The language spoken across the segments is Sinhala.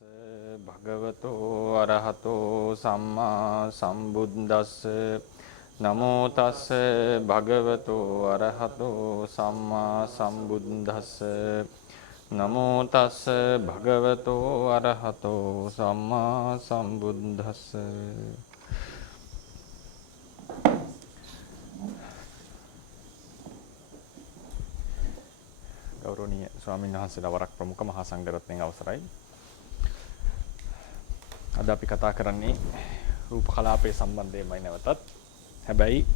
භගවතෝ අරහතෝ සම්මා සම්බුද්දස්ස නමෝ තස්ස භගවතෝ අරහතෝ සම්මා සම්බුද්දස්ස නමෝ තස්ස භගවතෝ අරහතෝ සම්මා සම්බුද්දස්ස. ගෞරවනීය ස්වාමීන් වහන්සේලා වරක් ප්‍රමුඛ මහා සංඝරත්නයන් අවසරයි. අද අපි කතා කරන්නේ රූප කලාපයේ සම්බන්ධයෙන්මයි නැවතත්. හැබැයි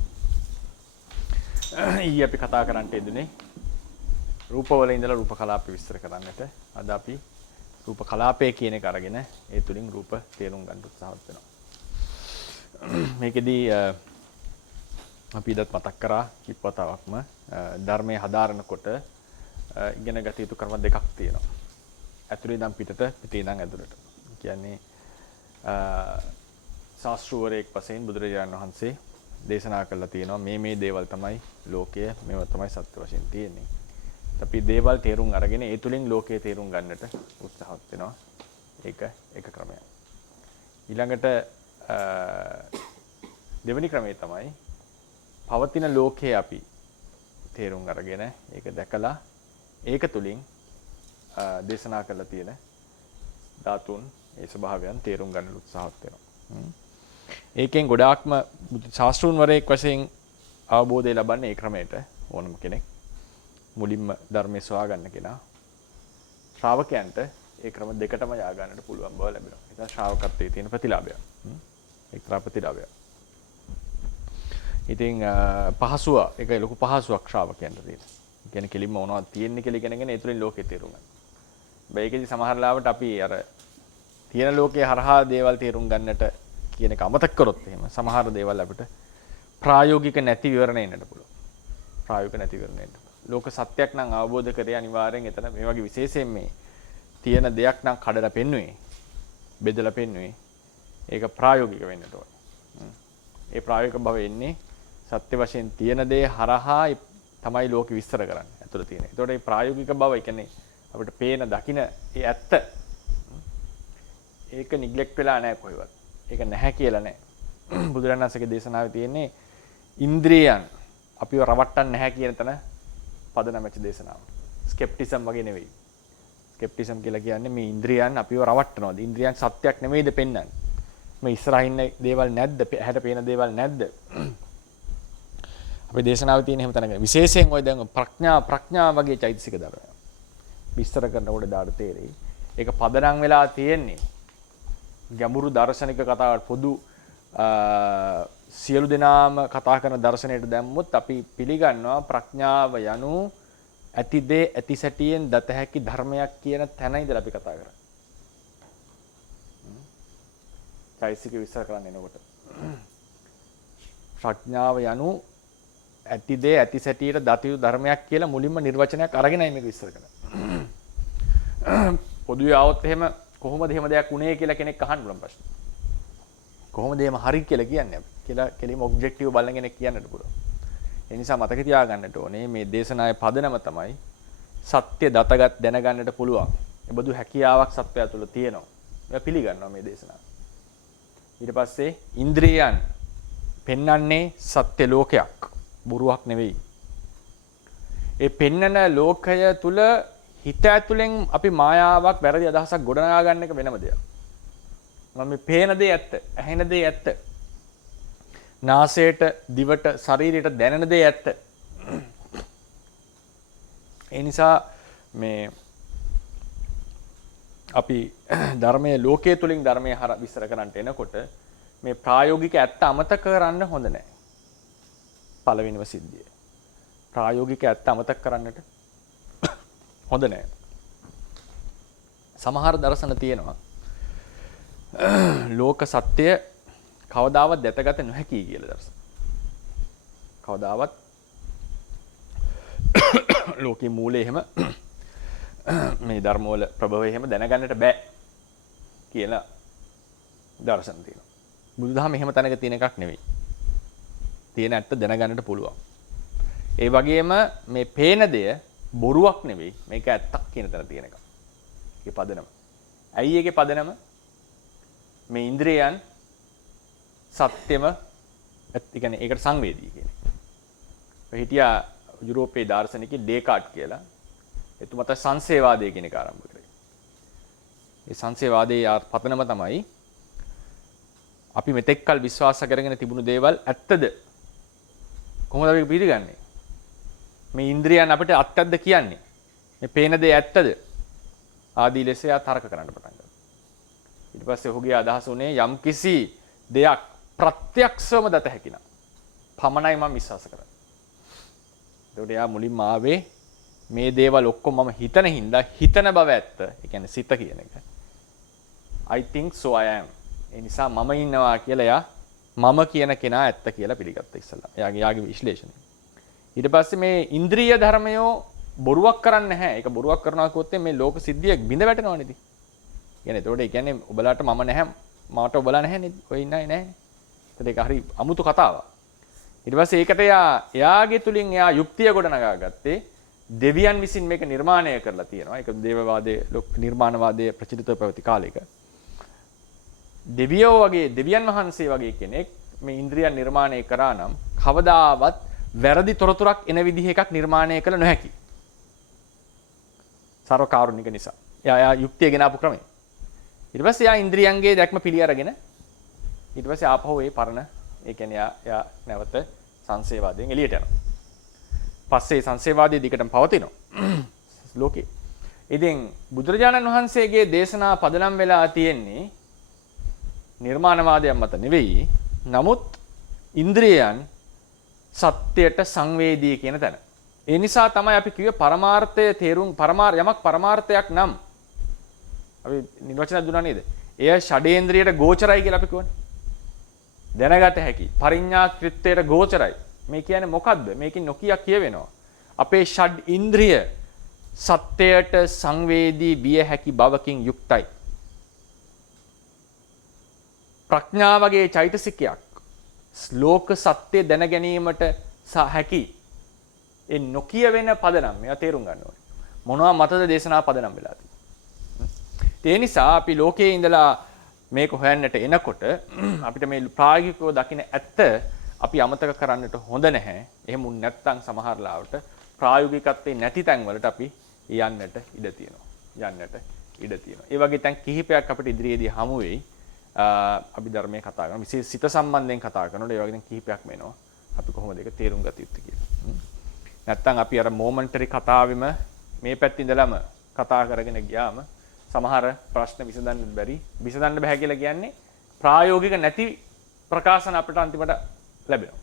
ඊයේ අපි කතා කරන්නට යෙදුනේ රූපවල ඉඳලා රූප කලාපය විස්තර කරන්නට. අද අපි රූප කලාපය කියන එක අරගෙන ඒ තුලින් රූප තේරුම් ගන්න උත්සාහවත් වෙනවා. මේකෙදී අපි ඉදත් මතක් කරා කිප්පතාවක්ම ධර්මයේ හදාරනකොට ඉගෙන ගත යුතු ක්‍රම දෙකක් තියෙනවා. ඇතුලේ ඉඳන් පිටට, පිටේ ඉඳන් ඇතුලට. කියන්නේ ශාස්ත්‍රවරයෙක් වශයෙන් බුදුරජාණන් වහන්සේ දේශනා කළා තියෙනවා මේ දේවල් තමයි ලෝකය, මේවා තමයි සත්‍ය වශයෙන් තියෙන්නේ. අපි දේවල් තේරුම් අරගෙන ඒ තුලින් ලෝකය තේරුම් ගන්නට උත්සාහවත් වෙනවා. ඒක එක ක්‍රමයක්. ඊළඟට දෙවෙනි ක්‍රමය තමයි පවතින ලෝකයේ අපි තේරුම් අරගෙන ඒක දැකලා ඒක තුලින් දේශනා කරලා තියෙන ධාතුන් ඒ ස්වභාවයන් තේරුම් ගන්න උත්සාහවත් වෙනවා. ඒකෙන් ගොඩාක්ම ශාස්ත්‍රූන් වරයෙක් වශයෙන් අවබෝධය ලබන්නේ ඒ ක්‍රමයට ඕනම කෙනෙක්. මුලින්ම ධර්මයේ සොයා ගන්න කෙනා ශ්‍රාවකයන්ට ඒ ක්‍රම දෙකටම යා ගන්නට පුළුවන් බව ලැබෙනවා. ඒක ශ්‍රාවකත්වයේ තියෙන ප්‍රතිලාභය. එක්තරා ප්‍රතිලාභයක්. ඉතින් පහසුව ඒකයි ලොකු පහසුවක් ශ්‍රාවකයන්ට තියෙන. කියන්නේ කෙලින්ම මොනවද තියෙන්නේ කියලා ඉගෙනගෙන ඒ තුලින් ලෝකේ තේරුම් ගන්න. මේකෙදි සමහර ලාවට අපි අර තියෙන ලෝකයේ හරහා දේවල් තේරුම් ගන්නට කියන එක අමතක කරොත් එහෙම සමහර දේවල් අපිට ප්‍රායෝගික නැති විවරණ එන්නට පුළුවන්. ප්‍රායෝගික නැති විවරණ එන්න. ලෝක සත්‍යයක් නම් අවබෝධ කරේ අනිවාර්යෙන් එතන මේ වගේ විශේෂයෙන් මේ තියෙන දෙයක් නම් කඩලා පෙන්වුවේ, බෙදලා පෙන්වුවේ. ඒක ප්‍රායෝගික වෙන්නට ඕනේ. ඒ ප්‍රායෝගික භව එන්නේ සත්‍ය වශයෙන් තියෙන දේ හරහා තමයි ලෝකෙ විස්තර කරන්නේ. ඇතුළේ තියෙන. ඒතකොට මේ ප්‍රායෝගික භව කියන්නේ අපිට පේන දකින ඒ ඇත්ත ඒක නිග්ලෙක්ට් වෙලා නැහැ කොහෙවත්. ඒක නැහැ කියලා නැහැ. බුදුරජාණන් වහන්සේගේ දේශනාවේ තියෙන්නේ ඉන්ද්‍රියයන් අපිව රවට්ටන්නේ නැහැ කියන තැන පදනම වෙච්ච දේශනාව. ස්කෙප්ටිසම් වගේ නෙවෙයි. ස්කෙප්ටිසම් කියලා කියන්නේ මේ ඉන්ද්‍රියයන් අපිව රවට්ටනවාද? ඉන්ද්‍රියයන් සත්‍යයක් නෙවෙයිද පෙන්වන්නේ? මේ ඉස්සරහින් දේවල් නැද්ද? ඇහැට පේන දේවල් නැද්ද? අපේ දේශනාවේ තියෙන හැම තැනක විශේෂයෙන් ඔය දැන් ප්‍රඥා වගේ චෛතසික ධර්ම විස්තර කරනකොට දාට තේරෙයි. ඒක පදනම් වෙලා තියෙන්නේ ගැඹුරු දාර්ශනික කතාවට පොදු සියලු දෙනාම කතා කරන දර්ශනයට දැම්මොත් අපි පිළිගන්නවා ප්‍රඥාව යනු ඇතිදේ ඇති සැටියෙන් දත හැකි ධර්මයක් කියන තැන ඉඳලා අපි කතා කරන්නේ. චෛතසික විස්තර කරන්න එනකොට ප්‍රඥාව යනු ඇතිදේ ඇති සැටියට දත යුතු ධර්මයක් කියලා මුලින්ම නිර්වචනයක් අරගෙනයි මේක විස්තර කරන්නේ. පොදුවේ આવොත් එහෙම කොහොමද එහෙම දෙයක් උනේ කියලා කෙනෙක් අහන්න පුළුවන් ප්‍රශ්න. කොහොමද එහෙම හරි කියලා කියන්නේ අපි කියලා කෙලිම ඔබ්ජෙක්ටිව් බලන කෙනෙක් කියන්නත් පුළුවන්. ඒ නිසා මතක තියාගන්නට ඕනේ මේ දේශනාවේ පදනම තමයි සත්‍ය දතගත් දැනගන්නට පුළුවන්. ඒ බඳු හැකියාවක් සත්‍යය තුළ තියෙනවා. ඒක පිළිගන්නවා මේ දේශනාව. ඊට පස්සේ ඉන්ද්‍රියයන් පෙන්වන්නේ සත්‍ය ලෝකයක්. බොරුවක් නෙවෙයි. ඒ පෙන්නන ලෝකය තුල හිත ඇතුලෙන් අපි මායාවක් වැරදි අදහසක් ගොඩනගා ගන්න එක වෙනම දෙයක්. මම මේ පේන දේ ඇත්ත, ඇහෙන දේ ඇත්ත. නාසයට, දිවට, ශරීරයට දැනෙන දේ ඇත්ත. ඒ නිසා මේ අපි ධර්මයේ ලෝකයේ තුලින් ධර්මයේ විස්තර කරන්නට එනකොට මේ ප්‍රායෝගික ඇත්ත අමතක කරන්න හොඳ නැහැ. පළවෙනිම සිද්ධිය. ප්‍රායෝගික ඇත්ත අමතක කරන්නට හොඳ නැහැ. සමහර දර්ශන තියෙනවා ලෝක සත්‍ය කවදාවත් දැතගත නොහැකි කියලා දර්ශන. කවදාවත් ලෝකේ මූලයේ එහෙම මේ ධර්ම වල ප්‍රභවය එහෙම දැනගන්නට බෑ කියලා දර්ශන තියෙනවා. බුදුදහම එහෙම තැනක තියෙන එකක් නෙවෙයි. තියෙන ඇත්ත දැනගන්නට පුළුවන්. ඒ වගේම මේ පේන දෙය බොරුවක් නෙවෙයි මේක ඇත්තක් කියන තැන තියෙන එක. ඒ පදනම. ඇයි ඒකේ පදනම? මේ ඉන්ද්‍රියයන් සත්‍යම ඒ කියන්නේ ඒකට සංවේදී කියන්නේ. හිටියා යුරෝපයේ දාර්ශනිකයෙක් ඩේකාට් කියලා. එතුමා තමයි සංසේවාදය කියන එක ආරම්භ කරේ. මේ සංසේවාදයේ පතනම තමයි අපි මෙතෙක්කල් විශ්වාස කරගෙන තිබුණු දේවල් ඇත්තද? කොහොමද අපි පිළිගන්නේ? මේ ඉන්ද්‍රියන් අපිට ඇත්තද කියන්නේ? මේ පේන දේ ඇත්තද? ආදී ලෙස යා තර්ක කරන්න පටන් ගත්තා. ඊට පස්සේ ඔහුගේ අදහස උනේ යම්කිසි දෙයක් ප්‍රත්‍යක්ෂවම දත හැකි නම් පමණයි මම විශ්වාස කරන්නේ. ඒකට යා මුලින්ම ආවේ මේ දේවල් ඔක්කොම මම හිතන හින්දා හිතන බව ඇත්ත. ඒ කියන්නේ සිත කියන එක. I think so I am. ඒ නිසා මම ඉන්නවා කියලා යා මම කියන කෙනා ඇත්ත කියලා පිළිගත්තා ඉස්සලා. එයාගේ විශ්ලේෂණය. ඊට පස්සේ මේ ඉන්ද්‍රිය ධර්මයෝ බොරුවක් කරන්නේ නැහැ. ඒක බොරුවක් කරනවා කිව්වොත් මේ ලෝක සිද්ධිය බිඳ වැටෙනවා නේද? කියන්නේ ඒතකොට ඒ කියන්නේ ඔබලාට මම නැහැ මට ඔබලා නැහැ නේද? ඔය ඉන්නයි නැහැ. ඒත් ඒක හරි අමුතු කතාවක්. ඊට පස්සේ ඒකට එයාගේ තුලින් එයා යුක්තිය ගොඩනගා ගත්තේ දෙවියන් විසින් මේක නිර්මාණය කරලා තියෙනවා. ඒක දේවවාදයේ නිර්මාණවාදයේ ප්‍රචලිතව පැවති කාලයක. දෙවියෝ වගේ දෙවියන් වහන්සේ වගේ කෙනෙක් මේ ඉන්ද්‍රියන් නිර්මාණය කරා නම් කවදාවත් වැරදි තොරතුරක් එන විදිහ එකක් නිර්මාණය කළ නොහැකි. සර්වකාරුණික නිසා. එයා යුක්තිය ගෙනාපු ක්‍රමය. ඊට පස්සේ එයා ඉන්ද්‍රියන්ගේ දැක්ම පිළි අරගෙන ඊට පස්සේ ආපහු ඒ පරණ ඒ කියන්නේ එයා නැවත සංසේවාදයෙන් එළියට යනවා. පස්සේ සංසේවාදයේ දිගටම පවතිනවා. ලෝකේ. ඉතින් බුදුරජාණන් වහන්සේගේ දේශනා පදනම් වෙලා තියෙන්නේ නිර්මාණවාදයක් මත නෙවෙයි. නමුත් ඉන්ද්‍රියයන් සත්‍යයට සංවේදී කියන තැන. ඒ නිසා තමයි අපි කිව්වේ පරමාර්ථය තේරුම් යමක් පරමාර්ථයක් නම් අපි නිර්වචන දුන්නා නේද? එය ෂඩේන්ද්‍රියට ගෝචරයි කියලා අපි කියවනේ. දැනගත හැකි. පරිඥා කෘත්‍යයට ගෝචරයි. මේ කියන්නේ මොකද්ද? මේකෙන් නොකිය කියවෙනවා. අපේ ෂඩ් ඉන්ද්‍රිය සත්‍යයට සංවේදී විය හැකි බවකින් යුක්තයි. ප්‍රඥාවගේ චෛතසිකයක් ශ්ලෝක සත්‍ය දැන ගැනීමට හැකි ඒ නොකිය වෙන පදනම් මේවා තේරුම් ගන්න ඕනේ. මොනවා මතද දේශනා පදනම් වෙලා තියෙන්නේ. ඒ නිසා අපි ලෝකයේ ඉඳලා මේක හොයන්නට එනකොට අපිට මේ ප්‍රායෝගිකව දකින්න ඇත්ත අපි අමතක කරන්නට හොඳ නැහැ. එහෙම උන් නැත්තම් සමහර ලාවට ප්‍රායෝගිකත්වයේ නැති තැන් වලට අපි යන්නට ඉඩ තියෙනවා. ඒ වගේ තැන් කිහිපයක් අපිට ඉදිරියේදී හමු වෙයි. අපි ධර්මයේ කතා කරනවා. විශේෂ සිත සම්බන්ධයෙන් කතා කරනකොට ඒ වගේ දැන් කිහිපයක් වෙනවා. අපි කොහොමද ඒක තේරුම් ගත යුත්තේ කියලා. නැත්තම් අපි අර මොමන්ටරි කතාවෙම මේ පැත්තේ ඉඳලම කතා කරගෙන ගියාම සමහර ප්‍රශ්න විසඳන්න බෑ කියලා කියන්නේ ප්‍රායෝගික නැති ප්‍රකාශන අපිට අන්තිමට ලැබෙනවා.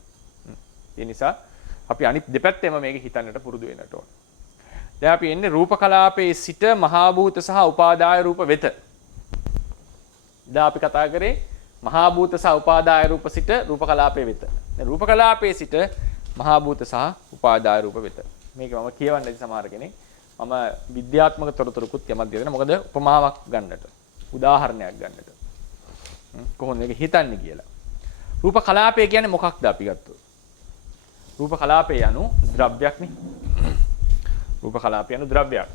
ඒ නිසා අපි අනිත් දෙපැත්තෙම මේක හිතන්නට පුරුදු වෙන්නට ඕන. දැන් අපි එන්නේ රූප කලාපයේ සිට මහා භූත සහ උපාදාය රූප වෙත. දැන් අපි කතා කරේ මහා භූත සහ උපාදාය රූප සිට රූප කලාපයේ වෙත. දැන් රූප කලාපයේ සිට මහා භූත සහ උපාදාය රූප වෙත. මේක මම කියවන්නේ සමහර කෙනෙක්. මම විද්‍යාත්මක තොරතුරුකුත් යමක් දෙන්න. මොකද උපමාවක් ගන්නට, උදාහරණයක් ගන්නට. කොහොමද මේක හිතන්නේ කියලා. රූප කලාපය කියන්නේ මොකක්ද අපි ගත්තොත්? රූප කලාපය යනු ද්‍රව්‍යයක් නේ. රූප කලාපය යනු ද්‍රව්‍යයක්.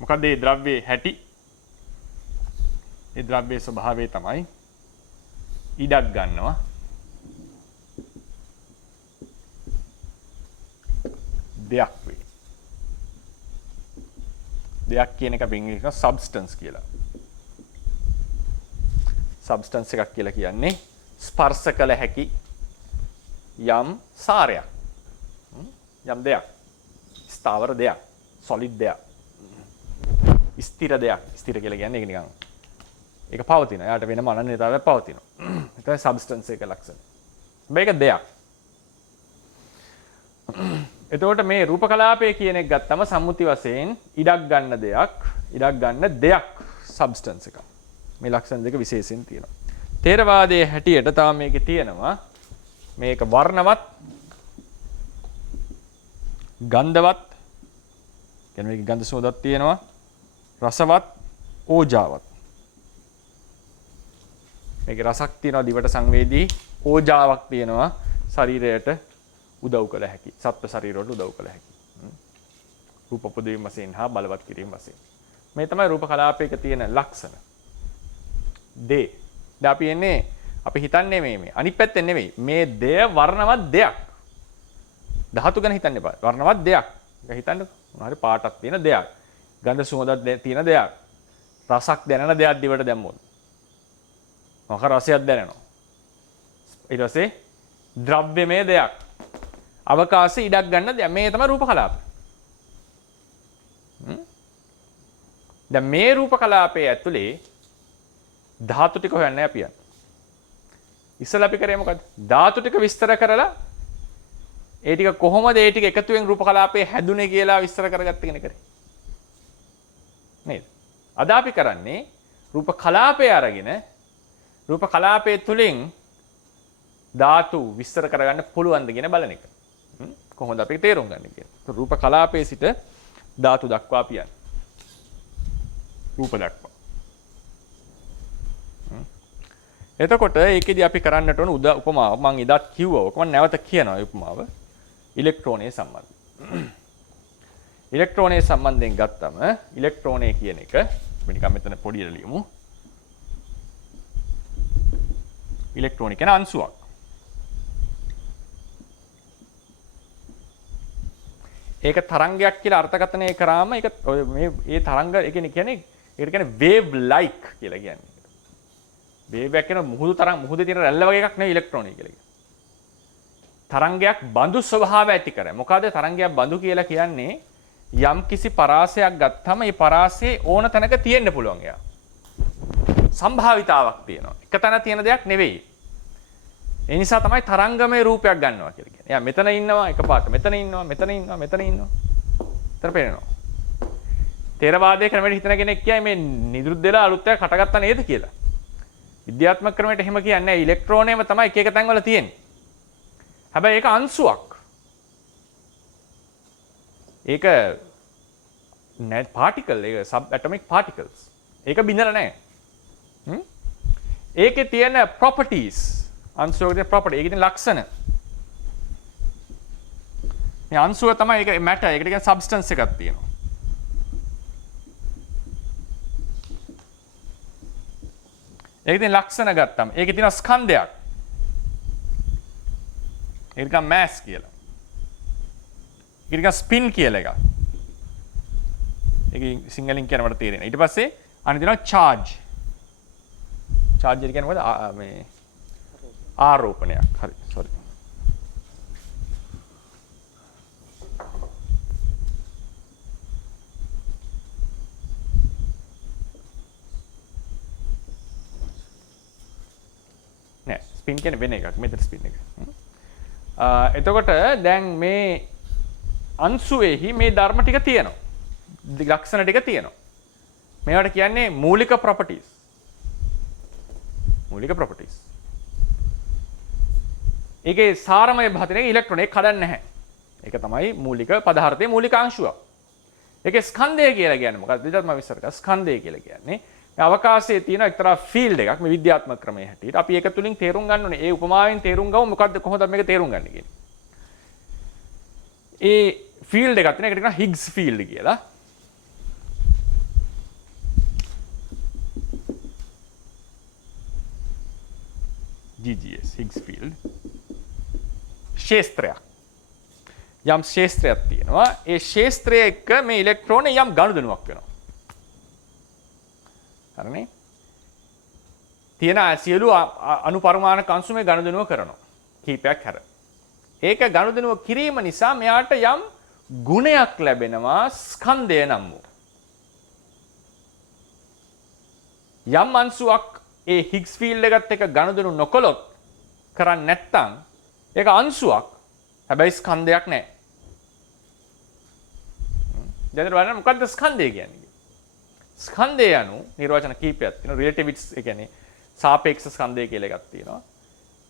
මොකද මේ ද්‍රව්‍යයේ හැටි? ඒ ද්‍රව්‍යයේ ස්වභාවය තමයි ඉඩක් ගන්නවා. දෙයක් වේ. දෙයක් කියන එක අපි ඉංග්‍රීසියෙන් කියනවා සබ්ස්ටන්ස් කියලා. සබ්ස්ටන්ස් එකක් කියලා කියන්නේ ස්පර්ශ කළ හැකි යම් සාරයක්. යම් දෙයක්. ස්ථාවර දෙයක්. සොලිඩ් දෙයක්. ස්ථිර දෙයක්. ස්ථිර කියලා කියන්නේ ඒක නිකන් ඒක පවතින. එයාට වෙනම අනන්‍යතාවයක් පවතිනවා. ඒක තමයි සබ්ස්ටන්ස් එක ලක්ෂණ. මේක දෙයක්. එතකොට මේ රූප කලාපය කියන එක ගත්තම සම්මුති වශයෙන් ඉඩක් ගන්න දෙයක් සබ්ස්ටන්ස් එක. මේ ලක්ෂණ දෙක විශේෂයෙන් තියෙනවා. ථේරවාදයේ හැටියට තව මේකේ තියෙනවා මේක වර්ණවත්, ගන්ධවත්, කියන්නේ මේකේ ගන්ධ සුවඳක් තියෙනවා, රසවත්, ඕජාවත්. මේකේ රසක් තියෙනවා දිවට සංවේදී, ඕජාවක් තියෙනවා ශරීරයට උදව් කළ හැකි. සත්ත්ව ශරීරවලට උදව් කළ හැකි. රූප උපදවීම වශයෙන් හා බලවත් කිරීම වශයෙන්. මේ තමයි රූප කලාපයක තියෙන ලක්ෂණ. දේ. දැන් අපි එන්නේ අපි හිතන්නේ මේ අනිත් පැත්තෙන් නෙවෙයි. මේ දෙය වර්ණවත් දෙයක්. ධාතු ගැන හිතන්න එපා. වර්ණවත් දෙයක්. ඒක හිතන්නකෝ. මොනවාරි පාටක් තියෙන දෙයක්. ගන්ධ සුවඳක් තියෙන දෙයක්. රසක් දැනෙන දෙයක් දිවට දැම්මොත්. මොකක් රසයක් දැනෙනවා. ඊට පස්සේ ද්‍රව්‍යමය දෙයක්. අවකාශයේ ඉඩක් ගන්න දෙයක්. මේ තමයි රූප කලාපය. දැන් මේ රූප කලාපයේ ඇතුලේ ධාතු ටික හොයන්නේ අපි යන්නේ. ඉස්සෙල්ලා අපි කරේ මොකද්ද? ධාතු ටික විස්තර කරලා ඒ ටික කොහොමද ඒ ටික එකතුවෙන් රූප කලාපේ හැදුනේ කියලා විස්තර කරගත්ත කෙනෙක් කරේ. නේද? අද අපි කරන්නේ රූප කලාපය අරගෙන රූප කලාපයේ තුලින් ධාතු විස්තර කරගන්න පුළුවන්ද කියන බලන එක. කොහොමද අපි තේරුම් ගන්න කියන්නේ. රූප කලාපයේ සිට ධාතු දක්වා අපි යන්නේ. රූප දක්වා. එතකොට ඒකෙදි අපි කරන්නට ඕන උපමාව මම ඉදත් කිව්වා. ඔක මම නැවත කියනවා උපමාව. ඉලෙක්ට්‍රෝනයේ සම්බන්ධ. ඉලෙක්ට්‍රෝනයේ සම්බන්ධයෙන් ගත්තම ඉලෙක්ට්‍රෝනය කියන එක අපි නිකන් මෙතන පොඩියට ලියමු. ඉලෙක්ට්‍රෝන කියන අංශුවක්. ඒක තරංගයක් කියලා අර්ථකථනය කරාම ඒක මේ තරංග ඒ කියන්නේ ඒකට කියන්නේ වේව් ලයික් කියලා කියන්නේ. වේව් එක කියන මුහුදේ තියෙන රැල්ල වගේ එකක් නෙවෙයි ඉලෙක්ට්‍රෝනය කියලා කියන්නේ. තරංගයක් බඳු ස්වභාවය ඇති කරයි. මොකද තරංගයක් බඳු කියලා කියන්නේ යම් කිසි පරාසයක් ගත්තම ඒ පරාසයේ ඕන තැනක තියෙන්න පුළුවන් එයා. සම්භාවිතාවක් තියෙනවා. එක තැන තියෙන දෙයක් නෙවෙයි. ඒ නිසා තමයි තරංගමය රූපයක් ගන්නවා කියලා කියන්නේ. එයා මෙතන ඉන්නවා එකපාරට මෙතන ඉන්නවා මෙතන ඉන්නවා මෙතන ඉන්නවා. එතන පේනවා. තේරවාදයේ ක්‍රමයට හිතන කෙනෙක් කියයි මේ නිරුද්ධ වෙලා අලුත් එකක් හටගත්තා නේද කියලා. විද්‍යාත්මක ක්‍රමයට එහෙම කියන්නේ නැහැ. ඉලෙක්ට්‍රෝනයම තමයි එක එක තැන්වල තියෙන්නේ. හැබැයි ඒක අංශුවක්. ඒක පාටිකල් ඒක සබ් ඇටොමික් පාටිකල්ස්. ඒක බිඳලා නැහැ. ඒකේ තියෙන ප්‍රොපර්ටිස් අංශුවකේ ප්‍රොපර්ටි ඒකේ තියෙන ලක්ෂණ. මේ අංශුව තමයි ඒක මැටර් ඒකට කියන සබ්ස්ටන්ස් එකක් තියෙනවා. ඒකේ තියෙන ලක්ෂණ ගත්තම ඒකේ තියෙන ස්කන්ධයක්. ඒක මෑස් කියලා. ඒක ස්පින් කියලා එකක්. ඒක සිංහලෙන් කියනවට තේරෙන්නේ. ඊට පස්සේ අනිත් දෙනවා charge. charge කියන්නේ මොකද? මේ ආරෝපණයක්. හරි. sorry. නෑ ස්පින් කියන්නේ වෙන එකක්. මෙතන ස්පින් එක. එතකොට දැන් මේ අංශුවේහි මේ ධර්ම ටික තියෙනවා. ලක්ෂණ ටික තියෙනවා. මේවට කියන්නේ මූලික ප්‍රොපර්ටිස්. මූලික ප්‍රොපර්ටිස්. ඒකේ සාරමය භාතනයේ ඉලෙක්ට්‍රෝන එක කඩන්නේ නැහැ. ඒක තමයි මූලික පදාර්ථයේ මූලික අංශුව. ඒකේ ස්කන්ධය කියලා කියන්නේ මොකක්ද? ඊටත් මම විස්තර කරා. ස්කන්ධය කියලා කියන්නේ මේ අවකාශයේ තියෙන එක්තරා ෆීල්ඩ් එකක් මේ විද්‍යාත්මක ක්‍රමයේ හැටියට. අපි ඒක තුලින් තේරුම් ගන්න ඕනේ. ඒ උපමාවෙන් තේරුම් ගමු මොකද්ද කොහොමද මේක තේරුම් ගන්න කියන්නේ. ඒ ෆීල්ඩ් එකක් තියෙන එකට කියනවා හිග්ස් ෆීල්ඩ් කියලා. GGS Higgs field. ක්ෂේත්‍රයක්. යම් ක්ෂේත්‍රයක් තියෙනවා. ඒ ක්ෂේත්‍රයේ එක්ක මේ ඉලෙක්ට්‍රෝන යම් ගනුදෙනුවක් වෙනවා. හරිනේ? තියෙන සියලු අණු පරමාණු අංශු මේ ගනුදෙනුව කරනවා. කීපයක් හැර. ඒක ගනුදෙනුව කිරීම නිසා මෙයාට යම් ගුණයක් ලැබෙනවා ස්කන්ධය නම් වූ. යම් අංශුවක් ඒ හිග්ස් ෆීල්ඩ් එකත් එක්ක ගනුදෙනු නොකළොත් කරන්නේ නැත්නම් ඒක අංශුවක්. හැබැයි ස්කන්ධයක් නැහැ. දැන් බලන්න මොකද්ද ස්කන්ධය කියන්නේ? ස්කන්ධය anu නිර්වචන කීපයක් තියෙනවා. රිලටිවිට්ස් ඒ කියන්නේ සාපේක්ෂ ස්කන්ධය කියලා එකක් තියෙනවා.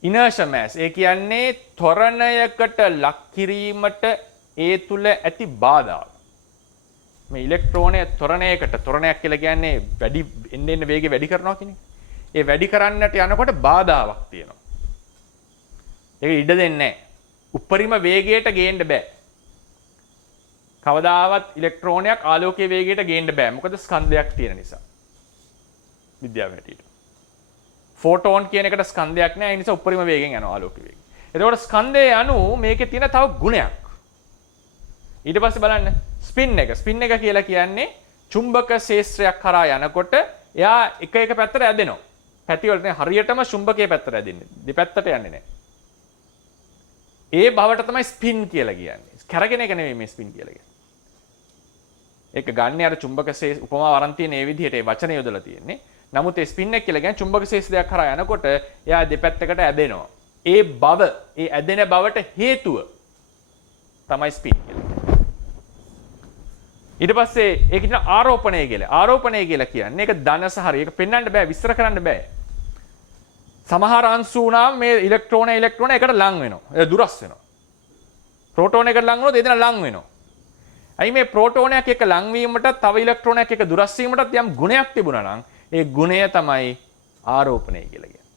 ඉනර්ෂියා මාස් ඒ කියන්නේ ත්වරණයකට ලක් කිරීමට ඒ තුල ඇති බාධා. මේ ඉලෙක්ට්‍රෝනය ත්වරණයක් කියලා කියන්නේ වැඩි එන්න වේගය වැඩි කරනවා කියන්නේ. ඒ වැඩි කරන්නට යනකොට බාධාවක් තියෙනවා. ඒක ඉඩ දෙන්නේ නැහැ. උපරිම වේගයට ගේන්න බෑ. කවදාවත් ඉලෙක්ට්‍රෝනයක් ආලෝකයේ වේගයට ගේන්න බෑ. මොකද ස්කන්ධයක් තියෙන නිසා. විද්‍යාව හැටියට. ෆෝටෝන් කියන එකට ස්කන්ධයක් නෑ. ඒ නිසා උපරිම වේගෙන් යනවා ආලෝක වේගය. එතකොට ස්කන්ධයේ අණු මේකේ තියෙන තව ගුණයක්. ඊට පස්සේ බලන්න ස්පින් එක. ස්පින් එක කියලා කියන්නේ චුම්බක ශේෂ්ත්‍රයක් කරා යනකොට එයා එක එක පැත්තට ඇදෙනවා. පැති වලට හරියටම චුම්බකයේ පැත්තට ඇදෙන්නේ. දෙපැත්තට යන්නේ නැහැ. ඒ බවට තමයි ස්පින් කියලා කියන්නේ. කරගෙන එක නෙවෙයි මේ ස්පින් කියලා කියන්නේ. ඒක ගන්න අර චුම්බක ශේෂ උපමාව අරන් තියෙන මේ විදිහට ඒ වචන යොදලා තියෙන්නේ. නමුත් ඒ ස්පින් එක කියලා කියන්නේ චුම්බක ශේෂ්ත්‍රයක් කරා යනකොට එයා දෙපැත්තකට ඇදෙනවා. ඒ බව, ඒ ඇදෙන බවට හේතුව තමයි ස්පින් කියලා. ඊට පස්සේ ඒක කියන ආරෝපණය කියලා. ආරෝපණය කියලා කියන්නේ ඒක ධන සහ ඍණ. ඒක පෙන්වන්න බෑ, විස්තර කරන්න බෑ. සමහර අංශු වුණාම මේ ඉලෙක්ට්‍රෝන එකට ලං වෙනවා. ඒක දුරස් වෙනවා. ප්‍රෝටෝන එකට ලං වුණොත් ඒ දෙන ලං වෙනවා. අයි මේ ප්‍රෝටෝනයක් එක්ක ලං වීමට තව ඉලෙක්ට්‍රෝනයක් එක්ක දුරස් වීමටත් යම් ගුණයක් තිබුණා නම් ඒ ගුණය තමයි ආරෝපණය කියලා කියන්නේ.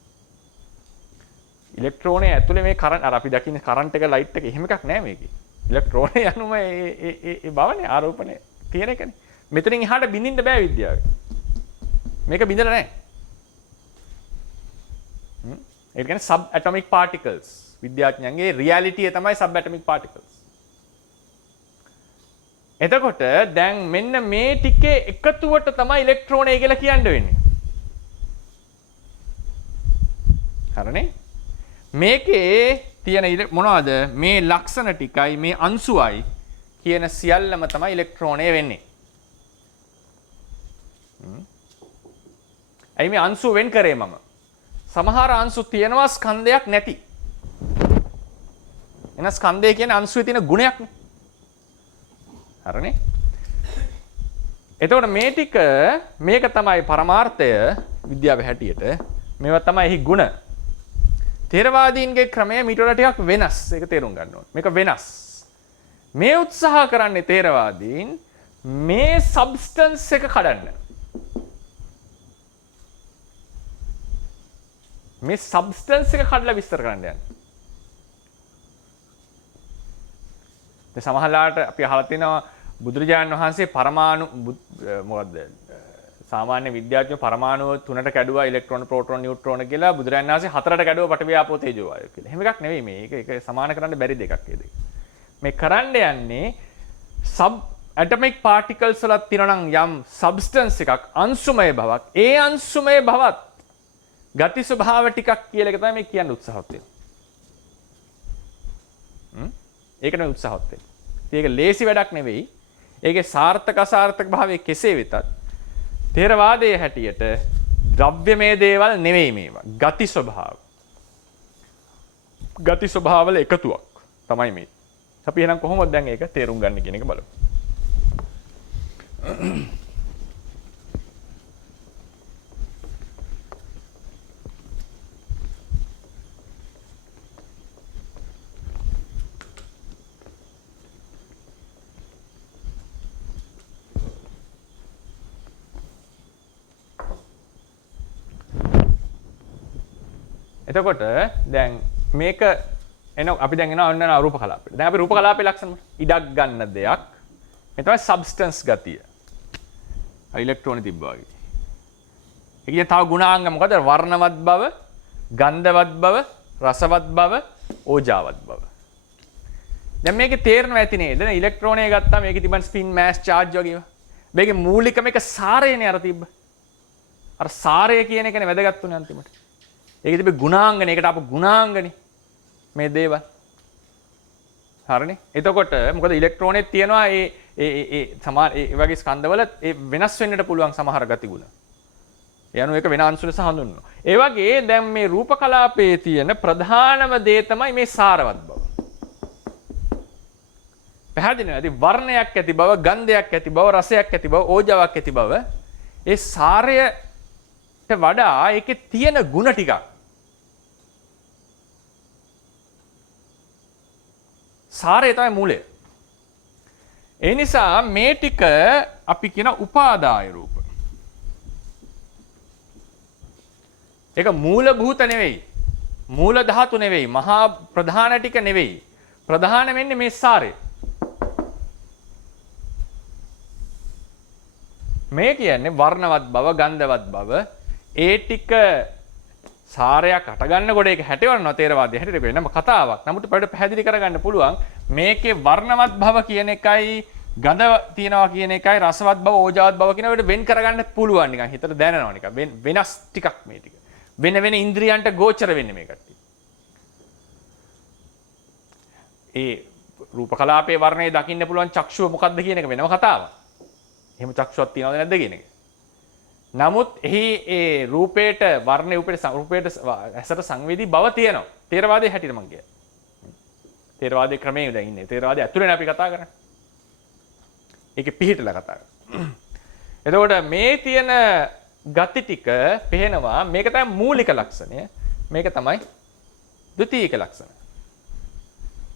ඉලෙක්ට්‍රෝනය ඇතුලේ මේ කරන්ට් අර අපි දකින්න කරන්ට් එක ලයිට් එක එහෙම එකක් නෑ මේකේ. ඉලෙක්ට්‍රෝනය යනුම ඒ බවනේ ආරෝපණය තියෙන එකනේ. මෙතනින් එහාට බින්දින්න බෑ විද්‍යාවේ. මේක බින්දලා නැහැ. ඒ කියන්නේ සබ් ඇටොමික් පාටිකල්ස්. විද්‍යාඥයන්ගේ රියැලිටිය තමයි සබ් ඇටොමික් පාටිකල්ස්. එතකොට දැන් මෙන්න මේ ටිකේ එකතුවට තමයි ඉලෙක්ට්‍රෝනය කියලා කියන්න වෙන්නේ. හරිනේ? මේකේ තියෙන මොනවද? මේ ලක්ෂණ ටිකයි මේ අංශුවයි කියන සියල්ලම තමයි ඉලෙක්ට්‍රෝනය වෙන්නේ. ඇයි මේ අංශු වෙන් කරේ මම? සමහර අංශු තියෙනවා ස්කන්ධයක් නැති. එන ස්කන්ධය කියන්නේ අංශුවේ තියෙන ගුණයක් නේ. හරිනේ? එතකොට මේ ටික මේක තමයි පරමාර්ථය විද්‍යාවේ හැටියට. මේවා තමයි එහි ගුණ. තේරවාදීන්ගේ ක්‍රමය මීට වඩා ටිකක් වෙනස්. ඒක තේරුම් ගන්න ඕනේ. මේක වෙනස්. මේ උත්සාහ කරන්නේ තේරවාදීන් මේ සබ්ස්ටන්ස් එක කඩන්න. මේ සබ්ස්ටන්ස් එක කඩලා විස්තර කරන්න යන්නේ. දැන් සමහරලාට අපි අහලා තිනවා බුදුරජාණන් වහන්සේ පරමාණු මොකද්ද සාමාන්‍ය විද්‍යාඥයෝ පරමාණු 3ට කැඩුවා ඉලෙක්ට්‍රෝන ප්‍රෝටෝන නියුට්‍රෝන කියලා බුදුරජාණන් වහන්සේ 4ට කැඩුවා පඨවි ආපෝ තේජෝ වායෝ කියලා. එහෙම එකක් නෙවෙයි මේ. ඒක සමාන කරන්න බැරි දෙකක් ඒ දෙක. මේ කරන්න යන්නේ සබ් ඇටොමික් පාටිකල්ස් වල තියෙනවා නම් යම් සබ්ස්ටන්ස් එකක් අංශුමය බවක්. ඒ අංශුමය බවත් ගති ස්වභාව ටිකක් කියලා එක තමයි මේ කියන්න උත්සාහවත් වෙන්නේ. ඒක නෙවෙයි උත්සාහවත් වෙන්නේ. ඒක ලේසි වැඩක් නෙවෙයි. ඒකේ සාර්ථක අසාර්ථක භාවය කෙසේ වෙතත් තේරවාදයේ හැටියට ද්‍රව්‍යමය දේවල් නෙවෙයි මේවා. ගති ස්වභාව. ගති ස්වභාවවල එකතුවක් තමයි මේ. අපි එහෙනම් කොහොමද දැන් ඒක තේරුම් ගන්න කියන එක බලමු. එතකොට දැන් මේක අපි දැන් එනවා ඔන්න රූප කලාපෙට. දැන් අපි රූප කලාපේ ලක්ෂණ ඉඩක් ගන්න දෙයක්. මේ තමයි සබ්ස්ටන්ස් ගතිය. ඉලෙක්ට්‍රෝන තිබ්බා වගේ. ඒ කියන්නේ තව ගුණාංග මොකද? වර්ණවත් බව, ගන්ධවත් බව, රසවත් බව, ඕජාවත් බව. දැන් මේකේ තේරෙනවා ඇති නේද? දැන් ඉලෙක්ට්‍රෝනය ගත්තාම මේකේ තිබෙන ස්පින් මාස් charge වගේ ඒවා. මේකේ මූලිකම එක සාරයනේ අර තිබ්බ. අර සාරය කියන එකනේ වැදගත් උනේ අන්තිමට. ඒක තිබෙ ගුණාංගනේ. ඒකට අප ගුණාංගනේ මේ දේවල්. හරිනේ? එතකොට මොකද ඉලෙක්ට්‍රෝනෙත් තියෙනවා ඒ සමාන ඒ වගේ ස්කන්ධවල ඒ වෙනස් වෙන්නට පුළුවන් සමහර ගති ගුණ. ඒ අනුව ඒක වෙන අංශු ලෙස හඳුන්වනවා. ඒ වගේ දැන් මේ රූප කලාපයේ තියෙන ප්‍රධානම දේ තමයි මේ සාරවත් බව. පැහැදිලිද? ඉතින් වර්ණයක් ඇති බව, ගන්ධයක් ඇති බව, රසයක් ඇති බව, ඕජාවක් ඇති බව ඒ සාරයට වඩා ඒකේ තියෙන ගුණ ටිකක් සාරය තමයි මූලය. ඒ නිසා මේ ටික අපි කියන උපාදාය රූප. ඒක මූලභූත නෙවෙයි. මූල ධාතු නෙවෙයි. මහා ප්‍රධාන ටික නෙවෙයි. ප්‍රධාන වෙන්නේ මේ සාරය. මේ කියන්නේ වර්ණවත් බව, ගන්ධවත් බව, ඒ ටික සාරයක් අටගන්නකොට ඒක හැටවනවා තේරවාදයේ හැටියට වෙනම කතාවක්. නමුත් අපිට පැහැදිලි කරගන්න පුළුවන් මේකේ වර්ණවත් භව කියන එකයි ගඳ තියනවා කියන එකයි රසවත් බව, ඕජාවත් බව කියන ඒවාට වෙන් කරගන්න පුළුවන් නිකන් හිතට දැනෙනවා නිකන්. වෙනස් ටිකක් මේ ටික. වෙන වෙන ඉන්ද්‍රියන්ට ගෝචර වෙන්නේ මේ කට්ටිය. ඒ රූප කලාපයේ වර්ණය දකින්න පුළුවන් චක්ෂුව මොකක්ද කියන එක වෙනම කතාවක්. එහෙම චක්ෂුවක් තියනවද නැද්ද කියන එක. නමුත් එහි ඒ රූපේට වර්ණයේ රූපේට ඇසට සංවේදී බව තියෙනවා. තේරවාදයේ හැටියට මම කියන්නේ. තේරවාදයේ ක්‍රමයේ දැන් ඉන්නේ. තේරවාදයේ ඇතුළේනේ අපි කතා කරන්නේ. ඒකේ පිහිටලා කතා කරන්නේ. එතකොට මේ තියෙන ගති ටික පේනවා මේක තමයි මූලික ලක්ෂණය. මේක තමයි ද්විතීයික ලක්ෂණය.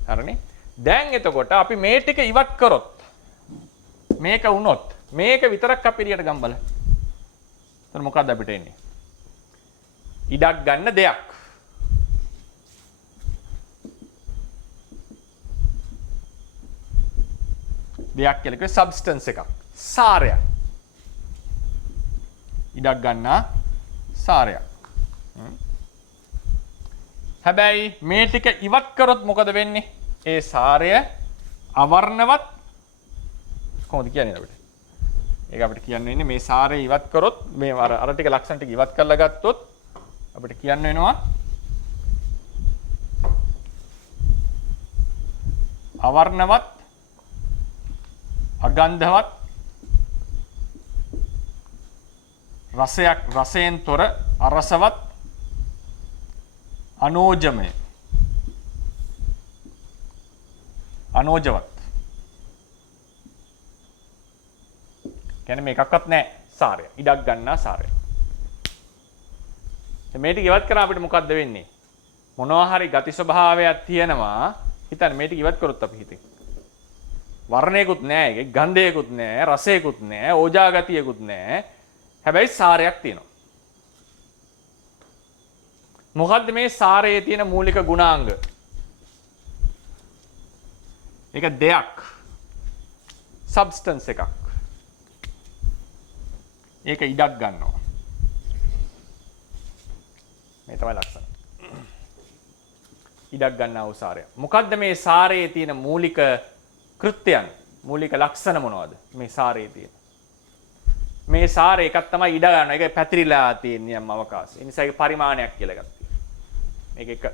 හරිනේ? දැන් එතකොට අපි මේ ටික ඉවත් කරොත් මේක වුණොත් මේක විතරක් අපි එළියට ගම් බලන්න. එතන මොකක්ද අපිට එන්නේ? ඉඩක් ගන්න දෙයක්. දෙයක් කියලා කිව්වේ සබ්ස්ටන්ස් එකක්. සාරයක්. ඉඩක් ගන්නා සාරයක්. හැබැයි මේ ටික ඉවත් කරොත් මොකද වෙන්නේ? ඒ සාරය අවර්ණවත් කොහොමද කියන්නේ අපිට? ඒක අපිට කියන්න වෙන්නේ මේ සාරය ඉවත් කරොත් මේ අර ටික ලක්ෂණ ටික ඉවත් කරලා ගත්තොත් අපිට කියන්න වෙනවා අවර්ණවත් අගන්ධවත් රසයෙන් තොර අරසවත් අනෝජමය අනෝජවත් කියන්නේ මේකක්වත් නැහැ සාරය. ඉඩක් ගන්නා සාරය. මේ ටික ඉවත් කරා අපිට මොකද්ද වෙන්නේ? මොනවා හරි ගති ස්වභාවයක් තියෙනවා. හිතන්න මේ ටික ඉවත් කරොත් අපි හිතේ. වර්ණයකුත් නැහැ, ඒකේ ගන්ධයකුත් නැහැ, රසයකුත් නැහැ, ඕජා ගතියකුත් නැහැ. හැබැයි සාරයක් තියෙනවා. මොකද්ද මේ සාරයේ තියෙන මූලික ගුණාංග? ඒක දෙයක්. සබ්ස්ටන්ස් එකක්. ඒක ඉඩක් ගන්නවා. මේ තමයි ලක්ෂණ. ඉඩක් ගන්නා වූ සාරය. මොකද්ද මේ සාරයේ තියෙන මූලික කෘත්‍යයන්? මූලික ලක්ෂණ මොනවද? මේ සාරයේ තියෙන. මේ සාරය එකක් තමයි ඉඩ ගන්නවා. ඒක පැතිරිලා තියෙන යම් අවකාශය. ඒ නිසා ඒක පරිමාණයක් කියලා එකක් තියෙනවා. මේක එක.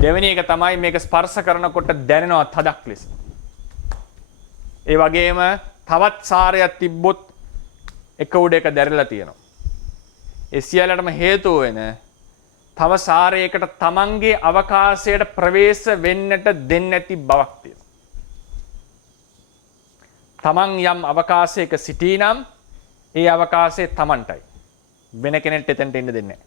දෙවෙනි එක තමයි මේක ස්පර්ශ කරනකොට දැනෙනවා තදක් ලෙස. ඒ වගේම තවත් සාරයක් තිබ්බොත් එක උඩ එක දැරලා තියෙනවා. ඒ සියල්ලටම හේතුව වෙන තව සාරයකට තමන්ගේ අවකාශයට ප්‍රවේශ වෙන්නට දෙන්නේ නැති බවක් තියෙනවා. තමන් යම් අවකාශයක සිටීනම් ඒ අවකාශයේ තමන්ටයි. වෙන කෙනෙක්ට එතනට එන්න දෙන්නේ නැහැ.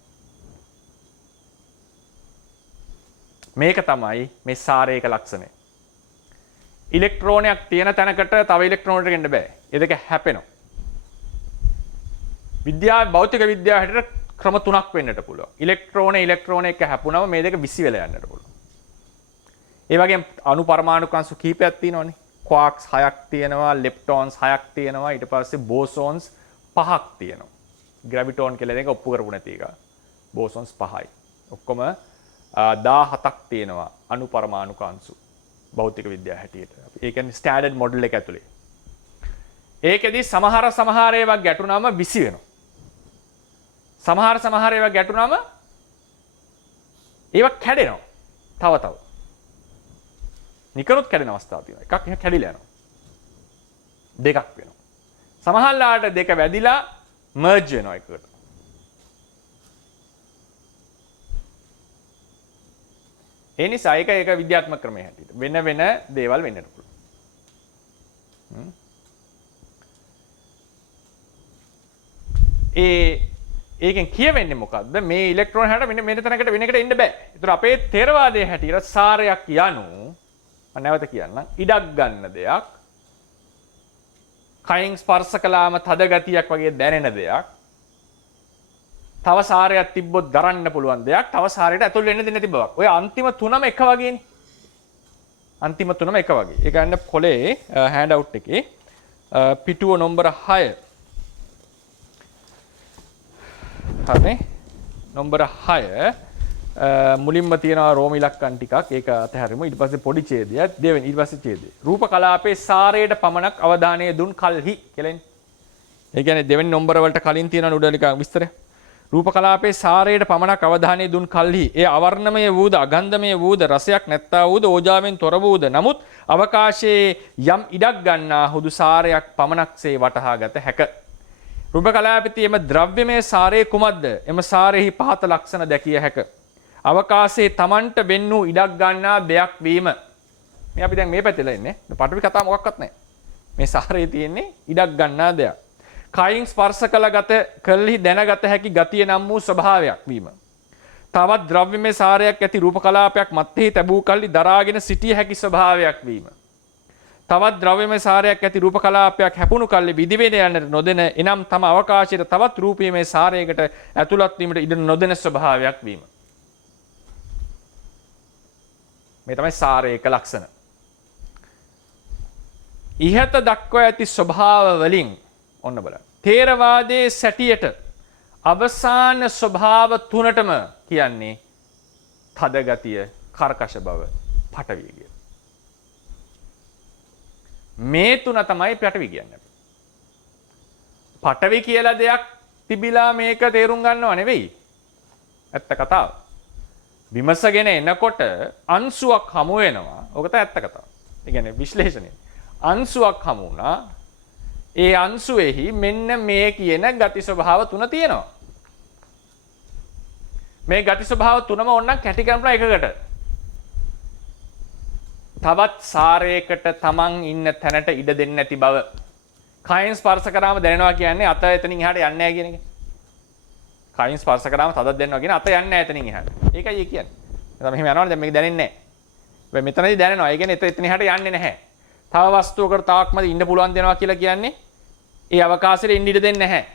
මේක තමයි මේ සාරයක ලක්ෂණය. ඉලෙක්ට්‍රෝනයක් තියෙන තැනකට තව ඉලෙක්ට්‍රෝනයකට එන්න බෑ. ඒ දෙක හැපෙනවා. භෞතික විද්‍යාව හැටියට ක්‍රම තුනක් වෙන්නට පුළුවන්. ඉලෙක්ට්‍රෝන එක හැපුණම මේ දෙක විසි වෙලා යන්නට පුළුවන්. ඒ වගේම අණු පරමාණු කංශු කීපයක් තියෙනවනේ. ක්වාක්ස් 6ක් තියෙනවා, ලෙප්ටෝන්ස් 6ක් තියෙනවා, ඊට පස්සේ බෝසෝන්ස් 5ක් තියෙනවා. ග්‍රැවිටෝන් කියලා එක ඔප්පු කරපු නැති එක. බෝසෝන්ස් 5යි. ඔක්කොම 17ක් තියෙනවා අණු පරමාණු කංශු භෞතික විද්‍යාව හැටියට. ඒ කියන්නේ ස්ටෑන්ඩඩ් මොඩල් එක ඇතුලේ. ඒකෙදි සමහර ඒවා ගැටුනම විසි වෙනවා. සමහර ඒවා ගැටුනම ඒවා කැඩෙනවා. තව. නිකරුත් කැඩෙන අවස්ථා තියෙනවා. එකක් එහෙම කැඩිලා යනවා. දෙකක් වෙනවා. සමහරලාට දෙක වැදිලා මර්ජ් වෙනවා එකකට. ඒ නිසා ඒක විද්‍යාත්මක ක්‍රමයක් හැටියට වෙන දේවල් වෙන්නට පුළුවන්. ඒකෙන් කියවෙන්නේ මොකද්ද? මේ ඉලෙක්ට්‍රෝන හැට මෙන්න තැනකට වෙන එකට එන්න බෑ. ඒතර අපේ ථේරවාදයේ හැටියට සාරයක් යනු මම නැවත කියන්නම් ඉඩක් ගන්න දෙයක්. කයින් ස්පර්ශ කළාම තද ගතියක් වගේ දැනෙන දෙයක්. තව සාරයක් තිබ්බොත් දරන්න පුළුවන් දෙයක්. තව සාරයට ඇතුල් වෙන්න දෙන්නේ නැති බවක්. ඔය අන්තිම තුනම එක වගේනේ. අන්තිම තුනම එක වගේ. ඒ ගන්න කොලේ හෑන්ඩ් අවුට් එකේ පිටුව නම්බර 6 හරනේ. නම්බර 6 මුලින්ම තියෙනවා රෝම ඉලක්කම් ටිකක්. ඒක අතහැරෙමු. ඊට පස්සේ පොඩි ඡේදයක්. දෙවෙනි ඊට පස්සේ ඡේදය. රූප කලාපයේ සාරයට පමණක් අවධානය දුන් කල්හි කියලා එන්නේ. ඒ කියන්නේ දෙවෙනි නම්බර වලට කලින් තියෙන උඩලික විස්තරය. රූප කලාපයේ සාරයට පමණක් අවධානය දුන් කල්හි ඒ අවර්ණමය වූද අගන්ධමය වූද රසයක් නැත්තා වූද ඕජාවෙන් තොර වූද නමුත් අවකාශයේ යම් ඉඩක් ගන්නා හුදු සාරයක් පමණක්සේ වටහා ගත හැක. රූප කලාපයේ එම ද්‍රව්‍යමය සාරය කුමක්ද? එම සාරෙහි පහත ලක්ෂණ දැකිය හැක. අවකාශයේ Tamanට වෙන් වූ ඉඩක් ගන්නා දෙයක් වීම. මේ අපි දැන් මේ පැත්තේ ඉන්නේ. පටවි කතාව මොකක්වත් නැහැ. මේ සාරයේ තියෙන්නේ ඉඩක් ගන්නා දෙයක්. කයින් ස්පර්ශ කළගත කල්හි දැනගත හැකි ගතිය නම් වූ ස්වභාවයක් වීම. තවත් ද්‍රව්‍යමය සාරයක් ඇති රූප කලාපයක් මැත්තේ තැබූ කල්හි දරාගෙන සිටිය හැකි ස්වභාවයක් වීම. තවත් ද්‍රව්‍යමය සාරයක් ඇති රූප කලාපයක් හැපුණු කල්හි විදිවෙන යන්නට නොදෙන එනම් තම අවකාශයේ තවත් රූපීමය සාරයකට ඇතුළත් වීමට ඉඩ නොදෙන ස්වභාවයක් වීම. මේ තමයි සාරයක ලක්ෂණ. ඉහත දක්වා ඇති ස්වභාව වලින් ඔන්න බලන්න. තේරවාදයේ සැටියට අවසාන ස්වභාව තුනටම කියන්නේ තද ගතිය, කර්කශ බව, පටවිය කියලා. මේ තුන තමයි පටවි කියන්නේ. පටවි කියලා දෙයක් තිබිලා මේක තේරුම් ගන්නව නෙවෙයි. ඇත්ත කතාව. විමසගෙන එනකොට අංශුවක් හමු වෙනවා. ඔක තමයි ඇත්ත කතාව. ඒ කියන්නේ විශ්ලේෂණය. අංශුවක් හමු වුණා. ඒ අංශුවේහි මෙන්න මේ කියන ගති ස්වභාව තුන තියෙනවා. මේ ගති ස්වභාව තුනම ඕනනම් කැටි කරනවා එකකට. තවත් සාරයකට තමන් ඉන්න තැනට ඉඩ දෙන්නේ නැති බව. කයින් ස්පර්ශ කරාම දැනෙනවා කියන්නේ අත එතනින් එහාට යන්නේ නැහැ කියන එක. කයින් ස්පර්ශ කරාම තදක් දැනෙනවා කියන අත යන්නේ නැහැ එතනින් එහාට. ඒකයි ඒ කියන්නේ. එතන මෙහෙම යනවනේ දැන් මේක දැනෙන්නේ නැහැ. මෙතනදී දැනෙනවා. ඒ කියන්නේ එතන එහාට යන්නේ නැහැ. තව වස්තුවකට තාක්මද ඉන්න පුළුවන් දෙනවා කියලා කියන්නේ ඒ අවකාශයට ඉන්න ඉඩ දෙන්නේ නැහැ.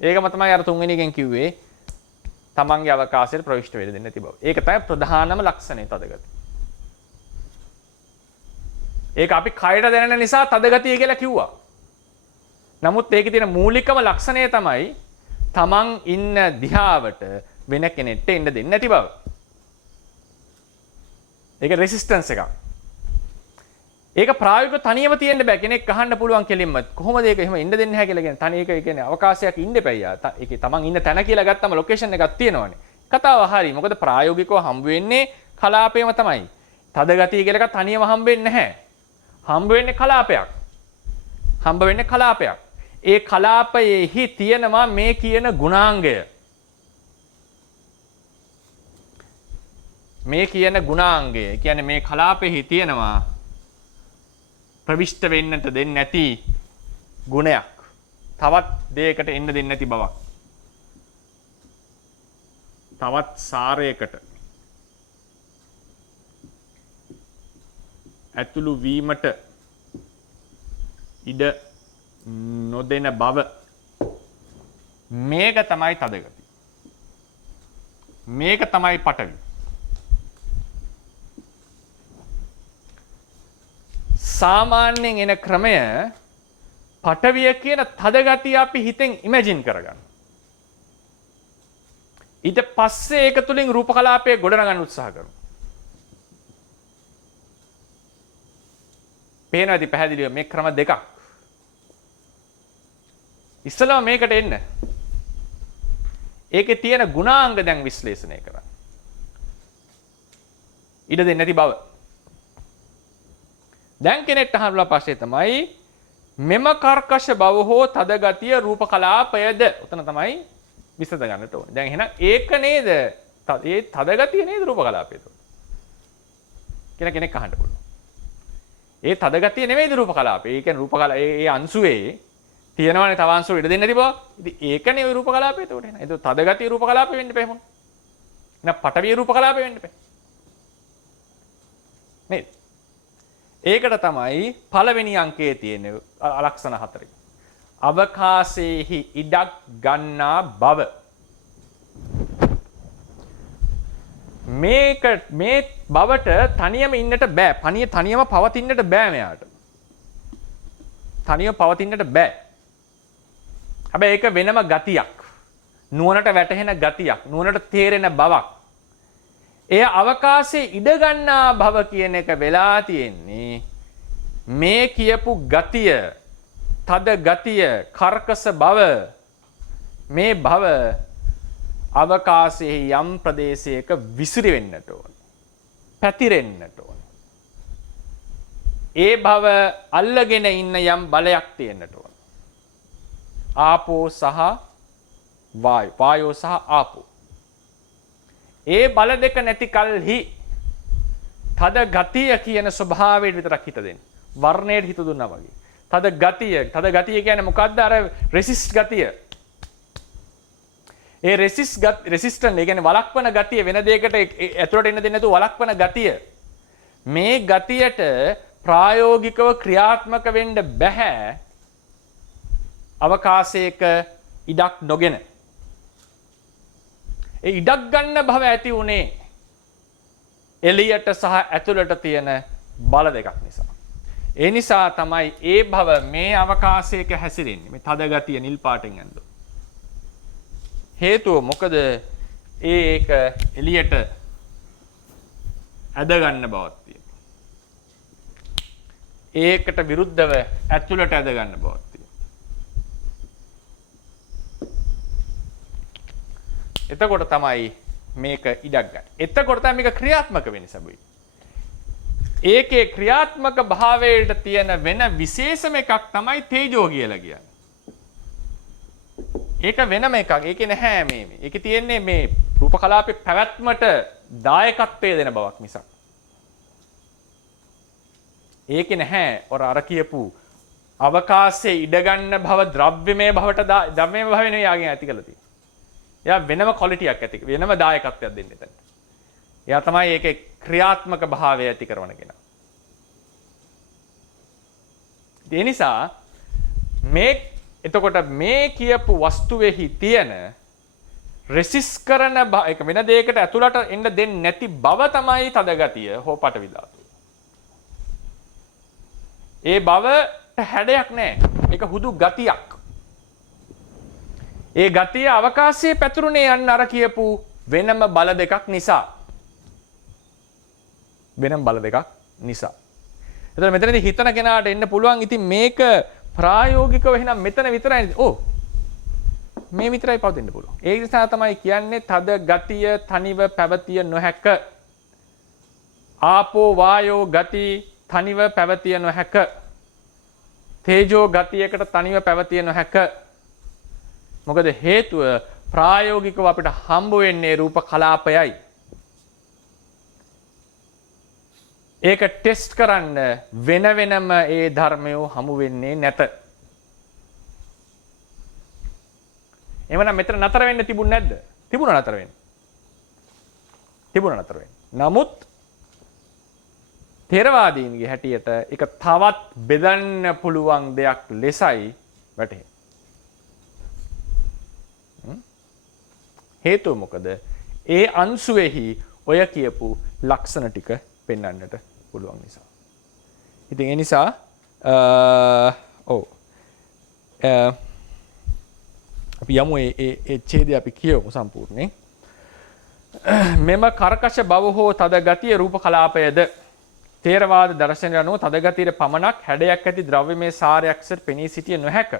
ඒකම තමයි අර තුන්වෙනි එකෙන් කිව්වේ තමන්ගේ අවකාශයට ප්‍රවිෂ්ඨ වෙන්න දෙන්නේ නැති බව. ඒක තමයි ප්‍රධානම ලක්ෂණය තදගතිය. ඒක අපි කයට දැනෙන නිසා තදගතිය කියලා කිව්වා. නමුත් ඒකේ තියෙන මූලිකම ලක්ෂණය තමයි තමන් ඉන්න දිහාවට වෙන කෙනෙක්ට එන්න දෙන්නේ නැති බව. ඒක රෙසිස්ටන්ස් එකක්. ඒක ප්‍රායෝගිකව තනියම තියෙන්න බෑ. කෙනෙක් අහන්න පුළුවන් කෙලින්ම කොහොමද ඒක එහෙම ඉන්න දෙන්නේ නැහැ කියලා කියන්නේ. තනි ඒක කියන්නේ අවකාශයක් ඉන්න එපා යා. ඒකේ තමන් ඉන්න තැන කියලා ගත්තම ලොකේෂන් එකක් තියෙනවනේ. කතාව හරි. මොකද ප්‍රායෝගිකව හම්බ වෙන්නේ කලාපේම තමයි. තද ගතිය කියලා එකක් තනියම හම්බ වෙන්නේ නැහැ. හම්බ වෙන්නේ කලාපයක්. හම්බ වෙන්නේ කලාපයක්. ඒ කලාපයේහි තියෙනවා මේ කියන ගුණාංගය. මේ කියන ගුණාංගය. කියන්නේ මේ කලාපෙහි තියෙනවා ප්‍රවිෂ්ඨ වෙන්නට දෙන්නේ නැති ගුණයක්. තවත් දෙයකට එන්න දෙන්නේ නැති බවක්. තවත් සාරයකට ඇතුළු වීමට ඉඩ නොදෙන බව. මේක තමයි තද ගතිය. මේක තමයි පටවි. සාමාන්‍යයෙන් එන ක්‍රමය පටවිය කියන තද ගතිය අපි හිතෙන් ඉමැජින් කරගන්න. ඊට පස්සේ ඒක තුලින් රූප කලාපය ගොඩනගන්න උත්සාහ කරමු. පේනවාද පැහැදිලිව මේ ක්‍රම දෙකක්. ඉස්සෙල්ලාම මේකට එන්න. ඒකේ තියෙන ගුණාංග දැන් විශ්ලේෂණය කරන්න. ඉඩ දෙන්නේ නැති බව. දැන් කෙනෙක්ට අහන්න පස්සේ තමයි මෙම කර්කශ බව හෝ තද ගතිය රූප කලාපයද? උතන තමයි විසඳ ගන්නට ඕනේ. දැන් එහෙනම් ඒක නේද? ඒ තද ගතිය නේද රූප කලාපය? කියලා කෙනෙක් අහන්න පුළුවන්. ඒ තද ගතිය නෙවෙයිද රූප කලාපය? ඒ කියන්නේ රූප කලාපය ඒ අංශුවේ තියෙනවනේ තව අංශු ඉඩ දෙන්නේ නැති බව. ඉතින් ඒකනේ ওই රූප කලාපය එතකොට එන. ඒක තද ගතිය රූප කලාපය වෙන්න බෑ මොන. එහෙනම් පටවිය රූප කලාපය වෙන්න බෑ. නේද? ඒකට තමයි පළවෙනි අංකයේ තියෙන ලක්ෂණ හතරයි. අවකාශයේහි ඉඩක් ගන්නා බව. මේ බවට තනියම ඉන්නට බෑ. තනියම පවතින්නට බෑ මෙයාට. තනියම පවතින්නට බෑ. හැබැයි ඒක වෙනම ගතියක්. නුවණට වැටහෙන ගතියක්, නුවණට තේරෙන බවක්. එය අවකාශයේ ඉඩ ගන්නා භව කියන එක වෙලා තියෙන්නේ මේ කියපු ගතිය, තද ගතිය, කර්කස බව, මේ භව අවකාශයේ යම් ප්‍රදේශයක විසිරි වෙන්නට ඕන, පැතිරෙන්නට ඕන. ඒ භව අල්ලගෙන ඉන්න යම් බලයක් තියෙන්නට ඕන. ආපෝ සහ වායු, වායෝ සහ ආපෝ. ඒ බල දෙක නැති කල්හි තද ගතිය කියන ස්වභාවයට විතරක් හිත දෙන්න. වර්ණයට හිත දුන්නා වගේ. තද ගතිය කියන්නේ මොකද්ද? අර රෙසිස්ට් ගතිය. ඒ රෙසිස්ටන්ට්, ඒ කියන්නේ වළක්වන ගතිය, වෙන දෙයකට ඇතුළට එන්න දෙන්නේ නැතුව වළක්වන ගතිය. මේ ගතියට ප්‍රායෝගිකව ක්‍රියාත්මක වෙන්න බෑ අවකාශයක ඉඩක් නොගෙන. ඒ ඉඩක් ගන්න භව ඇති උනේ එළියට සහ ඇතුළට තියෙන බල දෙකක් නිසා. ඒ නිසා තමයි ඒ භව මේ අවකාශයක හැසිරෙන්නේ. මේ තද ගතිය නිල් පාටෙන් ඇඳලා. හේතුව මොකද? ඒක එළියට ඇද ගන්න බවක් තියෙනවා. ඒකට විරුද්ධව ඇතුළට ඇද ගන්න බවක් තියෙනවා. එතකොට තමයි මේක ඉඩක් ගන්න. එතකොට තමයි මේක ක්‍රියාත්මක වෙන්නේ සබුයි. ඒකේ ක්‍රියාත්මක භාවයට තියෙන වෙන විශේෂම එකක් තමයි තේජෝ කියලා කියන්නේ. ඒක වෙනම එකක්. ඒකේ නැහැ මේ. ඒකේ තියෙන්නේ මේ රූප කලාපේ පැවැත්මට දායකත්වය දෙන බවක් මිසක්. ඒකේ නැහැ අර කියපු අවකාශයේ ඉඩ ගන්න භව ද්‍රව්‍යමය භවට ද්‍රව්‍යමය භව නෙවෙයි යාගෙන් ඇති කළා තියෙන්නේ. එයා වෙනම ක්වොලිටියක් ඇති, වෙනම දායකත්වයක් දෙන්න එතන. එයා තමයි ඒකේ ක්‍රියාත්මක භාවය ඇති කරන කෙනා. ඒ නිසා එතකොට මේ කියපු වස්තුවේහි තියෙන රෙසිස් කරන එක වෙන දෙයකට ඇතුළට එන්න දෙන්නේ නැති බව තමයි තද ගතිය හෝ පටවි ධාතුව. ඒ බවට හැඩයක් නැහැ. ඒක හුදු ගතියක්. ඒ ගතිය අවකාශයේ පැතුරුනේ යන්න අර කියපු වෙනම බල දෙකක් නිසා. වෙනම බල දෙකක් නිසා. එතකොට මෙතනදී හිතන කෙනාට එන්න පුළුවන් ඉතින් මේක ප්‍රායෝගිකව එහෙනම් මෙතන විතරයි. මේ විතරයි පවතින්න පුළුවන්. ඒ නිසා තමයි කියන්නේ තද ගතිය තනිව පැවතිය නොහැක. ආපෝ වායෝ ගති තනිව පැවතිය නොහැක. තේජෝ ගතියකට තනිව පැවතිය නොහැක. මොකද හේතුව ප්‍රායෝගිකව අපිට හම්බ වෙන්නේ රූප කලාපයයි. ඒක ටෙස්ට් කරන්න වෙන වෙනම ඒ ධර්මය හමු වෙන්නේ නැත. එවනම් මෙතන නතර වෙන්න තිබුණ නැද්ද? තිබුණා නතර වෙන්න. තිබුණා නතර වෙන්න. නමුත් ථේරවාදීන්ගේ හැටියට ඒක තවත් බෙදන්න පුළුවන් දෙයක් ලෙසයි වැටහෙන්නේ. හේතුව මොකද? ඒ අංශුවේහි ඔය කියපු ලක්ෂණ ටික පෙන්වන්නට පුළුවන් නිසා. ඉතින් ඒ නිසා අපි යමු ඒ ඡේදය අපි කියමු සම්පූර්ණයෙන්. මෙම කර්කශ බව හෝ තද ගතිය රූප කලාපයද ථේරවාද දර්ශනය අනුව තද ගතියේ පමණක් හැඩයක් ඇති ද්‍රව්‍යමය සාරයක්සර පෙනී සිටිය නොහැක.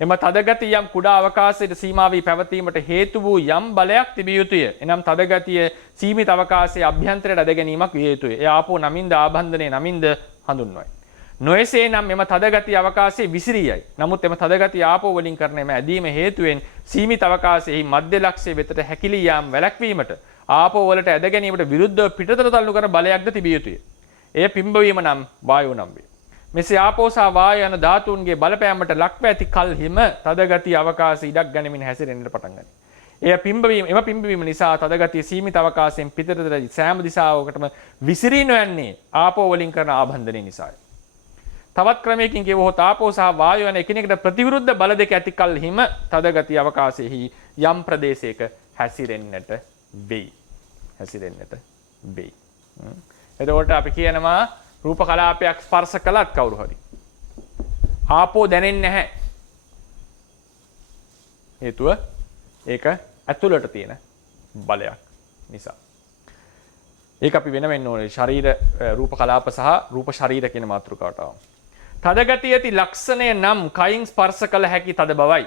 එම තද ගතිය යම් කුඩා අවකාශයකට සීමා වී පැවතීමට හේතු වූ යම් බලයක් තිබිය යුතුය. එනම් තද ගතිය සීමිත අවකාශයේ අභ්‍යන්තරයට ඇද ගැනීමක් විය යුතුය. එය ආපෝ නමින්ද ආබන්ධනයේ නමින්ද හඳුන්වයි. නොයසේ නම් එම තද ගතිය අවකාශයේ විසිරියයි. නමුත් එම තද ගතිය ආපෝ වලින් කරන එම ඇදීම හේතුවෙන් සීමිත අවකාශයේ මධ්‍ය ලක්ෂයේ වෙතට හැකිලී යාම වැළැක්වීමට ආපෝ වලට ඇද ගැනීමට විරුද්ධව පිටතට තල්ලු කරන බලයක්ද තිබිය යුතුය. එය පිම්බවීම නම් වායෝ නම් වේ. මෙසේ ආපෝ සහ වායු යන ධාතුන්ගේ බලපෑමට ලක්ව ඇති කල්හිම තද ගතිය අවකාශය ඉඩක් ගනිමින් හැසිරෙන්නට පටන් ගනී. එම පිම්බවීම නිසා තද ගතිය සීමිත අවකාශයෙන් පිටතට සෑම දිශාවකටම විසිරී නොයන්නේ ආපෝ වලින් කරන ආබන්ධනය නිසායි. තවත් ක්‍රමයකින් කියවොත් ආපෝ සහ වායු යන එකිනෙකට ප්‍රතිවිරුද්ධ බල දෙක ඇති කල්හිම තද ගතිය අවකාශයේහි යම් ප්‍රදේශයක හැසිරෙන්නට වෙයි. එතකොට අපි කියනවා රූප කලාපයක් ස්පර්ශ කළත් කවුරු හරි ආපෝ දැනෙන්නේ නැහැ. හේතුව ඒක ඇතුළට තියෙන බලයක් නිසා. ඒක අපි වෙන වෙන්න ඕනේ ශරීර රූප කලාප සහ රූප ශරීර කියන මාතෘකාවට ආවම. තද ගතිය ඇති ලක්ෂණය නම් කයින් ස්පර්ශ කළ හැකි තද බවයි.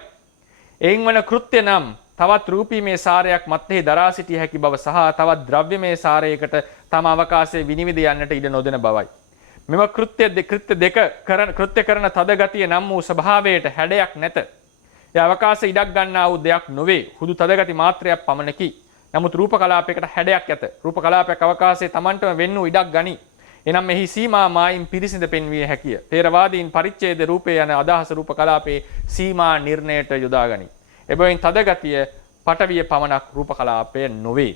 එයින් වන කෘත්‍ය නම් තවත් රූපීමේ සාරයක් මැත්තේ දරා සිටිය හැකි බව සහ තවත් ද්‍රව්‍යමය සාරයකට තම අවකාශයේ විනිවිද යන්නට ඉඩ නොදෙන බවයි. මෙම කෘත්‍ය කරන තද ගතිය නම් වූ ස්වභාවයට හැඩයක් නැත. ඒ අවකාශ ඉඩක් ගන්නා වූ දෙයක් නොවේ. හුදු තද ගති මාත්‍රයක් පමණකි. නමුත් රූප කලාපයකට හැඩයක් ඇත. රූප කලාපයක් අවකාශයේ Tamanටම වෙන් වූ ඉඩක් ගනි. එනම් මෙහි සීමා මායින් පිරිසිඳ පෙන්විය හැකිය. ථේරවාදීන් පරිච්ඡේද රූපේ යන අදහස රූප කලාපේ සීමා නිර්ණයට යොදා ගනී. එබැවින් තද ගතිය පටවිය පමණක් රූප කලාපය නොවේ.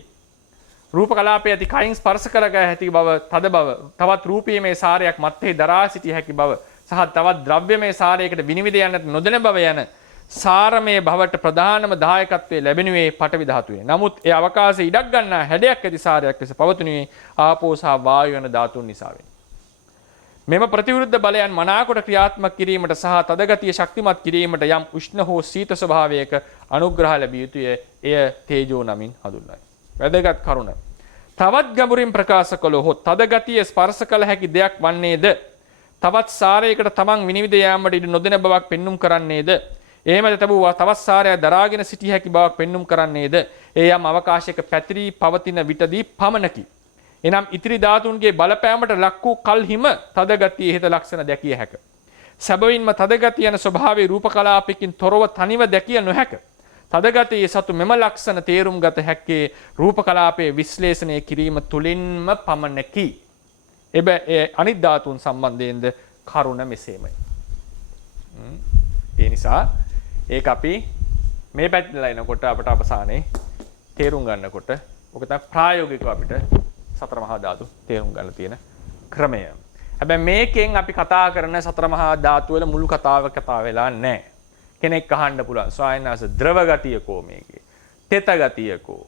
රූප කලාපයේ ඇති කයින් ස්පර්ශ කරග හැකි බව තද බව, තවත් රූපීමේ සාරයක් මැත්තේ දරා සිටිය හැකි බව සහ තවත් ද්‍රව්‍යමය සාරයකට විනිවිද යන්නට නොදෙන බව යන සාරමය බවට ප්‍රධානම දායකත්වයේ ලැබෙනුයේ පඨවි ධාතුවේ. නමුත් ඒ අවකාශයේ ඉඩක් ගන්නා හැඩයක් ඇති සාරයක් ලෙස පවතුනේ ආපෝ සහ වායු යන ධාතුන් නිසා වෙයි. මෙම ප්‍රතිවිරුද්ධ බලයන් මනාකොට ක්‍රියාත්මක කිරීමට සහ තදගතිය ශක්තිමත් කිරීමට යම් උෂ්ණ හෝ සීත ස්වභාවයක අනුග්‍රහ ලැබිය යුතුය. එය තේජෝ නමින් හඳුන්වයි. වැදගත් කරුණ. තවත් ගැඹුරින් ප්‍රකාශ කළොත් තදගතිය ස්පර්ශ කළ හැකි දෙයක් වන්නේද? තවත් සාරයකට තමන් විනිවිද යාමට ඉඩ නොදෙන බවක් පෙන්눔 කරන්නේද? එහෙමද තබුව තවත් සාරය දරාගෙන සිටිය හැකි බවක් පෙන්눔 කරන්නේද? ඒ යම් අවකාශයක පැතිරී පවතින විටදී පමණකි. එනම් ඉතිරි ධාතුන්ගේ බලපෑමට ලක් වූ කල්හිම තදගතිය හේත ලක්ෂණ දැකිය හැක. සැබවින්ම තදගතිය යන ස්වභාවයේ රූප කලාපයකින් තොරව තනිව දැකිය නොහැක. තදගතිය සතු මෙම ලක්ෂණ තේරුම් ගත හැක්කේ රූප කලාපයේ විශ්ලේෂණය කිරීම තුලින්ම පමණකි. එබැයි අනිත් ධාතුන් සම්බන්ධයෙන්ද කරුණ මෙසේමයි. ඒ නිසා ඒක අපි මේ පැත්තට එනකොට අපට අවසානයේ තේරුම් ගන්නකොට ඔක තමයි ප්‍රායෝගිකව අපිට සතර මහා ධාතු තේරුම් ගන්න තියෙන ක්‍රමය. හැබැයි මේකෙන් අපි කතා කරන සතර මහා ධාතු වල මුළු කතාව වෙලා නැහැ. කෙනෙක් අහන්න පුළුවන් ස්වාමීන් වහන්සේ ද්‍රව ගතියකෝ මේකේ, තෙත ගතියකෝ,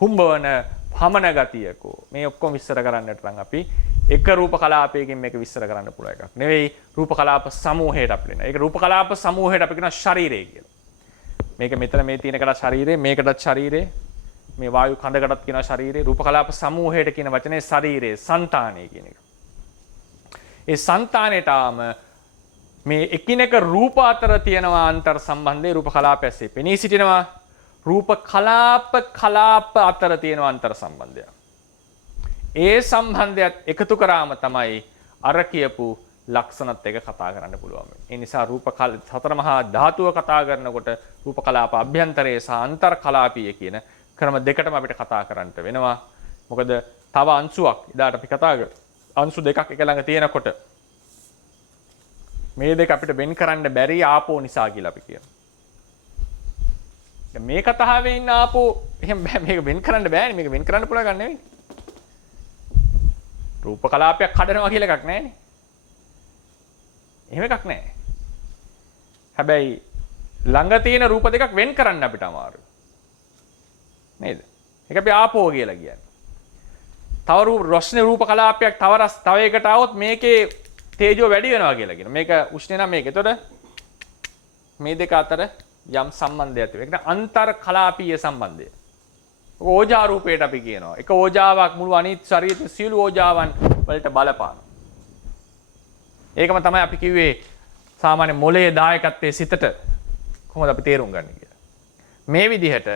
පුම්බවන භමන ගතියකෝ, මේ ඔක්කොම විස්තර කරන්නට නම් අපි එක රූප කලාපයකින් මේක විස්තර කරන්න පුළුවන් එකක් නෙවෙයි. රූප කලාප සමූහයට අපි වෙනවා. ඒක රූප කලාප සමූහයට අපි කියනවා ශරීරය කියලා. මේක මෙතන මේ තියෙන එකට ශරීරය, මේකටත් ශරීරය, මේ වායු කඳකටත් කියනවා ශරීරය. රූප කලාප සමූහයට කියන වචනේ ශරීරය, సంతානය කියන එක. ඒ సంతානයටම මේ එකිනෙක රූප අතර තියෙනවා අන්තර් සම්බන්ධය රූප කලාපයසේ පෙනී සිටිනවා. රූප කලාප අතර තියෙනවා අන්තර් සම්බන්ධය. ඒ සම්බන්ධයත් එකතු කරාම තමයි අර කියපු ලක්ෂණත් එක කතා කරන්න පුළුවන්. ඒ නිසා සතර මහා ධාතුව කතා කරනකොට රූප කලාප අභ්‍යන්තරයේ සහ අන්තර් කලාපීය කියන ක්‍රම දෙකටම අපිට කතා කරන්න වෙනවා. මොකද තව අංශුවක් ඉදාට අපි කතා කරා. අංශු දෙකක් එක ළඟ තියෙනකොට මේ දෙක අපිට වෙන් කරන්න බැරි ආපෝ නිසා කියලා අපි කියනවා. දැන් මේ කතාවේ ඉන්න ආපෝ එහෙම මේක වෙන් කරන්න බෑනේ. මේක වෙන් කරන්න පුළුවන් ගන්න නෙවෙයි. රූප කලාපයක් කඩනවා කියලා එකක් නැහැනේ. එහෙම එකක් නැහැ. හැබැයි ළඟ තියෙන රූප දෙකක් වෙන් කරන්න අපිට අමාරුයි. නේද? ඒක අපි ආපෝ කියලා කියන්නේ. තව රොස්නේ රූප කලාපයක් තව එකට આવොත් මේකේ තේජෝ වැඩි වෙනවා කියලා කියනවා. මේක උෂ්ණ නම් මේක. එතකොට මේ දෙක අතර යම් සම්බන්ධයක් තියෙනවා. ඒක අන්තර් කලාපීය සම්බන්ධය. ඕජා රූපයට අපි කියනවා. එක ඕජාවක් මුළු අනිත් ශරීරයේ සියලු ඕජාවන් වලට බලපානවා. ඒකම තමයි අපි කිව්වේ සාමාන්‍ය මොළයේ දායකත්වයේ සිතට කොහොමද අපි තේරුම් ගන්න කියලා. මේ විදිහට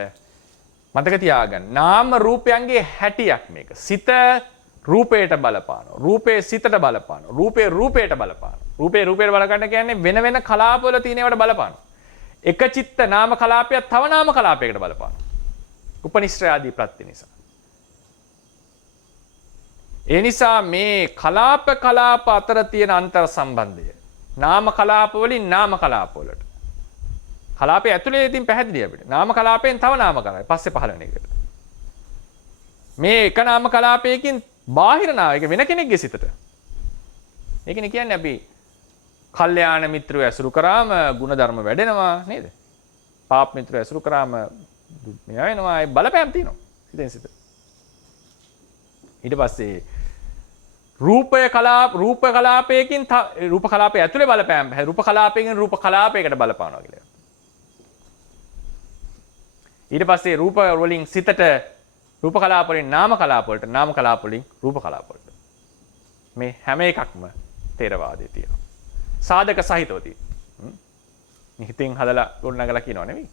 මතක තියාගන්න. නාම රූපයන්ගේ හැටියක් මේක. සිත රූපයට බලපානවා. රූපේ සිතට බලපානවා. රූපේ රූපයට බලපානවා. රූපේ රූපයට බලකන්න කියන්නේ වෙන වෙන කලාපවල තියෙන ඒවාට බලපානවා. එක චිත්ත නාම කලාපයක් තව නාම කලාපයකට බලපානවා. උපනිශ්‍රය ආදී ප්‍රත්‍ය නිසා. ඒ නිසා මේ කලාප අතර තියෙන අන්තර් සම්බන්ධය නාම කලාප වලින් නාම කලාප වලට. කලාපය ඇතුලේ ඉතින් පැහැදිලි අපිට. නාම කලාපයෙන් තව නාම කලාපයක් පස්සේ පහළ වෙන එකට. මේ එක නාම කලාපයකින් බාහිර නාම එක වෙන කෙනෙක්ගේ සිතට. ඒකනේ කියන්නේ අපි කල්යාණ මිත්‍රව ඇසුරු කරාම ಗುಣධර්ම වැඩෙනවා නේද? පාප මිත්‍රව ඇසුරු කරාම මෙයා වෙනවා. ඒ බලපෑම් තියෙනවා සිතෙන් සිත. ඊට පස්සේ රූප කලාපයකින් රූප කලාපය ඇතුලේ බලපෑම් රූප කලාපයකින් රූප කලාපයකට බලපානවා කියලා. ඊට පස්සේ රූප වලින් සිතට රූප කලාප වලින් නාම කලාප වලට නාම කලාප වලින් රූප කලාප වලට. මේ හැම එකක්ම තේරවාදයේ තියෙනවා. සාධක සහිතව තියෙනවා. හිතින් හදලා ගොඩනගලා කියනව නෙවෙයි.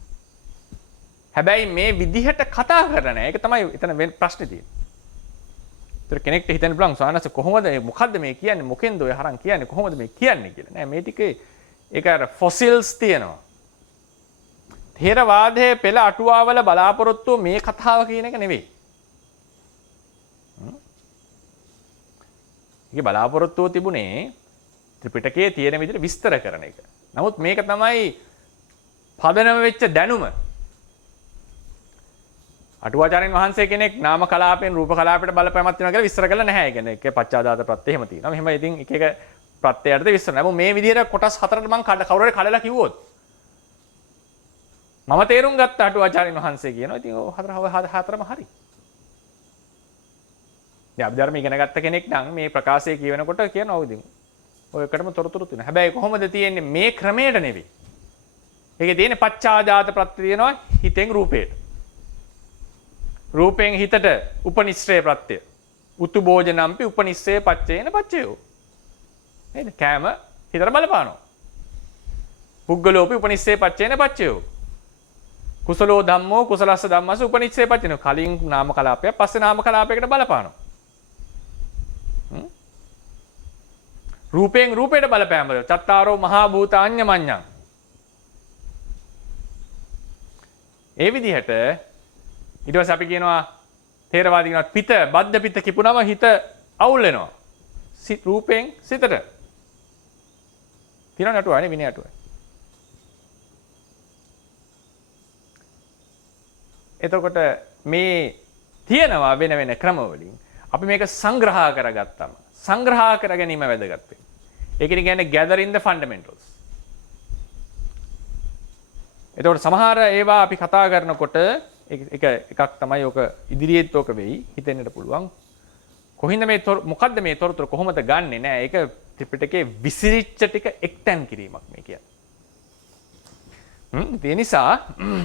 හැබැයි මේ විදිහට කතා කරන ඒක තමයි එතන ප්‍රශ්නේ තියෙන්නේ. ඒතර කෙනෙක්ට හිතන්න පුළුවන් සානස කොහොමද මොකද්ද මේ කියන්නේ මොකෙන්ද ඔය හරන් කියන්නේ කොහොමද මේ කියන්නේ කියලා. නෑ මේ ටිකේ ඒක අර ෆොසිල්ස් තියෙනවා. ථේරවාදයේ පෙළ අටුවාවල බලාපොරොත්තු මේ කතාව කියන එක නෙවෙයි. ඒකේ බලාපොරොත්තුව තිබුණේ ත්‍රිපිටකයේ තියෙන විදිහට විස්තර කරන එක. නමුත් මේක තමයි පදනම වෙච්ච දැනුම. අටුවාචාර්යන් වහන්සේ කෙනෙක් නාම කලාපෙන් රූප කලාපයට බලපෑමක් තියෙනවා කියලා විස්තර කළා නැහැ. ඒ කියන්නේ ඒකේ පච්චාදාත ප්‍රත්‍ය එහෙම තියෙනවා. මෙහෙම ඉතින් එක එක ප්‍රත්‍යයටද විස්තර. නමුත් මේ විදිහට කොටස් හතරට මම කවුරු හරි කඩලා කිව්වොත් මම තේරුම් ගත්ත අටුවාචාර්යන් වහන්සේ කියනවා. ඉතින් ඔය හතරම හරි. දැන් අභිධර්ම ඉගෙන ගත්ත කෙනෙක් නම් මේ ප්‍රකාශය කියවෙනකොට කියනවා ඔය ඉතින් ඔයකටම තොරතුරු තියෙනවා. හැබැයි කොහොමද තියෙන්නේ මේ ක්‍රමයට නෙවෙයි. ඒකේ තියෙන්නේ පච්චාදාත ප්‍රත්‍ය තියෙනවා හිතෙන් රූපයට. රූපයෙන් හිතට උපනිශ්‍රේ ප්‍රත්‍ය. උතු භෝජනම්පි උපනිශ්‍රේ පච්චේන පච්චයෝ. නේද? කෑම හිතට බලපානවා. පුග්ගලෝපි උපනිශ්‍රේ පච්චේන පච්චයෝ. කුසලෝ ධම්මෝ කුසලස්ස ධම්මස උපනිශ්‍රේ පච්චේන. කලින් නාම කලාපයක් පස්සේ නාම කලාපයකට බලපානවා. රූපයෙන් රූපයට බලපෑම වල චත්තාරෝ මහා භූතාඤ්ඤමඤ්ඤං. ඒ විදිහට ඊට පස්සේ අපි කියනවා ථේරවාදී කියනවා පිට බද්ධ පිට කිපුනම හිත අවුල් වෙනවා. රූපයෙන් සිතට. තියෙන නටුවනේ විනය නටුව. එතකොට මේ තියෙනවා වෙන වෙන ක්‍රම වලින් අපි මේක සංග්‍රහ කරගත්තම සංග්‍රහ කර ගැනීම වැදගත් වෙනවා. ඒකෙන් කියන්නේ gathering the fundamentals. එතකොට සමහර ඒවා අපි කතා කරනකොට එකක් තමයි ඔක ඉදිරියේත් ඔක වෙයි හිතෙන්නට පුළුවන්. කොහින්ද මේ මොකද්ද මේ තොරතුරු කොහොමද ගන්නෙ නෑ ඒක ත්‍රිපිටකයේ විසිරිච්ච ටික එක්තැන් කිරීමක් මේ කියන්නේ. ඒ නිසා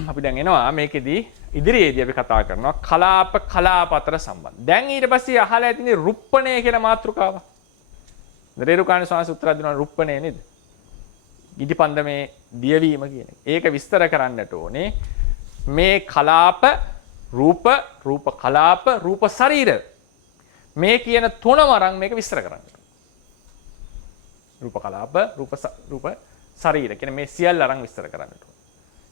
අපි දැන් එනවා මේකෙදී ඉදිරියේදී අපි කතා කරනවා කලාප අතර සම්බන්ධ. දැන් ඊට පස්සේ අහලා ඇතිනේ රුප්පණය කියන මාතෘකාව. රේරුකාණ ස්වාමීන් වහන්සේ උත්තර දෙනවා රුප්පණය නේද? ඉදිපන්දමේ දියවීම කියන එක. ඒක විස්තර කරන්නට ඕනේ. මේ කලාප රූප කලාප රූප ශරීර මේ කියන තුනම අරන් මේක විස්තර කරන්න. රූප කලාප රූප ශරීර කියන මේ සියල්ල අරන් විස්තර කරන්න.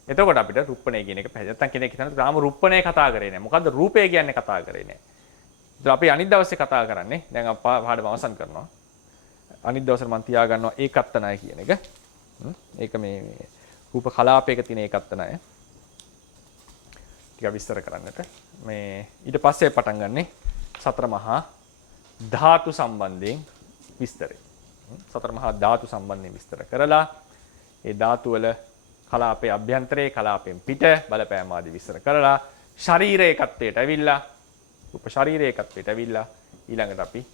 එතකොට අපිට රුප්පණය කියන එක පැහැදිලි. නැත්නම් කෙනෙක් හිතනවා තාම රුප්පණය කතා කරේ නැහැ. මොකද්ද රූපය කියන්නේ කතා කරේ නැහැ. ඉතින් අපි අනිත් දවසේ කතා කරන්නේ. දැන් අපි පාඩම අවසන් කරනවා. අනිත් දවසේ මම තියාගන්නවා ඒකත්තනය කියන එක. ඒක මේ රූප කලාපයක තියෙන ඒකත්තනය. ටික විස්තර කරන්නට. මේ ඊට පස්සේ පටන් ගන්නෙ සතර මහා ධාතු සම්බන්ධයෙන් විස්තරය. සතර මහා ධාතු සම්බන්ධයෙන් විස්තර කරලා ඒ ධාතු වල කලාපයේ අභ්‍යන්තරයේ කලාපයෙන් පිට බලපෑම ආදී විස්තර කරලා ශරීරයේ එකත්වයට ඇවිල්ලා රූප ශරීරයේ එකත්වයට ඇවිල්ලා ඊළඟට අපි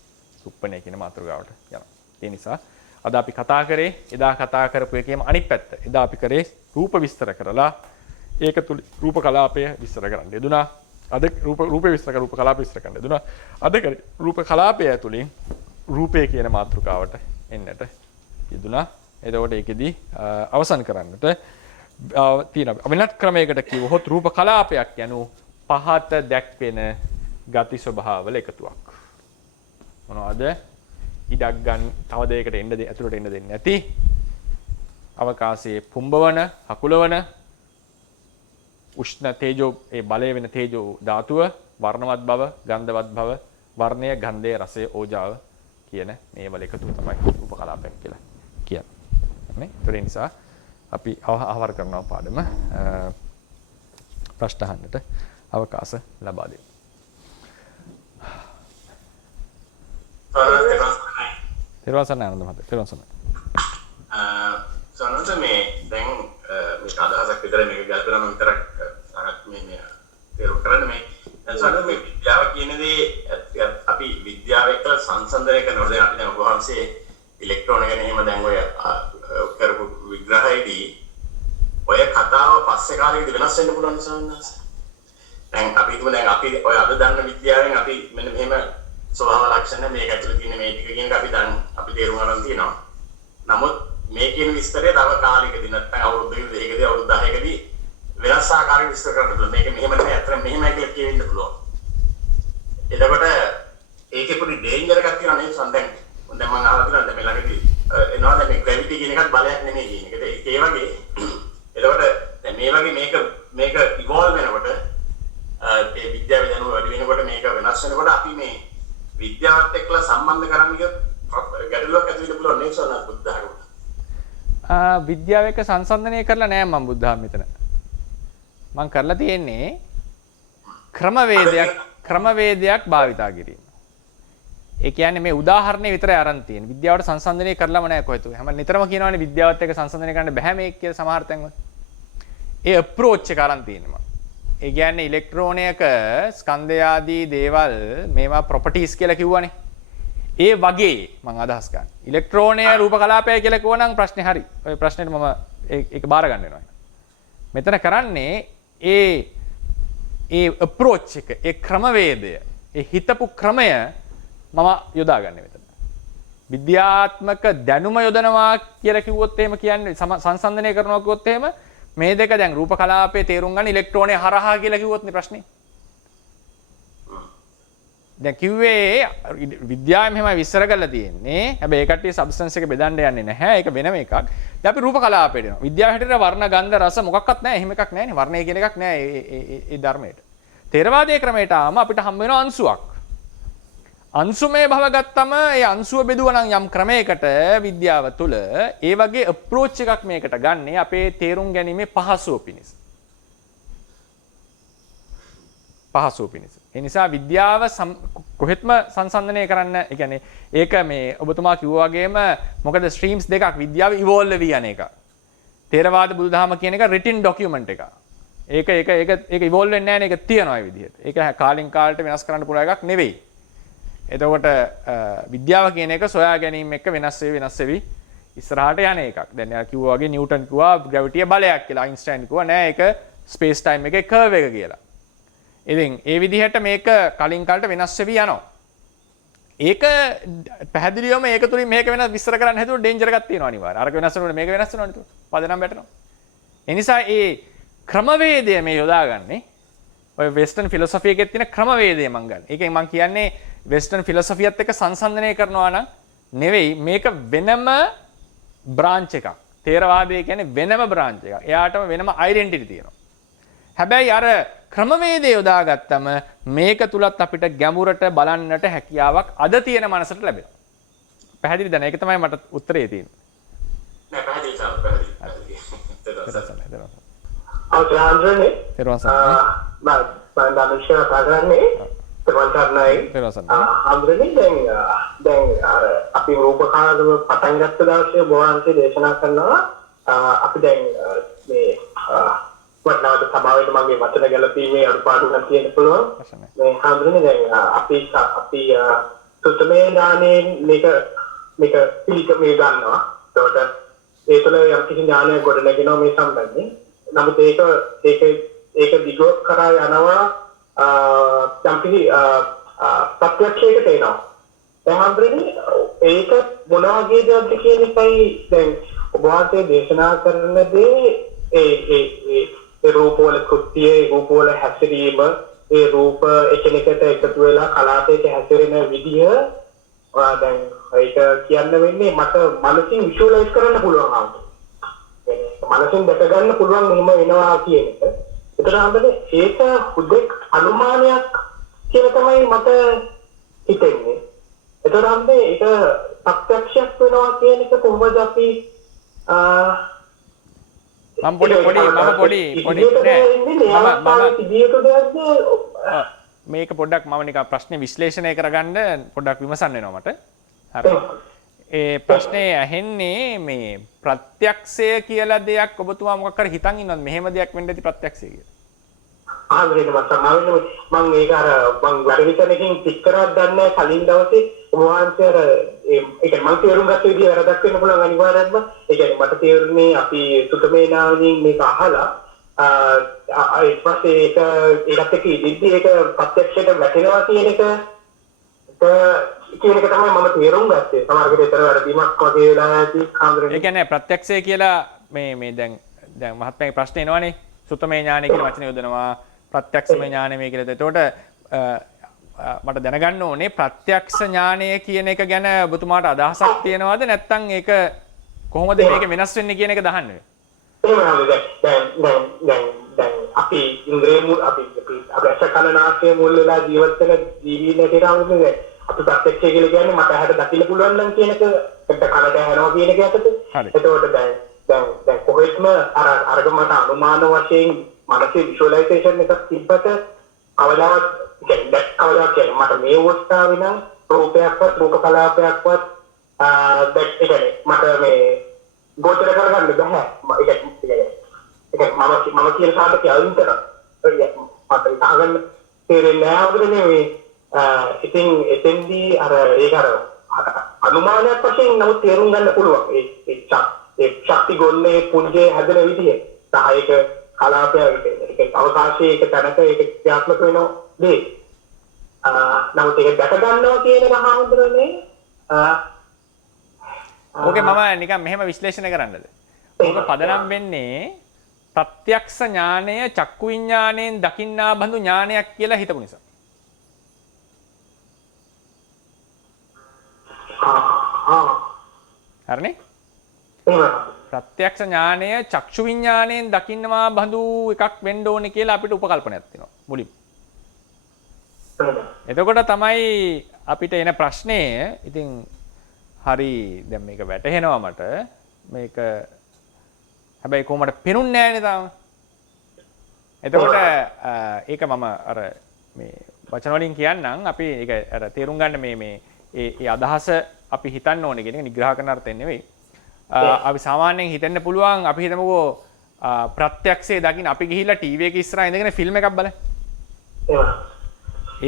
රුප්පණය කියන මාතෘකාවට යනවා. ඒ නිසා අද අපි කතා කරේ එදා කතා කරපු එකේම අනිත් පැත්ත. එදා අපි කරේ රූප විස්තර කරලා ඒක තුල රූප කලාපය විස්තර කරන්න යෙදුනා. අද රූප විස්තර රූප කලාප විස්තර කරන්න යෙදුනා. අද කරේ රූප කලාපය ඇතුලින් රූපය කියන මාතෘකාවට එන්නට යෙදුනා. එතකොට ඒකෙදි අවසන් කරන්නට තියෙනවා. වෙනත් ක්‍රමයකට කිව්වොත් රූප කලාපයක් යනු පහත දැක්වෙන ගති ස්වභාවවල එකතුවක්. මොනවද? ඉඩක් ගන්න තව දෙයකට එන්න ඇතුළට එන්න දෙන්නේ නැති අවකාශයේ පුම්බවන හකුලවන උෂ්ණ තේජෝ ඒ බලය වෙන තේජෝ ධාතුව වර්ණවත් බව ගන්ධවත් බව වර්ණය ගන්ධය රසය ඕජාව කියන මේ වල එකතුව තමයි රූප කලාපයක් කියලා කියන්නේ. ඒ නිසා අපි අවහාර කරනවා පාඩම ප්‍රශ්න අහන්නට අවකාශ ලබා දෙමු. තෙරුවන් ආනන්ද මහත්තයා තෙරුවන් සරණයි. සනන්ත මේ දැන් මේ අදහසක් විතර මේක ගල්පනම විතරක් මේ තේරුම් කරන්න මේ දැන් සනන්ත මේ විද්‍යාව කියන දේ අපි විද්‍යාව එක්ක සංසන්දනය කරනකොට දැන් අපි දැන් ඔබ වහන්සේ ඉලෙක්ට්‍රෝන ගැන එහෙම දැන් ඔය කරපු විග්‍රහයේදී ඔය කතාව පස්සේ කාලෙකදී වෙනස් වෙන්න පුළුවන් සනන්ත. දැන් අපි හිතමු දැන් අපි ඔය අද දන්න විද්‍යාවෙන් අපි මෙන්න මෙහෙම ස්වභාව ලක්ෂණ මේක ඇතුළේ තියෙන මේ ටික කියන එක අපි දැන් අපි තේරුම් ගන්න තියෙනවා. නමුත් මේ කියන විස්තරය තව කාලයකදී නැත්නම් අවුරුදු 2කදී අවුරුදු 10කදී වෙනස් ආකාරයක විස්තර කරන්න පුළුවන්. මේක මෙහෙම නෙවෙයි අතන මෙහෙමයි කියලා කියවෙන්න පුළුවන්. එතකොට ඒකේ පොඩි ඩේන්ජර් එකක් තියෙනවා නේද සම්දැන්. දැන් මම අහලා තියෙනවා දැන් මේ ළඟදී එනවා දැන් මේ ග්‍රැවිටි කියන එකත් බලයක් නෙමෙයි කියන එක. ඒ වගේ එතකොට දැන් මේ වගේ මේක ඉවෝල්ව් වෙනකොට ඒ විද්‍යාව දැනුම වැඩි වෙනකොට මේක වෙනස් වෙනකොට අපි මේ විද්‍යාවත් එක්කලා සම්බන්ධ කරන්නේ ගැටලුවක් ඇති වෙන්න පුළුවන් නේද සෝනත් බුද්ධ ධර්ම. විද්‍යාව එක්ක සංසන්දනය කරලා නෑ මම බුද්ධ ධර්ම මෙතන. මම කරලා තියෙන්නේ ක්‍රමවේදයක් භාවිතා කිරීම. ඒ කියන්නේ මේ උදාහරණේ විතරයි අරන් තියෙන්නේ. විද්‍යාවට සංසන්දනය කරලම නෑ කොහෙද. හැම නිතරම කියනවානේ විද්‍යාවත් එක්ක සංසන්දනය කරන්න බෑ මේක කියලා සමහර තැන්වල. ඒ අප්‍රෝච් එක අරන් තියෙන්නේ මම. ඒ කියන්නේ ඉලෙක්ට්‍රෝනයක ස්කන්ධය ආදී දේවල් මේවා ප්‍රොපර්ටිස් කියලා කිව්වනේ. ඒ වගේ මම අදහස් ගන්න. ඉලෙක්ට්‍රෝනය රූප කලාපය කියලා කිව්වනම් ප්‍රශ්නේ හරි. ඔය ප්‍රශ්නෙට මම ඒක බාර ගන්න වෙනවා. මෙතන කරන්නේ ඒ අප්‍රෝච් එක, ඒ ක්‍රමවේදය, ඒ හිතපු ක්‍රමය මම යොදා ගන්න මෙතන. විද්‍යාත්මක දැනුම යොදනවා කියලා කිව්වොත් එහෙම කියන්නේ සංසන්දනය කරනවා කිව්වොත් එහෙම මේ දෙක දැන් රූප කලාපයේ තේරුම් ගන්න ඉලෙක්ට්‍රෝනය හරහා කියලා කිව්වොත් නේ ප්‍රශ්නේ. දැන් කිව්වේ විද්‍යාවෙන් මෙහෙමයි විස්තර කරලා තියෙන්නේ. හැබැයි ඒ කට්ටිය සබ්ස්ටන්ස් එක බෙදන්න යන්නේ නැහැ. ඒක වෙනම එකක්. දැන් අපි රූප කලාපයට යනවා. විද්‍යාව හැටියට වර්ණ, ගන්ධ, රස මොකක්වත් නැහැ. එහෙම එකක් නැහැනේ. වර්ණය කියන එකක් නැහැ ඒ ධර්මයට. තේරවාදයේ ක්‍රමයට ආවම අපිට හම් වෙන අංශුවක්. අංශුමය භව ගත්තම ඒ අංශුව බෙදුවා නම් යම් ක්‍රමයකට විද්‍යාව තුළ ඒ වගේ අප්‍රෝච් එකක් මේකට ගන්නේ අපේ තේරුම් ගැනීමේ පහසුව පිණිස. ඒ නිසා විද්‍යාව කොහෙත්ම සංසන්දනය කරන්න, ඒ කියන්නේ ඒක මේ ඔබතුමා කිව්වා වගේම මොකද ස්ට්‍රීම්ස් දෙකක් විද්‍යාව ඉවෝල්ව් වෙවි යන එක. තේරවාද බුදුදහම කියන එක රිටින් ඩොකියුමන්ට් එකක්. ඒක ඉවෝල්ව් වෙන්නේ නැහැ නේ, ඒක තියනවා ඒ විදිහට. ඒක කාලින් කාලට වෙනස් කරන්න පුළුවන් එකක් නෙවෙයි. එතකොට විද්‍යාව කියන එක සොයා ගැනීම එක්ක වෙනස් වෙවි ඉස්සරහට යන එකක්. දැන් යා කිව්වා වගේ නිව්ටන් කිව්වා ග්‍රැවිටිය බලයක් කියලා. අයින්ස්ටයින් කිව්වා නෑ ඒක ස්පේස් ටයිම් එකේ කර්ව් එක කියලා. ඉතින් ඒ විදිහට මේක කලින් කාලට වෙනස් වෙවි යනවා. ඒක පැහැදිලිවම ඒක තුලින් මේක වෙනස් විස්තර කරන්න හැදුවොත් ඩේන්ජර් එකක් තියෙනවා අනිවාර්යයෙන්. අරක වෙනස් වෙනකොට මේක වෙනස් වෙනවනේ ඒක. පදනම් වැටෙනවා. ඒ නිසා ඒ ක්‍රමවේදය මේ යොදාගන්නේ ඔය වෙස්ටර්න් ෆිලොසොෆි එකේ තියෙන ක්‍රමවේදය මම ගන්න. ඒකෙන් මම කියන්නේ වෙස්ටර්න් ෆිලොසොෆියත් එක්ක සංසන්දනය කරනවා නම් නෙවෙයි, මේක වෙනම බ්‍රාන්ච් එකක්. තේරවාදය කියන්නේ වෙනම බ්‍රාන්ච් එකක්. එයාටම වෙනම අයිඩෙන්ටිටි තියෙනවා. හැබැයි අර ක්‍රමවේදය යොදාගත්තම මේක තුලත් අපිට ගැඹුරට බලන්නට හැකියාවක් අද තියෙන මනසට ලැබෙනවා. පැහැදිලිද? ඒක තමයි මට උත්තරේ තියෙන්නේ. නෑ පැහැදිලි තමයි. අපි රූප කාලවල පටන් ගත්ත දවසේ බෝවන්සේ දේශනා කරනවා අපි දැන් මේ වටනවට සභාවට මගේ වචන ගැලපීමේ අනුපාඩුවක් තියෙන්න පුළුවන්. මේ හඳුනන්නේ දැන් අපි සුත්තමේ ඥානයේ මේක පිළිකමේ ගන්නවා. ඒකට ඒ තුළ යම් කිසි ඥානයක් ගොඩ නැගෙනවා මේ සම්බන්ධයෙන්. නමුත් ඒක දිගට කරා යනවා යම් කිසි ප්‍රත්‍යක්ෂයකට එනවා. එහෙනම් ඒක මොන වගේ දෙයක්ද කියන එකයි දැන් ඔබ වහන්සේ දේශනා කරන දේ ඒ රූපවල කෘත්‍යය, රූපවල හැසිරීම, ඒ රූප එකිනෙකට එකතු වෙලා කලාපයක හැසිරෙන විදිහ දැන් ඒක කියන්න වෙන්නේ මට මනසින් විෂුවලයිස් කරන්න පුළුවන් ආවද. මනසින් දැක ගන්න පුළුවන් මෙහෙම වෙනවා කියන එක. ඒතර හම්බෙන්නේ ඒක හුදෙක් අනුමානයක් කියලා තමයි මට හිතෙන්නේ. ඒතර හම්බෙන්නේ ඒක ප්‍රත්‍යක්ෂයක් වෙනවා කියන එක කොහොමද අපි මම පොඩි මේක පොඩ්ඩක් මම නිකන් ප්‍රශ්නේ විශ්ලේෂණය කරගන්න පොඩ්ඩක් විමසන්න වෙනවා මට. හරි. ඒ ප්‍රශ්නේ ඇහෙන්නේ මේ ප්‍රත්‍යක්ෂය කියලා දෙයක් ඔබතුමා මොකක් හරි හිතන් ඉන්නවද මෙහෙම දෙයක් වෙන්න ඇති ප්‍රත්‍යක්ෂය කියලා? ආන්දරේ මම ඒක අර මම වැඩිකනකින් ටික් කරවත් දන්නේ කලින් දවසේ මොහොන්තේ අර ඒක මම තේරුම් ගත්ත විදිහ වැරදක් වෙන්න පුළුවන් අනිවාර්යයෙන්ම. ඒ කියන්නේ මට තේරුනේ අපි සුතමේ නාමයෙන් මේක අහලා ඊට පස්සේ ඒකත් එක්ක ඉදිද්දි ඒක ප්‍රත්‍යක්ෂයට වැටෙනවා කියන එක තමයි මම තේරුම් ගත්තේ. සමහරකට ඒතර වැඩිමක් වගේ වෙලා ඇති කාමරේ. ඒ කියන්නේ ප්‍රත්‍යක්ෂය කියලා මේ දැන් මහත්මයාගේ ප්‍රශ්නේ එනවනේ. සුතමේ ඥානය කියන වචනේ යොදනවා. ප්‍රත්‍යක්ෂමේ ඥානය මේ කියලා. එතකොට මට දැනගන්න ඕනේ ප්‍රත්‍යක්ෂ ඥානය කියන එක ගැන ඔබතුමාට අදහසක් තියෙනවද නැත්නම් ඒක කොහොමද මේක වෙනස් වෙන්නේ කියන එක දහන්නේ? දැන් අපි ඉන්ද්‍රිය මුල් අපි අශකලනාශයේ මුල් වෙලා ජීවත් වෙන ජීවි නැතිවන්නේ අපි ප්‍රත්‍යක්ෂය කියලා කියන්නේ මට හැට දකින්න පුළුවන් නම් කියන එක කනට ඇහෙනවා කියන එක ඇත්තට. එතකොට දැන් කොහෙත්ම අරග මට අනුමාන වශයෙන් මානසික විෂුවලයිසේෂන් එකක් තිබ්බට අවදාවත් කියන්නේ මට මේ අවස්ථාවේ නම් රූපයක්වත් රූප කලාපයක්වත් දැක්කේ මට මේ ගෝචර කරගන්න බෑ. මම කියන සාධක අයින් කරා. මට ඉතහගන්න තේරෙන්නේ නැහැ මේ ඉතින් එතෙන්දී අර ඒක අර අනුමානයක් වශයෙන් නමුත් තේරුම් ගන්න පුළුවන්. ඒ ශක්ති ගොන්නේ පුංජේ හැදෙන විදිය. සහ ඒක කලාපයක් ඒක අවකාශයේ ඒක තැනක ඒක ක්‍රියාත්මක වෙනවා. නමුත් ඒක දැක ගන්නවා කියන එක හඳුනන්නේ ඕකේ මම නිකන් මෙහෙම විශ්ලේෂණය කරන්නද? ඕක පදනම් වෙන්නේ ප්‍රත්‍යක්ෂ ඥානය චක්කු විඥාණයෙන් දකින්නා බඳු ඥානයක් කියලා හිතපු නිසා. හරිනේ? ප්‍රත්‍යක්ෂ ඥානය චක්ෂු විඥාණයෙන් දකින්නවා බඳු එකක් වෙන්න ඕනේ කියලා අපිට උපකල්පනයක් තියෙනවා මුලින්. එතකොට තමයි අපිට එන ප්‍රශ්නේ ඉතින් හරි දැන් මේක වැටහෙනවා මට මේක හැබැයි කොහොමද පෙනුන්නේ නැහැනේ තාම. එතකොට ඒක මම අර මේ වචන වලින් කියන්නම් අපි ඒක අර තේරුම් ගන්න මේ ඒ අදහස අපි හිතන්න ඕනේ කියන එක නිග්‍රහ කරන අර්ථයෙන් නෙවෙයි. අපි සාමාන්‍යයෙන් හිතෙන්න පුළුවන් අපි හිතමුකෝ ප්‍රත්‍යක්ෂයේ දකින්න අපි ගිහිල්ලා ටීවී එක ඉස්සරහා ඉඳගෙන ෆිල්ම් එකක් බලන්න.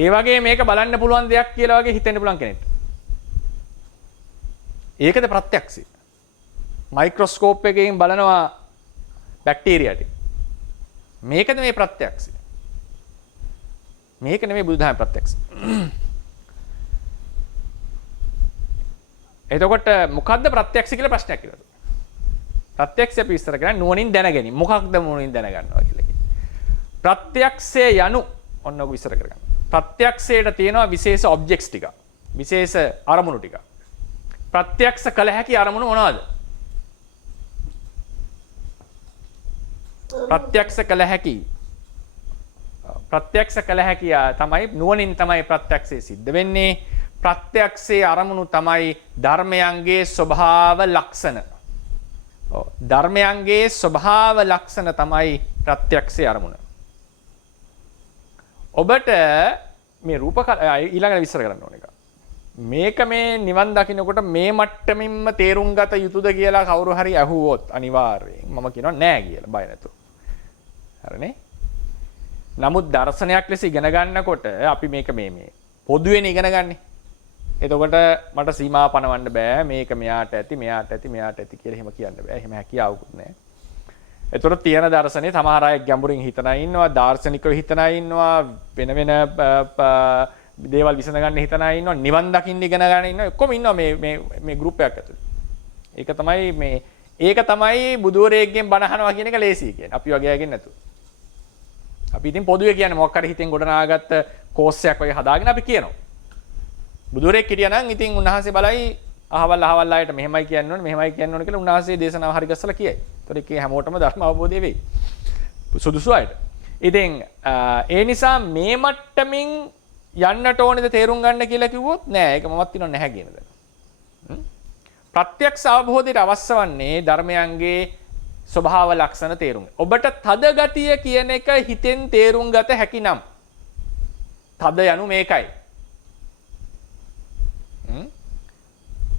ඒ වගේ මේක බලන්න පුළුවන් දෙයක් කියලා වගේ හිතෙන්න පුළුවන් කෙනෙක්ට. ඒකද ප්‍රත්‍යක්ෂය. මයික්‍රොස්කෝප් එකකින් බලනවා බැක්ටීරියා ටික. මේකද මේ ප්‍රත්‍යක්ෂය. මේක නෙමෙයි බුදුදහමේ ප්‍රත්‍යක්ෂය. එතකොට මොකද්ද ප්‍රත්‍යක්ෂ කියලා ප්‍රශ්නයක් කියලා. ප්‍රත්‍යක්ෂය අපි ඉස්සර කරන්නේ නුවණින් දැනගැනීම. මොකක්ද නුවණින් දැනගන්නවා කියලා කියන්නේ. ප්‍රත්‍යක්ෂය යනු ඔන්න ඔක විස්තර කරගන්න. ප්‍රත්‍යක්ෂයට තියෙනවා විශේෂ ඔබ්ජෙක්ට්ස් ටික. විශේෂ අරමුණු ටික. ප්‍රත්‍යක්ෂ කළ හැකි අරමුණු මොනවද? ප්‍රත්‍යක්ෂ කළ හැකි තමයි නුවණින් තමයි ප්‍රත්‍යක්ෂය සිද්ධ වෙන්නේ. ප්‍රත්‍යක්ෂයේ අරමුණු තමයි ධර්මයන්ගේ ස්වභාව ලක්ෂණ. ධර්මයන්ගේ ස්වභාව ලක්ෂණ තමයි ප්‍රත්‍යක්ෂයේ අරමුණ. ඔබට මේ රූප ඊළඟට විස්තර කරන්න ඕන එක. මේක මේ නිවන් දකින්නකොට මේ මට්ටමින්ම තේරුම් ගත යුතුද කියලා කවුරු හරි අහුවොත් අනිවාර්යයෙන් මම කියනවා නෑ කියලා බය නැතුව. හරිනේ? නමුත් දර්ශනයක් ලෙස ඉගෙන ගන්නකොට අපි මේක මේ පොදුවෙන් ඉගෙන ගන්නේ. එතකොට මට සීමා පනවන්න බෑ මේක මෙයාට ඇති කියලා එහෙම කියන්න බෑ. එහෙම හැකියාවකුත් නෑ. එතකොට තියෙන දර්ශනේ සමහර අය ගැඹුරින් හිතන අය ඉන්නවා, දාර්ශනිකව හිතන අය ඉන්නවා, වෙන දේවල් විසඳ ගන්න හිතන අය ඉන්නවා, නිවන් දකින්න ඉගෙන ගන්න ඉන්නවා. ඔක්කොම ඉන්නවා මේ ගෲප් එකක් ඇතුලේ. ඒක තමයි බුදුරේක්ගෙන් බණ අහනවා කියන එක ලේසියි කියන්නේ. අපි වගේ අයගෙන් නැතුව. අපි ඉතින් පොදුවේ කියන්නේ මොකක් හරි හිතෙන් ගොඩනගාගත්ත කෝස් එකක් වගේ හදාගෙන අපි කියනවා. බුදුරෙක් හිටියා නම් ඉතින් උන්වහන්සේ බලයි අහවල් අයට මෙහෙමයි කියන්න ඕනේ කියලා උන්වහන්සේ දේශනාව හරි ගස්සලා කියයි. ඒතර ඒකේ හැමෝටම ධර්ම අවබෝධය වෙයි. සුදුසු අයට. ඉතින් ඒ නිසා මේ මට්ටමින් යන්නට ඕනේද තේරුම් ගන්න කියලා කිව්වොත් නෑ ඒක මමත් කියනවා නැහැ කියන දේ. ප්‍රත්‍යක්ෂ අවබෝධයට අවශ්‍ය වන්නේ ධර්මයන්ගේ ස්වභාව ලක්ෂණ තේරුම්. ඔබට තද ගතිය කියන එක හිතෙන් තේරුම් ගත හැකි නම් තද යනු මේකයි.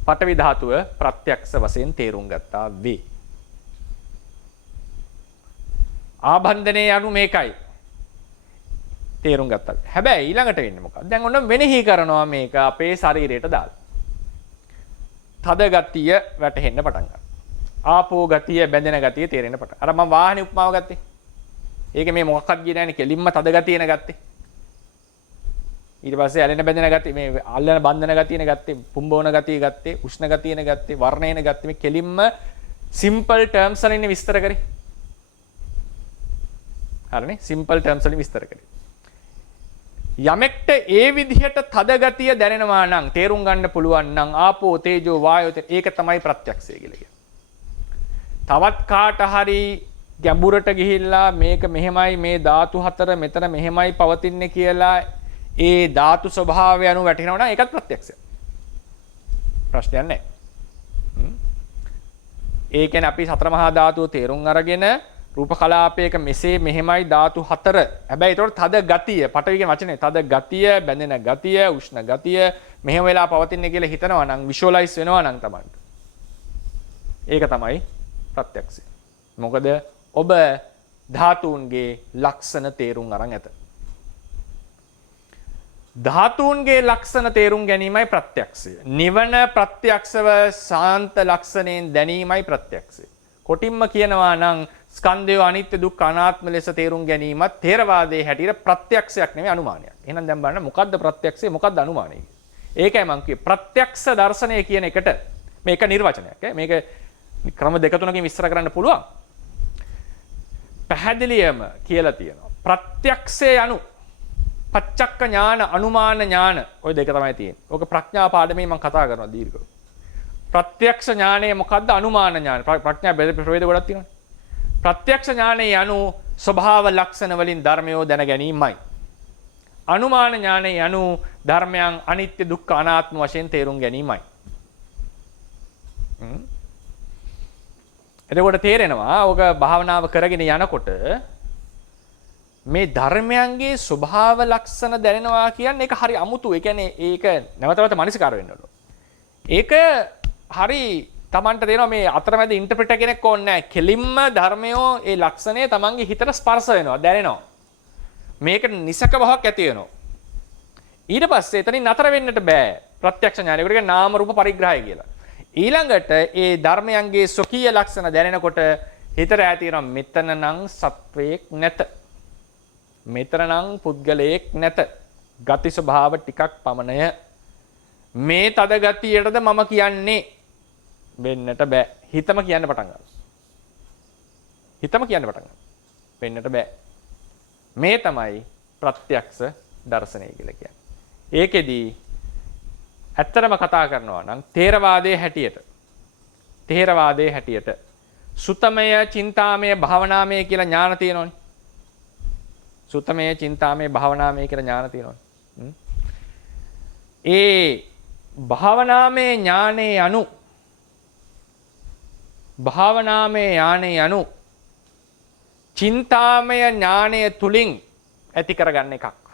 පඨවි ධාතුව ප්‍රත්‍යක්ෂ වශයෙන් තේරුම් ගත්තා වේ. ආබන්ධනේ යනු මේකයි. තේරුම් ගත්තා. හැබැයි ඊළඟට වෙන්නේ මොකක්ද? දැන් ඔන්න වෙනෙහි කරනවා මේක අපේ ශරීරයට දාලා. තද ගතිය වැටෙන්න පටන් ගන්නවා. ආපෝ ගතිය බැඳෙන ගතිය තේරෙන්න පටන්. අර මම වාහනේ උපමාව ගත්තේ. ඒක මේ මොකක්වත් ගියේ නැහැනේ කෙලින්ම තද ගතියන ගත්තේ. ඊට පස්සේ ඇලෙන බැඳෙන ගතිය මේ අල්ලන බන්ධන ගතියන ගත්තේ, පුම්බවන ගතිය ගත්තේ, උෂ්ණ ගතියන ගත්තේ, වර්ණයන ගත්තේ මේ කෙලින්ම සිම්පල් ටර්ම්ස් වලින් විස්තර කරේ. හරිනේ සිම්පල් ටර්ම්ස් වලින් විස්තර කරේ. යමෙක්ට ඒ විදිහට තද ගතිය දැනෙනවා නම් තේරුම් ගන්න පුළුවන් නම් ආපෝ තේජෝ වායෝ ඒක තමයි ප්‍රත්‍යක්ෂය කියලා කියන්නේ. තවත් කාට හරි ගැඹුරට ගිහිල්ලා මේක මෙහෙමයි මේ ධාතු හතර මෙතන මෙහෙමයි පවතින්නේ කියලා ඒ ධාතු ස්වභාවය අනුව වැටෙනවා නම් ඒකත් ප්‍රත්‍යක්ෂයක්. ප්‍රශ්නයක් නැහැ. ඒ කියන්නේ අපි සතර මහා ධාතුව තේරුම් අරගෙන රූප කලාපයක මෙසේ මෙහෙමයි ධාතු හතර. හැබැයි ඒතකොට තද ගතිය, පටවි කියන වචනේ තද ගතිය, බැඳෙන ගතිය, උෂ්ණ ගතිය මෙහෙම වෙලා පවතින්නේ කියලා හිතනවා නම් විෂුවලයිස් වෙනවා නම් තමයි. ඒක තමයි ප්‍රත්‍යක්ෂය. මොකද ඔබ ධාතුන්ගේ ලක්ෂණ තේරුම් අරන් ඇත. ධාතුන්ගේ ලක්ෂණ තේරුම් ගැනීමයි ප්‍රත්‍යක්ෂය. නිවන ප්‍රත්‍යක්ෂව ශාන්ත ලක්ෂණයෙන් දැනීමයි ප්‍රත්‍යක්ෂය. කොටින්ම කියනවා නම් ස්කන්ධය අනිත්‍ය දුක්ඛ අනාත්ම ලෙස තේරුම් ගැනීමත් තේරවාදයේ හැටියට ප්‍රත්‍යක්ෂයක් නෙමෙයි අනුමානයක්. එහෙනම් දැන් බලන්න මොකද්ද ප්‍රත්‍යක්ෂය මොකද්ද අනුමානය? ඒකයි මම කිව්වේ ප්‍රත්‍යක්ෂ දර්ශනය කියන එකට මේක නිර්වචනයක්. මේක ක්‍රම දෙක තුනකින් විස්තර කරන්න පුළුවන්. පැහැදිලියම කියලා තියෙනවා. ප්‍රත්‍යක්ෂය anu පච්චක්ක ඥාන අනුමාන ඥාන ඔය දෙක තමයි තියෙන්නේ. ඕක ප්‍රඥා පාඩමේ මම කතා කරනවා දීර්ඝව. ප්‍රත්‍යක්ෂ ඥානය මොකද්ද අනුමාන ඥාන? ප්‍රඥා ප්‍රවේද ගොඩක් තියෙනවා. ප්‍රත්‍යක්ෂ ඥානයේ anu ස්වභාව ලක්ෂණ වලින් ධර්මයෝ දැන ගැනීමයි. අනුමාන ඥානයේ anu ධර්මයන් අනිත්‍ය දුක්ඛ අනාත්ම වශයෙන් තේරුම් ගැනීමයි. එතකොට තේරෙනවා ඔක භාවනාව කරගෙන යනකොට මේ ධර්මයන්ගේ ස්වභාව ලක්ෂණ දැනෙනවා කියන්නේ ඒක හරි අමුතු. ඒ කියන්නේ ඒක නැවත නැවත මනසිකාර වෙන්න ඕන. ඒක හරි Tamanට දෙනවා මේ අතරමැද ඉන්ටර්ප්‍රිටර් කෙනෙක් ඕනේ නැහැ. කෙලින්ම ධර්මයෝ ඒ ලක්ෂණය Tamanගේ හිතට ස්පර්ශ වෙනවා, දැනෙනවා. මේකට නිසක බවක් ඇති වෙනවා. ඊට පස්සේ එතනින් නතර වෙන්නට බෑ. ප්‍රත්‍යක්ෂ ඥානය. ඒකට කියන්නේ නාම රූප පරිග්‍රහය කියලා. ඊළඟට ඒ ධර්මයන්ගේ ස්වකීය ලක්ෂණ දැනෙනකොට හිතට ඇති වෙනවා මෙතන නම් සත්වයක් නැත. මෙතන නම් පුද්ගලයෙක් නැත. ගති ස්වභාව ටිකක් පමණය. මේ තද ගතියටද මම කියන්නේ වෙන්නට බෑ. හිතම කියන්න පටන් ගන්නවා. හිතම කියන්න පටන් ගන්නවා. වෙන්නට බෑ. මේ තමයි ප්‍රත්‍යක්ෂ දර්ශනය කියලා කියන්නේ. ඒකෙදී ඇත්තටම කතා කරනවා නම් තේරවාදයේ හැටියට සුතමය, චින්තාමය, භාවනාමය කියලා ඥාන තියෙනවනේ. සුතමය, චින්තාමය, භාවනාමය කියලා ඥාන තියෙනවනේ. ඒ භාවනාමය ඥානයේ anu චින්තාමය ඥානය තුලින් ඇති කරගන්න එකක්.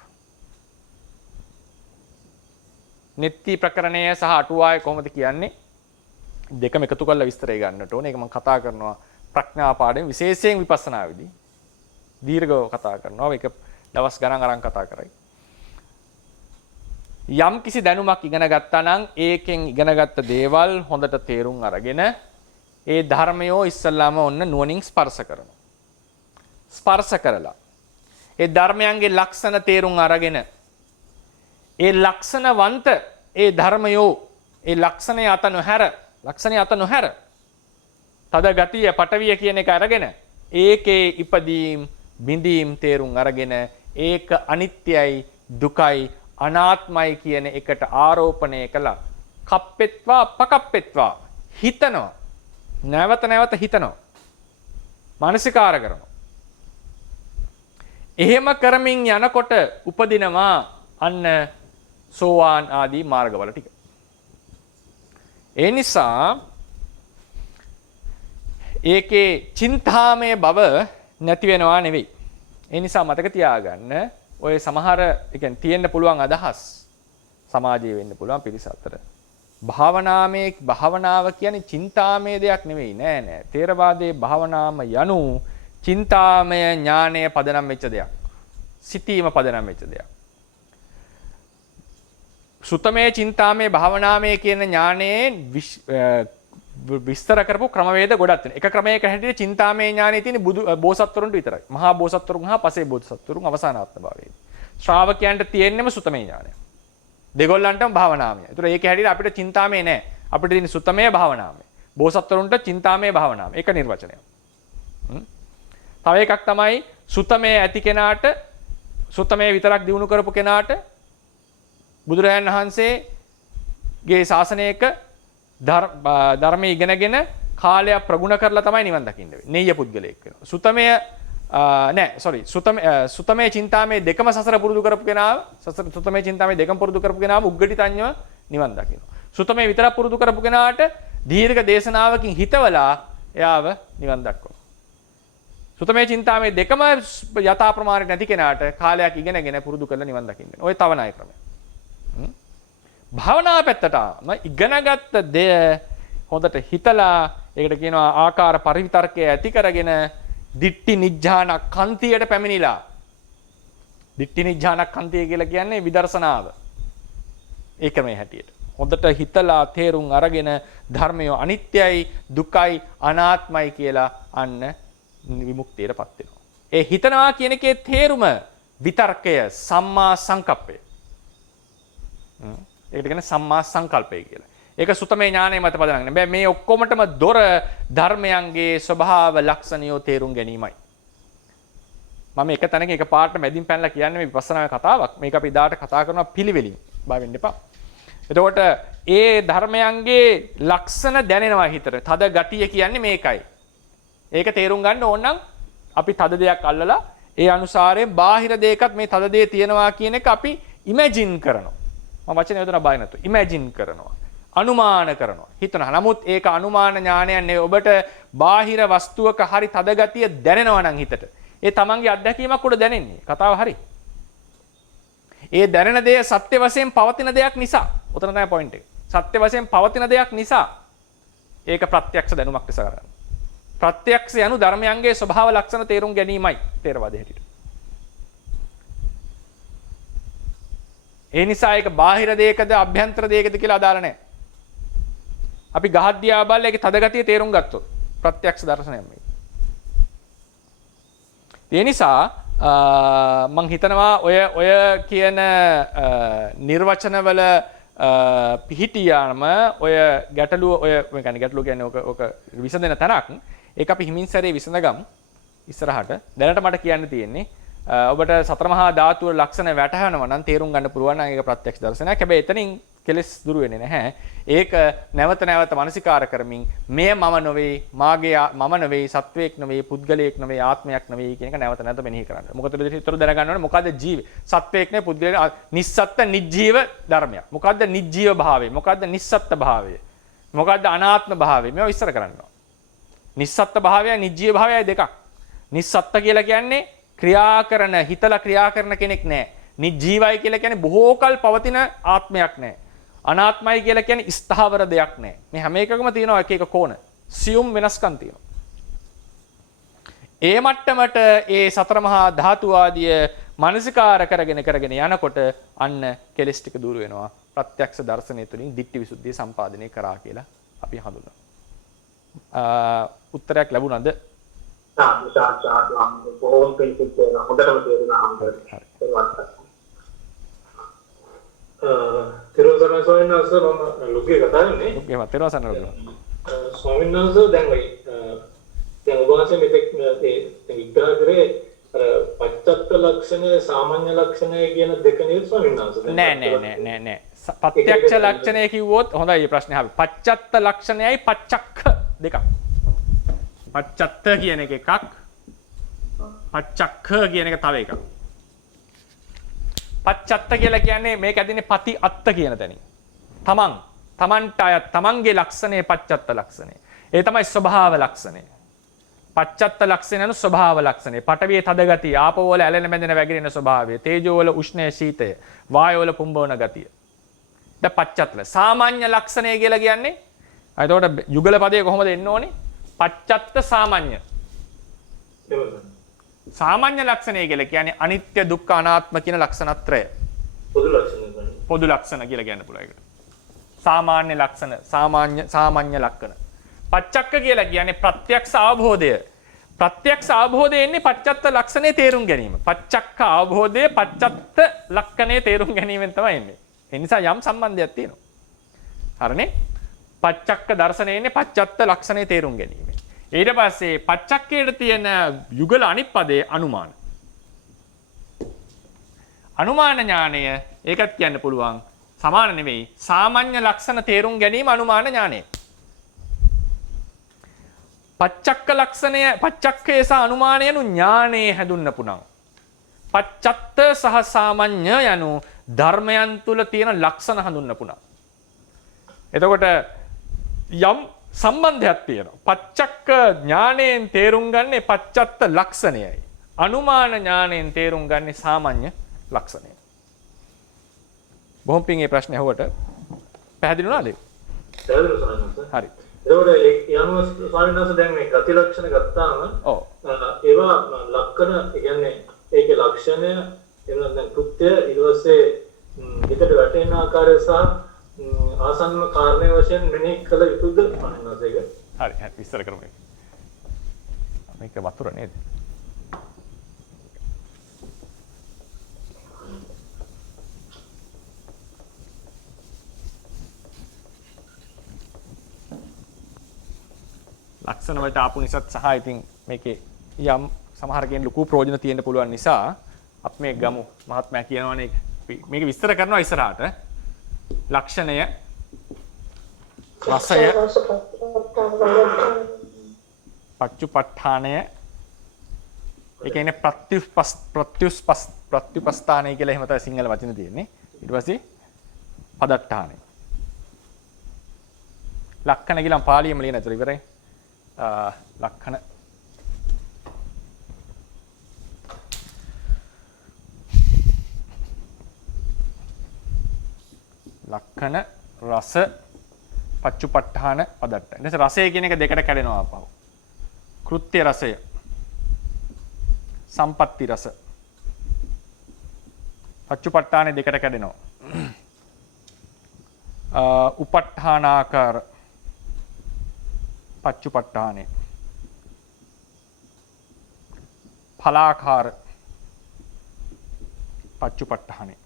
නිත්‍ය ප්‍රකරණය සහ අටුවාය කොහොමද කියන්නේ? දෙකම එකතු කරලා විස්තරය ගන්නට ඕනේ. ඒක මම කතා කරනවා ප්‍රඥා පාඩම විශේෂයෙන් විපස්සනා විදි. දීර්ඝව කතා කරනවා. ඒක දවස් ගණන් අරන් කතා කරයි. යම් කිසි දැනුමක් ඉගෙන ගත්තා නම් ඒකෙන් ඉගෙනගත්ත දේවල් හොඳට තේරුම් අරගෙන ඒ ධර්මයෝ ඉස්සල්ලාම ඔන්න නුවණින් ස්පර්ශ කරනවා. ස්පර්ශ කරලා ඒ ධර්මයන්ගේ ලක්ෂණ තේරුම් අරගෙන ඒ ලක්ෂණවන්ත ඒ ධර්මයෝ ඒ ලක්ෂණය අත නොහැර තද ගතිය පටවිය කියන එක අරගෙන ඒකේ ඉපදීම් බිඳීම් තේරුම් අරගෙන ඒක අනිත්‍යයි දුකයි අනාත්මයි කියන එකට ආරෝපණය කළා. කප්පෙත්වා පකප්පෙත්වා හිතනවා. නැවත හිතනවා. මානසිකාර කරනවා. එහෙම කරමින් යනකොට උපදිනවා අන්න සෝවාන් ආදී මාර්ගවල ටික. ඒ නිසා ඒකේ චින්තාමය බව නැති වෙනවා නෙවෙයි. ඒ නිසා මතක තියාගන්න ඔය සමහර يعني තියෙන්න පුළුවන් අදහස් සමාජයේ වෙන්න පුළුවන් පිරිස අතර. භාවනාව කියන්නේ චින්තාමය දෙයක් නෙවෙයි. නෑ. තේරවාදයේ භාවනාම යනු චින්තාමය ඥානය පදනම් වෙච්ච දෙයක්. සිතීම පදනම් වෙච්ච දෙයක්. සුතමේ චින්තාමේ භාවනාමේ කියන ඥානයේ විස්තර කරපු ක්‍රමවේද ගොඩක් තියෙනවා. එක ක්‍රමයක හැටියට චින්තාමය ඥානෙ තියෙන බෝසත්වරුන්ට විතරයි. මහා බෝසත්වරුන් හා පසේ බෝසත්වරුන් අවසානාත්ම භාවයේදී. ශ්‍රාවකයන්ට තියෙන්නේම සුතමේ ඥානය. දෙගොල්ලන්ටම භාවනාමය. ඒතර ඒක හැටියට අපිට චින්තාමය නැහැ. අපිට තියෙන සුතමේ භාවනාමය. බෝසත්වරුන්ට චින්තාමය භාවනාමය. ඒක නිර්වචනය. තව එකක් තමයි සුතමේ ඇති කෙනාට සුතමේ විතරක් දිනු කරපු කෙනාට බුදුරජාණන් වහන්සේගේ ශාසනයක ධර්මයේ ඉගෙනගෙන කාලයක් ප්‍රගුණ කරලා තමයි නිවන් දකින්න වෙන්නේ. නෙය්‍ය පුද්ගලයෙක් වෙනවා. සුතමේ චින්තාමේ දෙකම සසර පුරුදු කරපු කෙනාව සුතමේ චින්තාමේ දෙකම පුරුදු කරපු කෙනාව උග්ගටිතඤ්ඤව නිවන් දකිනවා. සුතමේ විතරක් පුරුදු කරපු කෙනාට දීර්ඝ දේශනාවකින් හිතවලා එයාව නිවන් දක්වනවා. සුතමේ චින්තාමේ දෙකම යථා ප්‍රමාණයට නැති කෙනාට කාලයක් ඉගෙනගෙන පුරුදු කරලා නිවන් දකින්න. ඔය තව ණය ක්‍රමය. භාවනා පැත්තටම ඉගෙනගත්ත දේ හොඳට හිතලා ඒකට කියනවා ආකාර පරිවිතර්කය ඇති කරගෙන දිට්ඨි නිජ්ජාන කන්තියට පැමිණිලා. දිට්ඨි නිජ්ජාන කන්තිය කියලා කියන්නේ විදර්ශනාව. ඒක මේ හැටියට. හොඳට හිතලා තේරුම් අරගෙන ධර්මය අනිත්‍යයි, දුකයි, අනාත්මයි කියලා අන්න විමුක්තියටපත් වෙනවා. ඒ හිතනවා කියන එකේ තේරුම විතර්කය, සම්මා සංකප්පය. ඒකට කියන්නේ සම්මා සංකල්පය කියලා. ඒක සුතමේ ඥානය මත පදනම් නෙමෙයි. මේ ඔක්කොමටම දොර ධර්මයන්ගේ ස්වභාව ලක්ෂණියෝ තේරුම් ගැනීමයි. මම එක තැනක එක පාට මැදින් පැනලා කියන්නේ මේ විපස්සනා කතාවක්. මේක අපි ඉදාට කතා කරනවා පිළිවෙලින්. බය වෙන්න එපා. එතකොට ඒ ධර්මයන්ගේ ලක්ෂණ දැනෙනවා හිතට. තද ගතිය කියන්නේ මේකයි. ඒක තේරුම් ගන්න ඕන නම් අපි තද දෙයක් අල්ලලා ඒ අනුසාරයෙන් බාහිර දෙයකත් මේ තද දේ තියෙනවා කියන එක අපි ඉමැජින් කරනවා. මම වචනේ යොදන බය නැතු. ඉමැජින් කරනවා. අනුමාන කරනවා. හිතනවා. නමුත් ඒක අනුමාන ඥානයක් නෙවෙයි. ඔබට බාහිර වස්තුවක හරි තද ගතිය දැනෙනවා නම් හිතට. ඒ තමන්ගේ අත්දැකීමක් උඩ දැනෙන්නේ. කතාව හරි. ඒ දැනෙන දේ සත්‍ය වශයෙන් පවතින දෙයක් නිසා. උතන තමයි පොයින්ට් එක. සත්‍ය වශයෙන් පවතින දෙයක් නිසා ඒක ප්‍රත්‍යක්ෂ දැනුමක් ලෙස කරගන්න. ප්‍රත්‍යක්ෂ යනු ධර්මයන්ගේ ස්වභාව ලක්ෂණ තේරුම් ගැනීමයි තේරවාදයේ හැටියට. ඒ නිසා ඒක බාහිර දෙයකද අභ්‍යන්තර දෙයකද කියලා අදාළ නැහැ. අපි ගහද්දියා බලලා ඒකේ තද ගතිය තේරුම් ගත්තොත් ප්‍රත්‍යක්ෂ දර්ශනයක් මේ. ඒ නිසා මම හිතනවා ඔය කියන නිර්වචනවල පිහිටියාම ඔය ගැටලුව ගැටලුව කියන්නේ ඔක විසඳෙන තැනක්. ඒක අපි හිමින් සැරේ විසඳගමු ඉස්සරහට. දැනට මට කියන්න තියෙන්නේ ඔබට සතර මහා ධාතු වල ලක්ෂණ වැටහෙනවා නම් තේරුම් ගන්න පුළුවන් නම් ඒක ප්‍රත්‍යක්ෂ දර්ශනයක්. හැබැයි එතනින් කෙලස් දුරු වෙන්නේ නැහැ. ඒක නැවත නැවත මනසිකාර කරමින් මෙය මම නොවේ, මාගේ මම නොවේ, සත්වයක් නොවේ, පුද්ගලයෙක් නොවේ, ආත්මයක් නොවේ කියන එක නැවත නැවත මෙනෙහි කරන්න. මොකද ඒතර දැනගන්න ඕනේ මොකද්ද ජීවය? සත්වයක් නේ, පුද්ගලයෙක්, නිස්සත්ත්ව නිජ්ජීව ධර්මයක්. මොකද්ද නිජ්ජීව භාවය? මොකද්ද නිස්සත්ත්ව භාවය? මොකද්ද අනාත්ම භාවය? මේවා විස්තර කරන්න ඕනේ. නිස්සත්ත්ව භාවයයි නිජ්ජීව භාවයයි දෙකක්. නිස්සත්ත්ව කියලා කියන්නේ ක්‍රියා කරන, හිතලා ක්‍රියා කරන කෙනෙක් නෑ. නිජ්ජීවයි කියලා කියන්නේ බොහෝ කල් පවතින ආත්මයක් නෑ. අනාත්මයි කියලා කියන්නේ ස්ථාවර දෙයක් නෑ. මේ හැම එකකම තියෙනවා එක එක කෝණ. සියුම් වෙනස්කම් තියෙනවා. ඒ මට්ටමට ඒ සතර මහා ධාතු ආදිය මානසිකාර කරගෙන යනකොට අන්න කෙලස් ටික දුර වෙනවා. ප්‍රත්‍යක්ෂ දර්ශනය තුළින් දිට්ඨි විසුද්ධිය සම්පාදනය කරා කියලා අපි හඳුන්වනවා. උත්තරයක් ලැබුණාද? බොහොම පිළිසිත වෙනවා. හොඳටම තේරුණා. තිරෝසන ස්වාමීන් වහන්සේ මම ලොකේ කතා කරන්නේ. ඔකේ තිරෝසන ලොකේ. ස්වාමීන් වහන්සේ දැන් ඔබ වහන්සේ මෙතෙක් විග්‍රහ කරේ පච්චත්ත ලක්ෂණය සාමාන්‍ය ලක්ෂණය කියන දෙක නේද ස්වාමීන් වහන්සේ? නෑ. ප්‍රත්‍යක්ෂ ලක්ෂණය කිව්වොත් හොඳයි මේ ප්‍රශ්නේ අහපි. පච්චත්ත ලක්ෂණයයි පච්චක්ඛ දෙකක්. පච්චත්ත කියන එක එකක්. පච්චක්ඛ කියන එක තව එකක්. පච්චත්ත කියලා කියන්නේ මේක ඇදින්නේ පති අත්ත කියන තැනින්. තමන්ට අයත් තමන්ගේ ලක්ෂණය පච්චත්ත ලක්ෂණය. ඒ තමයි ස්වභාව ලක්ෂණය. පච්චත්ත ලක්ෂණය anu ස්වභාව ලක්ෂණය. පඨවියේ තද ගතිය, ආපෝ වල ඇලෙන බැඳෙන වැగిරෙන ස්වභාවය, තේජෝ වල උෂ්ණය සීතය, වායෝ වල පුම්බවන ගතිය. ද පච්චත්ත. සාමාන්‍ය ලක්ෂණය කියලා කියන්නේ එතකොට යුගල පදයේ කොහොමද එන්න ඕනේ? පච්චත්ත සාමාන්‍ය. සාමාන්‍ය ලක්ෂණය කියලා කියන්නේ අනිත්‍ය දුක්ඛ අනාත්ම කියන ලක්ෂණත්‍රය. පොදු ලක්ෂණ කියලා කියන්න පුළුවන් ඒකට. සාමාන්‍ය ලක්ෂණ, සාමාන්‍ය ලක්ෂණ. පච්චක්ක කියලා කියන්නේ ප්‍රත්‍යක්ෂ අවබෝධය. ප්‍රත්‍යක්ෂ අවබෝධය එන්නේ පච්චත්ත ලක්ෂණේ තේරුම් ගැනීම. පච්චක්ක අවබෝධය පච්චත්ත ලක්ෂණේ තේරුම් ගැනීමෙන් තමයි එන්නේ. ඒ නිසා යම් සම්බන්ධයක් තියෙනවා. හරිනේ? පච්චක්ක දර්ශනේ එන්නේ පච්චත්ත ලක්ෂණේ තේරුම් ගැනීම. ඊට පස්සේ පච්චක්කයට තියෙන යුගල අනිත් පදේ අනුමාන. අනුමාන ඥානය ඒකත් කියන්න පුළුවන්. සමාන නෙවෙයි. සාමාන්‍ය ලක්ෂණ තේරුම් ගැනීම අනුමාන ඥානය. පච්චක්ක ලක්ෂණය පච්චක්කේ සහ අනුමානය යනු ඥානයේ හැඳුන්වපු පුණං. පච්චත්ත සහ සාමාන්‍ය යනු ධර්මයන් තුල තියෙන ලක්ෂණ හඳුන්වපු පුණං. එතකොට යම් සම්බන්ධයක් තියෙනවා. පච්චක්ක ඥානයෙන් තේරුම් ගන්නේ පච්චත්ත ලක්ෂණයයි. අනුමාන ඥානයෙන් තේරුම් ගන්නේ සාමාන්‍ය ලක්ෂණයයි. බොහොම පිං මේ ප්‍රශ්නේ අහුවට පැහැදිලි වුණාද? පැහැදිලි සරණස. හරි. ඒකට ඒ අනුව ස්වාමීන් වහන්සේ දැන් මේ ගති ලක්ෂණ ගත්තාම ඔව්. ඒවා ලක්ෂණ කියන්නේ ඒකේ ලක්ෂණය එනවා දැන් කෘත්‍ය ඊට පස්සේ හිතට වැටෙන ආකාරය සහ ආසන්න කාරණේ වශයෙන් මෙනෙහි කළ යුතුද ස්වාමීන් වහන්සේ ඒක? හරි හරි විස්තර කරමු. මේක වතුර නේද? ලක්ෂණ වලට ආපු නිසාත් සහ ඉතින් මේකේ යම් සමහර කෙනෙක් ලොකු ප්‍රයෝජන තියෙන්න පුළුවන් නිසා අපි මේ ගමු මහත්මයා කියනවානේ මේක විස්තර කරනවා ඉස්සරහට ලක්ෂණය රසය පච්චුපට්ඨානය ඒ කියන්නේ ප්‍රත්‍යුපස්ථානය කියලා එහෙම තමයි සිංහල වචන තියෙන්නේ ඊට පස්සේ පදට්ඨානය ලක්ෂණ කියලා පාලියෙම ලියන අතර ඉවරයි ලක්ෂණ ලක්ෂණ රස පච්චුපට්ඨාන පදට්ඨ. ඊට පස්සේ රසය කියන එක දෙකට කැඩෙනවා අපහු. කෘත්‍ය රසය සම්පatti රස පච්චුපට්ඨානේ දෙකට කැඩෙනවා. උපට්ඨානාකාර පච්චුපට්ඨානේ ඵලාකාර පච්චුපට්ඨානේ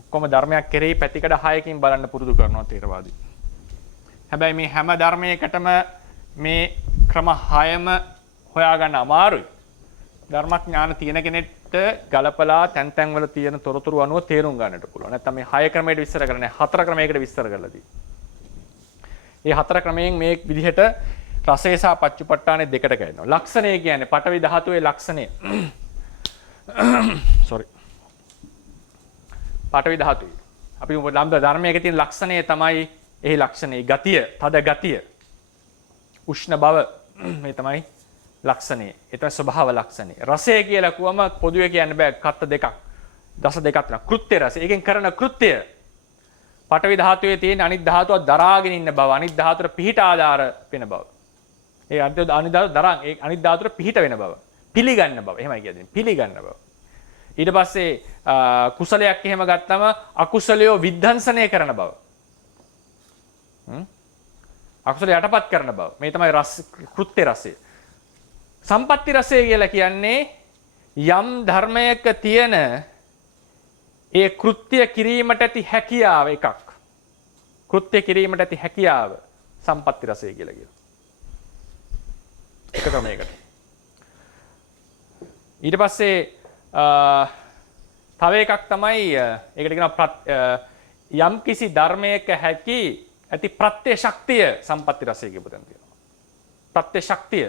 ඔක්කොම ධර්මයක් කෙරෙහි පැතිකඩ 6කින් බලන්න පුරුදු කරනවා තේරවාදී. හැබැයි මේ හැම ධර්මයකටම මේ ක්‍රම 6ම හොයාගන්න අමාරුයි. ධර්මඥාන තියෙන කෙනෙක්ට ගලපලා තැන් තැන් වල තියෙන තොරතුරු අනුව තේරුම් ගන්නට පුළුවන්. නැත්නම් මේ 6 ක්‍රමයකට විස්තර කරන්නේ 4 ක්‍රමයකට විස්තර කරලා තියෙනවා. මේ 4 ක්‍රමයෙන් මේ විදිහට රසය සහ පච්චුපට්ඨානේ දෙකට කැඩෙනවා. ලක්ෂණය කියන්නේ පඨවි ධාතුවේ ලක්ෂණය. sorry. පඨවි ධාතුවේ. අපි ලම්ද ධර්මයක තියෙන ලක්ෂණය තමයි එහි ලක්ෂණේ ගතිය, තද ගතිය. උෂ්ණ බව මේ තමයි ලක්ෂණය. ඒ තමයි ස්වභාව ලක්ෂණය. රසය කියලා කිව්වම පොදුවේ කියන්න බෑ කත්ත දෙකක්. දස දෙකක් තියෙනවා. කෘත්‍ය රසය. ඒකෙන් කරන කෘත්‍ය පඨවි ධාතුවේ තියෙන අනිත් ධාතුව දරාගෙන ඉන්න බව, අනිත් ධාතුවට පිහිට ආධාර වෙන බව. ඒ අනිත් ධාතුව දරන් ඒ අනිත් ධාතුවට පිහිට වෙන බව. පිළිගන්න බව. එහෙමයි කියන්නේ. පිළිගන්න බව. ඊට පස්සේ කුසලයක් එහෙම ගත්තම අකුසලයෝ විද්ධාංශනය කරන බව. අකුසල යටපත් කරන බව. මේ තමයි රස කෘත්‍ය රසය. සම්පatti රසය කියලා කියන්නේ යම් ධර්මයක තියෙන ඒ කෘත්‍ය කිරීමට ඇති හැකියාව එකක්. කෘත්‍ය කිරීමට ඇති හැකියාව සම්පatti රසය කියලා කියනවා. එක ක්‍රමයකට. ඊට පස්සේ තව එකක් තමයි ඒකට කියනවා යම් කිසි ධර්මයක හැකි ඇති ප්‍රත්‍ය ශක්තිය සම්පatti රසය කියපු තැන තියෙනවා. ප්‍රත්‍ය ශක්තිය.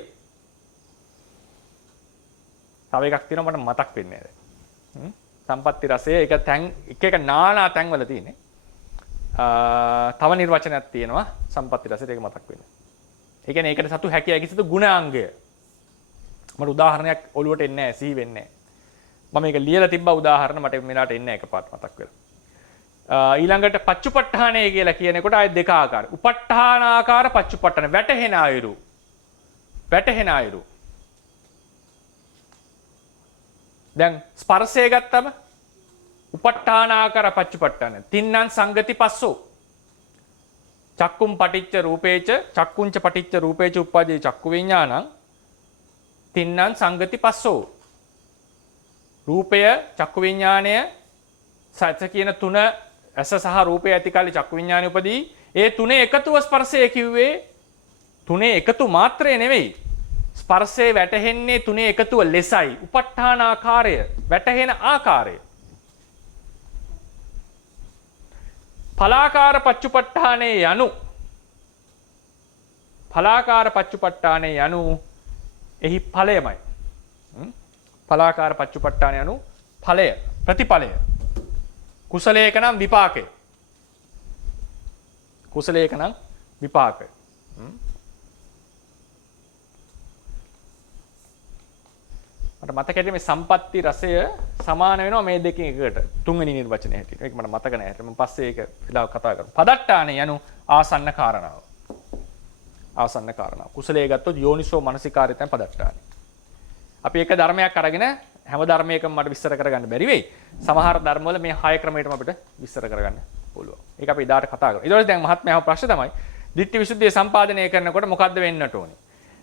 තව එකක් තියෙනවා මට මතක් වෙන්නේ නැහැ. සම්පatti රසය එක තැන් එක නානා තැන් වල තියෙන්නේ. තව නිර්වචනයක් තියෙනවා සම්පatti රසයට ඒක මතක් වෙන්නේ. ඒ කියන්නේ ඒකට සතු හැකියාව කිසිදු ගුණාංගය. මට උදාහරණයක් ඔළුවට එන්නේ නැහැ, සිහි වෙන්නේ නැහැ. මම මේක ලියලා තිබ්බා උදාහරණ මට මෙලාට එන්නේ නැහැ එකපාරට මතක් වෙලා. ඊළඟට පච්චුපට්ඨානය කියලා කියනකොට ආයෙ දෙක ආකාර. උපට්ඨානාකාර පච්චුපට්ඨාන වැටහෙන අයුරු. වැටහෙන අයුරු. දැන් ස්පර්ශය ගත්තම උපට්ඨානාකාර පච්චුපට්ඨාන. තින්නම් සංගති පස්සෝ. චක්කුම් පටිච්ච රූපේච චක්කුංච පටිච්ච රූපේච උප්පජ්ජේ චක්කු විඥානං තින්නං සංගති පස්සෝ. රූපය චක්කු විඥානය සත්‍ය කියන තුන ඇස සහ රූපය ඇති කාලේ චක්කු විඥානය උපදී. ඒ තුනේ එකතුව ස්පර්ශය කිව්වේ තුනේ එකතු මාත්‍රය නෙවෙයි. ස්පර්ශයේ වැටහෙන්නේ තුනේ එකතුව ලෙසයි. උප ဋ ාණ ආකාරය වැටහෙන ආකාරය. ඵලාකාර පච්චුපට්ඨානේ යනු ඵලාකාර පච්චුපට්ඨානේ යනු එහි ඵලයමයි. ඵලාකාර පච්චුපට්ඨාන යනු ඵලය ප්‍රතිඵලය. කුසලයක නම් විපාකය. කුසලයක නම් විපාකය. මට මතකයි මේ සම්පatti රසය සමාන වෙනවා මේ දෙකෙන් එකකට. තුන්වෙනි නිර්වචනය හැටියට. ඒක මට මතක නැහැ. මම පස්සේ ඒක විලාව කතා කරමු. පදට්ටානේ යනු ආසන්න කාරණාව. ආසන්න කාරණාව. කුසලයේ ගත්තොත් යෝනිසෝ මනසිකාරය තමයි පදට්ටානේ. අපි එක ධර්මයක් අරගෙන හැම ධර්මයකම මට විස්තර කරගන්න බැරි වෙයි. සමහර ධර්මවල මේ 6 ක්‍රමයටම අපිට විස්තර කරගන්න පුළුවන්. ඒක අපි ඉදාට කතා කරමු. ඊට පස්සේ දැන් මහත්මයාව ප්‍රශ්න තමයි ditthi visuddhiය සම්පාදනය කරනකොට මොකද්ද වෙන්නට ඕනේ?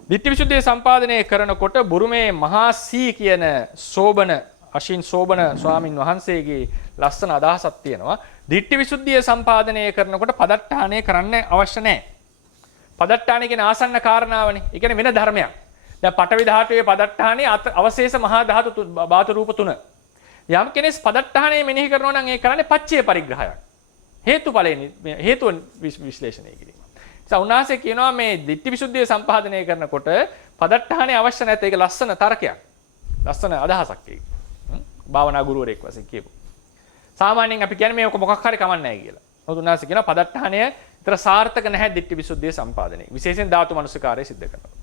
ditthi visuddhiය සම්පාදනය කරනකොට බුරුමේ මහා සී කියන සෝබන අශින් සෝබන ස්වාමින් වහන්සේගේ ලස්සන අදහසක් තියෙනවා. ditthi visuddhiය සම්පාදනය කරනකොට පදට්ටානේ කරන්න අවශ්‍ය නැහැ. පදට්ටානේ කියන ආසන්න කාරණාවනේ. ඒ කියන්නේ වෙන ධර්මයක්. දැන් පඨවි ධාතුවේ පදට්ටානේ අවශේෂ මහා ධාතු රූප තුන. යම් කෙනෙක් පදට්ටානේ මෙනෙහි කරනවා නම් ඒ කරන්නේ පච්චේ පරිග්‍රහයක්. හේතුඵලයෙන් හේතුව විශ්ලේෂණය කිරීම. උන්වහන්සේ කියනවා මේ ditthi visuddhiය සම්පාදනය කරනකොට පදට්ටානේ අවශ්‍ය නැත. ඒක ලස්සන තර්කයක්. ලස්සන අදහසක් ඒක. භාවනා ගුරුවරයෙක් වශයෙන් කියපු. සාමාන්‍යයෙන් අපි කියන්නේ මේක මොකක් හරි කමන්නේ නැහැ කියලා. මොකද උන්වහන්සේ කියනවා පදට්ටානය විතර සාර්ථක නැහැ ditthi visuddhiය සම්පාදනය. විශේෂයෙන් ධාතු මනසිකාරය සිද්ධ කරනවා.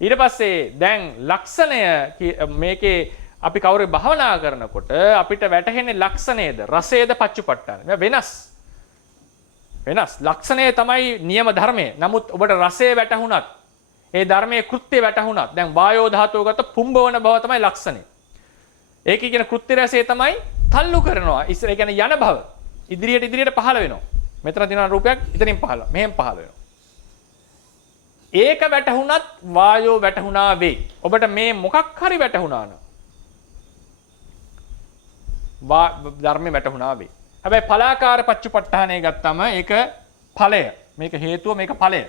ඊට පස්සේ දැන් ලක්ෂණය මේකේ අපි කවුරු භාවනා කරනකොට අපිට වැටහෙන්නේ ලක්ෂණයේද රසයේද පච්චුපට්ඨාන. මේ වෙනස්. ලක්ෂණය තමයි නියම ධර්මය. නමුත් ඔබට රසය වැටහුණත් ඒ ධර්මයේ කෘත්‍ය වැටහුණත් දැන් වායෝ ධාතුව ගත පුම්බවන බව තමයි ලක්ෂණය. ඒකේ කියන කෘත්‍ය රසය තමයි තල්ලු කරනවා. ඉස්සර ඒ කියන්නේ යන බව. ඉදිරියට පහළ වෙනවා. මෙතන තියෙන රූපයක් ඉතින් පහළ. මෙහෙම පහළ වෙනවා. ඒක වැටහුණත් වායෝ වැටහුණා වේ. ඔබට මේ මොකක් හරි වැටහුණා නම් ධර්මයේ වැටහුණා වේ. හැබැයි ඵලාකාර පච්චුපට්ඨානය ගත්තම ඒක ඵලය. මේක හේතුව මේක ඵලය.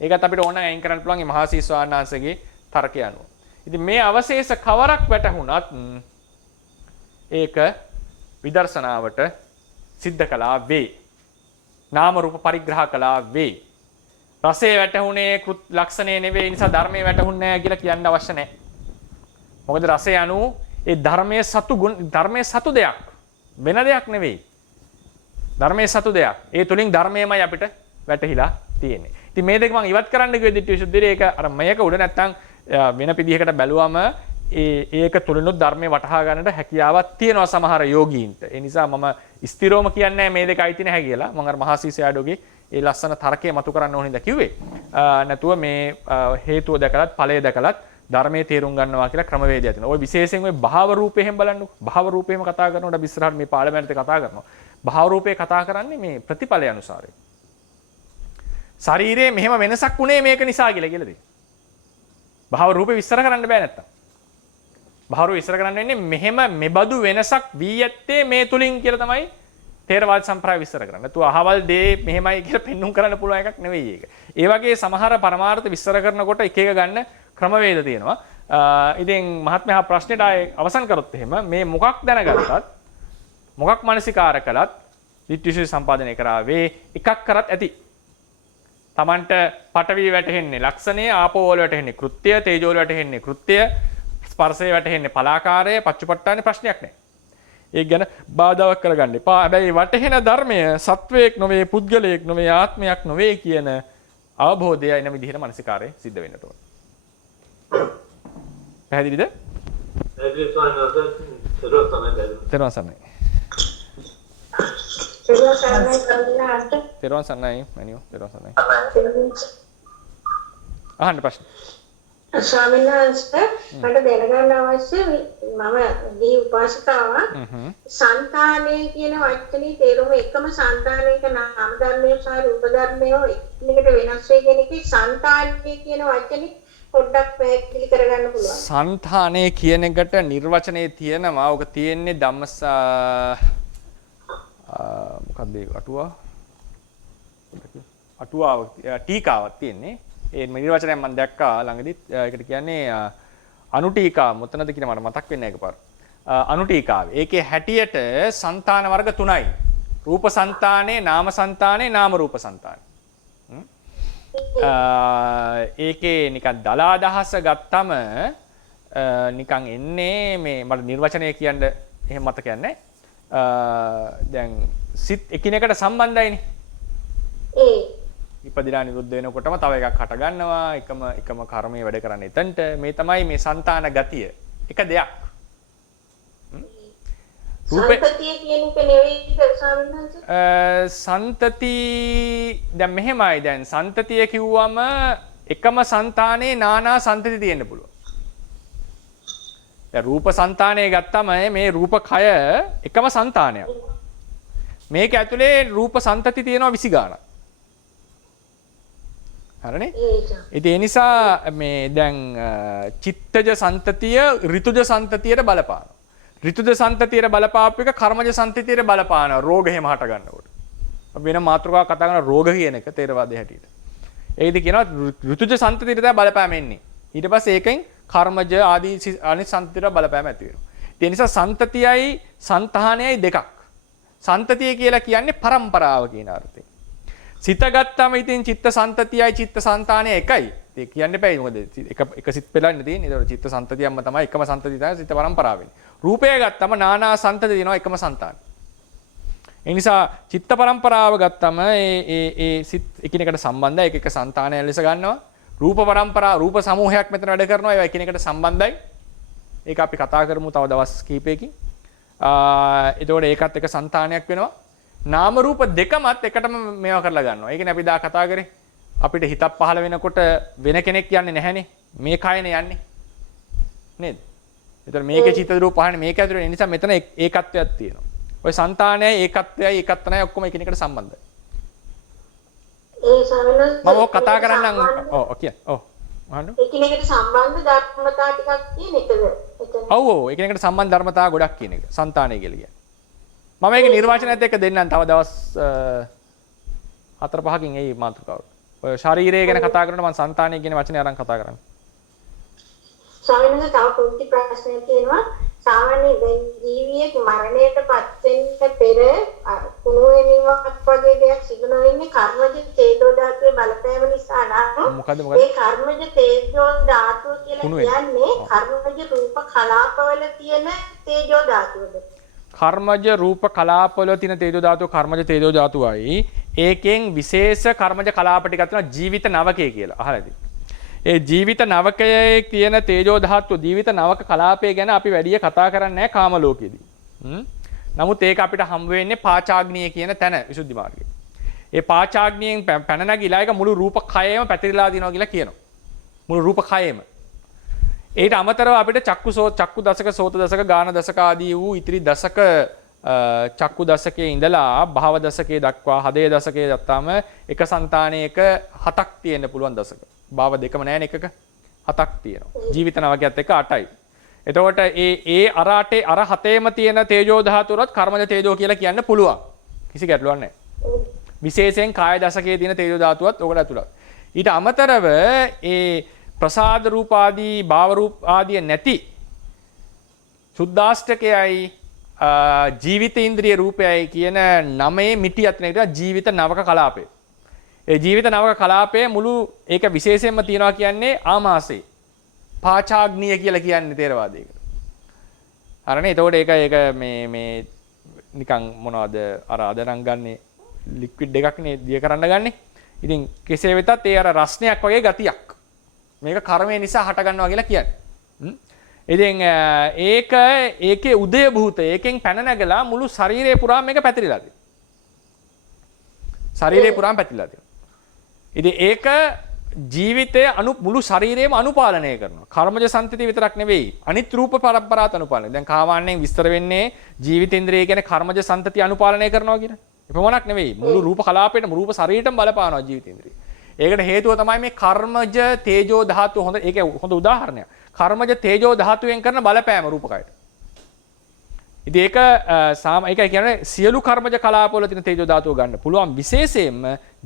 ඒකත් අපිට ඕන අයින් කරන්න පුළුවන් මේ මහසී ස්වාමීන් වහන්සේගේ තර්කය අනුව. ඉතින් මේ අවශේෂ කවරක් වැටහුණත් ඒක විදර්ශනාවට සිද්ධ කළා වේ. නාම රූප පරිග්‍රහ කළා වේ. රසයේ වැටහුනේ ලක්ෂණේ නෙවෙයි නිසා ධර්මයේ වැටහුන්නේ නැහැ කියලා කියන්න අවශ්‍ය නැහැ. මොකද රසය අනුව ඒ ධර්මයේ සතු දෙයක්. වෙන දෙයක් නෙවෙයි. ධර්මයේ සතු දෙයක්. ඒ තුලින් ධර්මයමයි අපිට වැටහිලා තියෙන්නේ. ඉතින් මේ දෙක මම ඉවත් කරන්න කිව්වේ ditthi visuddhiය ඒක අර මේක උඩ නැත්තම් වෙන පිළියකට බැලුවම ඒක තුලිනුත් ධර්මයේ වටහා ගන්නට හැකියාවක් තියෙනවා සමහර යෝගීන්ට. ඒ නිසා මම ස්ථිරවම කියන්නේ මේ දෙක අයිති නැහැ කියලා. මම අර මහසී සෑඩෝගේ ඒ ලස්සන තර්කය මතු කරන්න ඕනින්ද කිව්වේ. නැතුව මේ හේතුව දැකලත් ඵලය දැකලත් ධර්මයේ තේරුම් ගන්නවා කියලා ක්‍රමවේදයක් තියෙනවා. ඔය විශේෂයෙන් ඔය භාව රූපේ හැම බලන්නකො. භාව රූපේම කතා කරනකොට අපි ඉස්සරහට මේ පාඩමේදී කතා කරනවා. භාව රූපේ කතා කරන්නේ මේ ප්‍රතිඵලය අනුසාරයෙන්. ශරීරයේ මෙහෙම වෙනසක් උනේ මේක නිසා කියලා තියෙනවා. භාව රූපේ විස්තර කරන්න බෑ නැත්තම්. භාව රූපේ විස්තර කරන්න වෙන්නේ මෙහෙම මෙබඳු වෙනසක් වී ඇත්තේ මේ තුලින් කියලා තමයි තේරවාද සම්ප්‍රදාය විස්තර කරන්නේ. නැතු අහවල් දේ මෙහෙමයි කියලා පෙන්눔 කරන්න පුළුවන් එකක් නෙවෙයි ඒක. ඒ වගේ සමහර පරමාර්ථ විස්තර කරනකොට එක එක ගන්න ක්‍රමවේද තියෙනවා. ඉතින් මහත්මයා ප්‍රශ්නෙට ආයේ අවසන් කරොත් එහෙම මේ මොකක් දැනගත්තත් මොකක් මානසිකාර කළත් ditthi visuddhiය සම්පාදනය කරාවේ එකක් කරත් ඇති. Tamanට පඨවි වැටෙන්නේ ලක්ෂණය, ආපෝ වල වැටෙන්නේ කෘත්‍ය, තේජෝ වල වැටෙන්නේ කෘත්‍ය, ස්පර්ශය වැටෙන්නේ ඵලාකාරය, පච්චුපට්ඨානේ ප්‍රශ්නයක් නැහැ. ඒක ගැන බාධාවක් කරගන්න එපා. හැබැයි වටහෙන ධර්මය සත්වයක් නොවේ, පුද්ගලයෙක් නොවේ, ආත්මයක් නොවේ කියන අවබෝධය එන විදිහට මානසිකාරය සිද්ධ වෙන්නට ඕන. පැහැදිලිද? තෙරුවන් සරණයි. තෙරුවන් සරණයි මනියෝ. තෙරුවන් සරණයි. අහන්න ප්‍රශ්න. ස්වාමීන් වහන්සේ මට දැනගන්න අවශ්‍ය මම දී උපාසිකාවක් సంతානය කියන වචනේ තේරුම එකම సంతානයක නාම ධර්මයේ සහ රූප ධර්මයේ එකිනෙකට වෙනස් වෙයි කියන එකේ సంతානය කියන වචනේ පොඩ්ඩක් පැහැදිලි කරගන්න පුළුවන්. సంతානය කියන එකට නිර්වචනයේ තියෙනවා. ඔක තියෙන්නේ මොකක්ද ඒක අටුවාව ටීකාවක් තියෙන්නේ. ඒ නිර්වචනය මම දැක්කා ළඟදිත්. ඒකට කියන්නේ අනුටීකාව. මොතනද කියන මට මතක් වෙන්නේ නැහැ එකපාර. අනුටීකාව. ඒකේ හැටියට సంతාන වර්ග 3යි. රූප సంతානේ, නාම సంతානේ, නාම රූප సంతානේ. ඒකේ නිකන් දල අදහස ගත්තම නිකන් එන්නේ මේ මට නිර්වචනය කියන්න එහෙම මතක යන්නේ. දැන් සිත් එකිනෙකට සම්බන්ධයිනේ. ඉපදිනා නිරුද්ධ වෙනකොටම තව එකක් හට ගන්නවා. එකම කර්මයේ වැඩ කරන්නේ එතනට. මේ තමයි මේ సంతාන ගතිය. එක දෙයක්. සන්තතිය කියන එක නෙවෙයි ස්වාමීන් වහන්සේ. සන්තති දැන් මෙහෙමයි. දැන් සන්තතිය කිව්වම එකම సంతානේ නානා සන්තති තියෙන්න පුළුවන්. දැන් රූප సంతානය ගත්තම මේ රූප කය එකම సంతානයක්. මේක ඇතුලේ රූප සන්තති තියෙනවා 20 ගාණක්. හරිනේ? ඒ නිසා මේ දැන් චිත්තජ සන්තතිය ඍතුජ සන්තතියට බලපානවා. ඍතුජ සන්තතියට බලපාපු එක කර්මජ සන්තතියට බලපානවා. රෝග එහෙම හට ගන්නකොට. අපි වෙන මාතෘකාවක් කතා කරන රෝග කියන එක තේරවාදයේ හැටියට. ඒකද කියනවා ඍතුජ සන්තතියට තමයි බලපෑම එන්නේ. ඊට පස්සේ ඒකෙන් කර්මජ ආදී අනිත් සන්තතියට බලපෑම ඇති වෙනවා. ඒ නිසා සන්තතියයි సంతානයයි දෙකක්. සන්තතිය කියලා කියන්නේ පරම්පරාව කියන අර්ථයෙන්. සිත ගත්තම ඉතින් චිත්ත සන්තතියයි චිත්ත సంతානය එකයි. ඒ කියන්න එපා. මොකද එක සිත් පෙළන්නේ තියෙන්නේ. ඒතකොට චිත්ත සන්තතියක්ම තමයි එකම සන්තතිය තමයි සිත පරම්පරාවෙන්. රූපය ගත්තම නානා සන්තති තියෙනවා එකම సంతාන. ඒ නිසා චිත්ත පරම්පරාව ගත්තම ඒ සිත් එකිනෙකට සම්බන්ධයි. එක సంతානය ලෙස ගන්නවා. රූප පරම්පරාව රූප සමූහයක් මෙතන වැඩ කරනවා. ඒවා එකිනෙකට සම්බන්ධයි. ඒක අපි කතා කරමු තව දවස් කිහිපයකින්. එතකොට ඒකත් එක సంతානයක් වෙනවා. නාම රූප දෙකමත් එකටම මේවා කරලා ගන්නවා. ඒ කියන්නේ අපි දා කතා කරේ අපිට හිතක් පහළ වෙනකොට වෙන කෙනෙක් යන්නේ නැහැනේ. මේ කයනේ යන්නේ. නේද? ඒතර මේකේ චිත්ත රූප පහන්නේ මේක ඇතුලේ. ඒ නිසා මෙතන ඒකත්වයක් තියෙනවා. ඔය సంతානයයි ඒකත්වයයි ඒකත්වනයි ඔක්කොම එකිනෙකට සම්බන්ධයි. ඒ ස්වාමීන් මම කතා කරන්නම්. ඔව් කියන්න. ඔව්. අහන්න. එකිනෙකට සම්බන්ධ ධර්මතා ටිකක් තියෙන එකද? ඔව් එකිනෙකට සම්බන්ධ ධර්මතා ගොඩක් කියන එක. సంతානය කියලා කියන්නේ. මම ඒක නිර්වචනයත් එක්ක දෙන්නම් තව දවස් 4-5කින් එයි මාතෘකාවට. ඔය ශරීරය ගැන කතා කරනකොට මම సంతානය කියන වචනේ අරන් කතා කරන්නේ. ස්වාමීන් වහන්සේ තව පොඩි ප්‍රශ්නයක් තියෙනවා. සාමාන්‍ය දැන් ජීවියෙක් මරණයටපත් වෙන්න පෙර කුණු වෙනීමක් වගේ දෙයක් සිදු නොවෙන්නේ කර්මජ තේජෝ ධාතුවේ බලපෑම නිසා නේද? මොකද්ද? ඒ කර්මජ තේජෝ ධාතුව කියලා කියන්නේ කර්මජ රූප කලාපවල තියෙන තේජෝ ධාතුවද? කර්මජ රූප කලාපවල තියෙන තේජෝ ධාතුව කර්මජ තේජෝ ධාතුවයි. ඒකෙන් විශේෂ කර්මජ කලාප ටිකක් තියෙනවා ජීවිත නවකය කියලා. අහලාද? ඒ ජීවිත නවකයේ තියෙන තේජෝ ධාතුව ජීවිත නවක කලාපය ගැන අපි වැඩි කතා කරන්නේ නැහැ කාම ලෝකෙදී. නමුත් ඒක අපිට හම් වෙන්නේ පාචාග්නිය කියන තැන විසුද්ධි මාර්ගයේ. ඒ පාචාග්නියෙන් පැන නැගිලා ඒක මුළු රූප කයම පැතිරිලා දිනවා කියලා කියනවා. මුළු රූප කයම. ඒට අමතරව අපිට චක්කු දසක සෝත දසක ගාන දසක ආදී වූ ඉතිරි දසක චක්කු දසකයේ ඉඳලා භව දසකයේ දක්වා හදේ දසකයේ දක්වාම එක సంతානයක 7ක් තියෙන්න පුළුවන් දසක. භව දෙකම නැහැනේ එකක 7ක් තියෙනවා. ජීවිත නවකයත් එක්ක 8යි. එතකොට අර 7ේම තියෙන තේජෝ ධාතුවරත් කර්මජ තේජෝ කියලා කියන්න පුළුවන්. කිසි ගැටලුවක් නැහැ. විශේෂයෙන් කාය දසකයේ තියෙන තේජෝ ධාතුවත් ඔකට ඇතුළත්. ඊට අමතරව ඒ ප්‍රසාද රූප ආදී භාව රූප ආදී නැති සුද්දාෂ්ටකයයි ජීවිත ඉන්ද්‍රිය රූපයයි කියන 9 මිටියක් තියෙනවා ජීවිත නවක කලාපේ. ඒ ජීවිත නවක කලාපයේ මුළු ඒක විශේෂයෙන්ම තියනවා කියන්නේ ආමාශේ. පාචාග්නිය කියලා කියන්නේ තේරවාදයකට. හරිනේ. එතකොට ඒක මේ නිකන් මොනවද අර අදනම් ගන්නේ ලික්විඩ් එකක් නේ දිය කරන්න ගන්නේ. ඉතින් කෙසේ වෙතත් ඒ අර රස්නයක් වගේ ගතියක්. මේක කර්මය නිසා හට ගන්නවා කියලා කියන්නේ. ඉතින් ඒකේ උදය භූතය ඒකෙන් පැන නැගලා මුළු ශරීරය පුරාම මේක පැතිරිලා තියෙනවා. ශරීරය පුරාම පැතිරිලා තියෙනවා. ඉතින් ඒක ජීවිතයේ මුළු ශරීරයම අනුපාලනය කරනවා. කර්මජ සංතතිය විතරක් නෙවෙයි. අනිත් රූප පරම්පරාත් අනුපාලනය. දැන් කාමාන්‍යයෙන් විස්තර වෙන්නේ ජීවිතේන්ද්‍රය කියන්නේ කර්මජ සංතතිය අනුපාලනය කරනවා කියන. එපමණක් නෙවෙයි. මුළු රූප කලාපේටම රූප ශරීරයටම බලපානවා ජීවිතේන්ද්‍රය. ඒකට හේතුව තමයි මේ කර්මජ තේජෝ ධාතුව ඒක හොඳ උදාහරණයක්. කර්මජ තේජෝ ධාතුවෙන් කරන බලපෑම රූපකයට. ඉතින් ඒකයි කියන්නේ සියලු කර්මජ කලාපවල තියෙන තේජෝ ධාතුව ගන්න පුළුවන් විශේෂයෙන්ම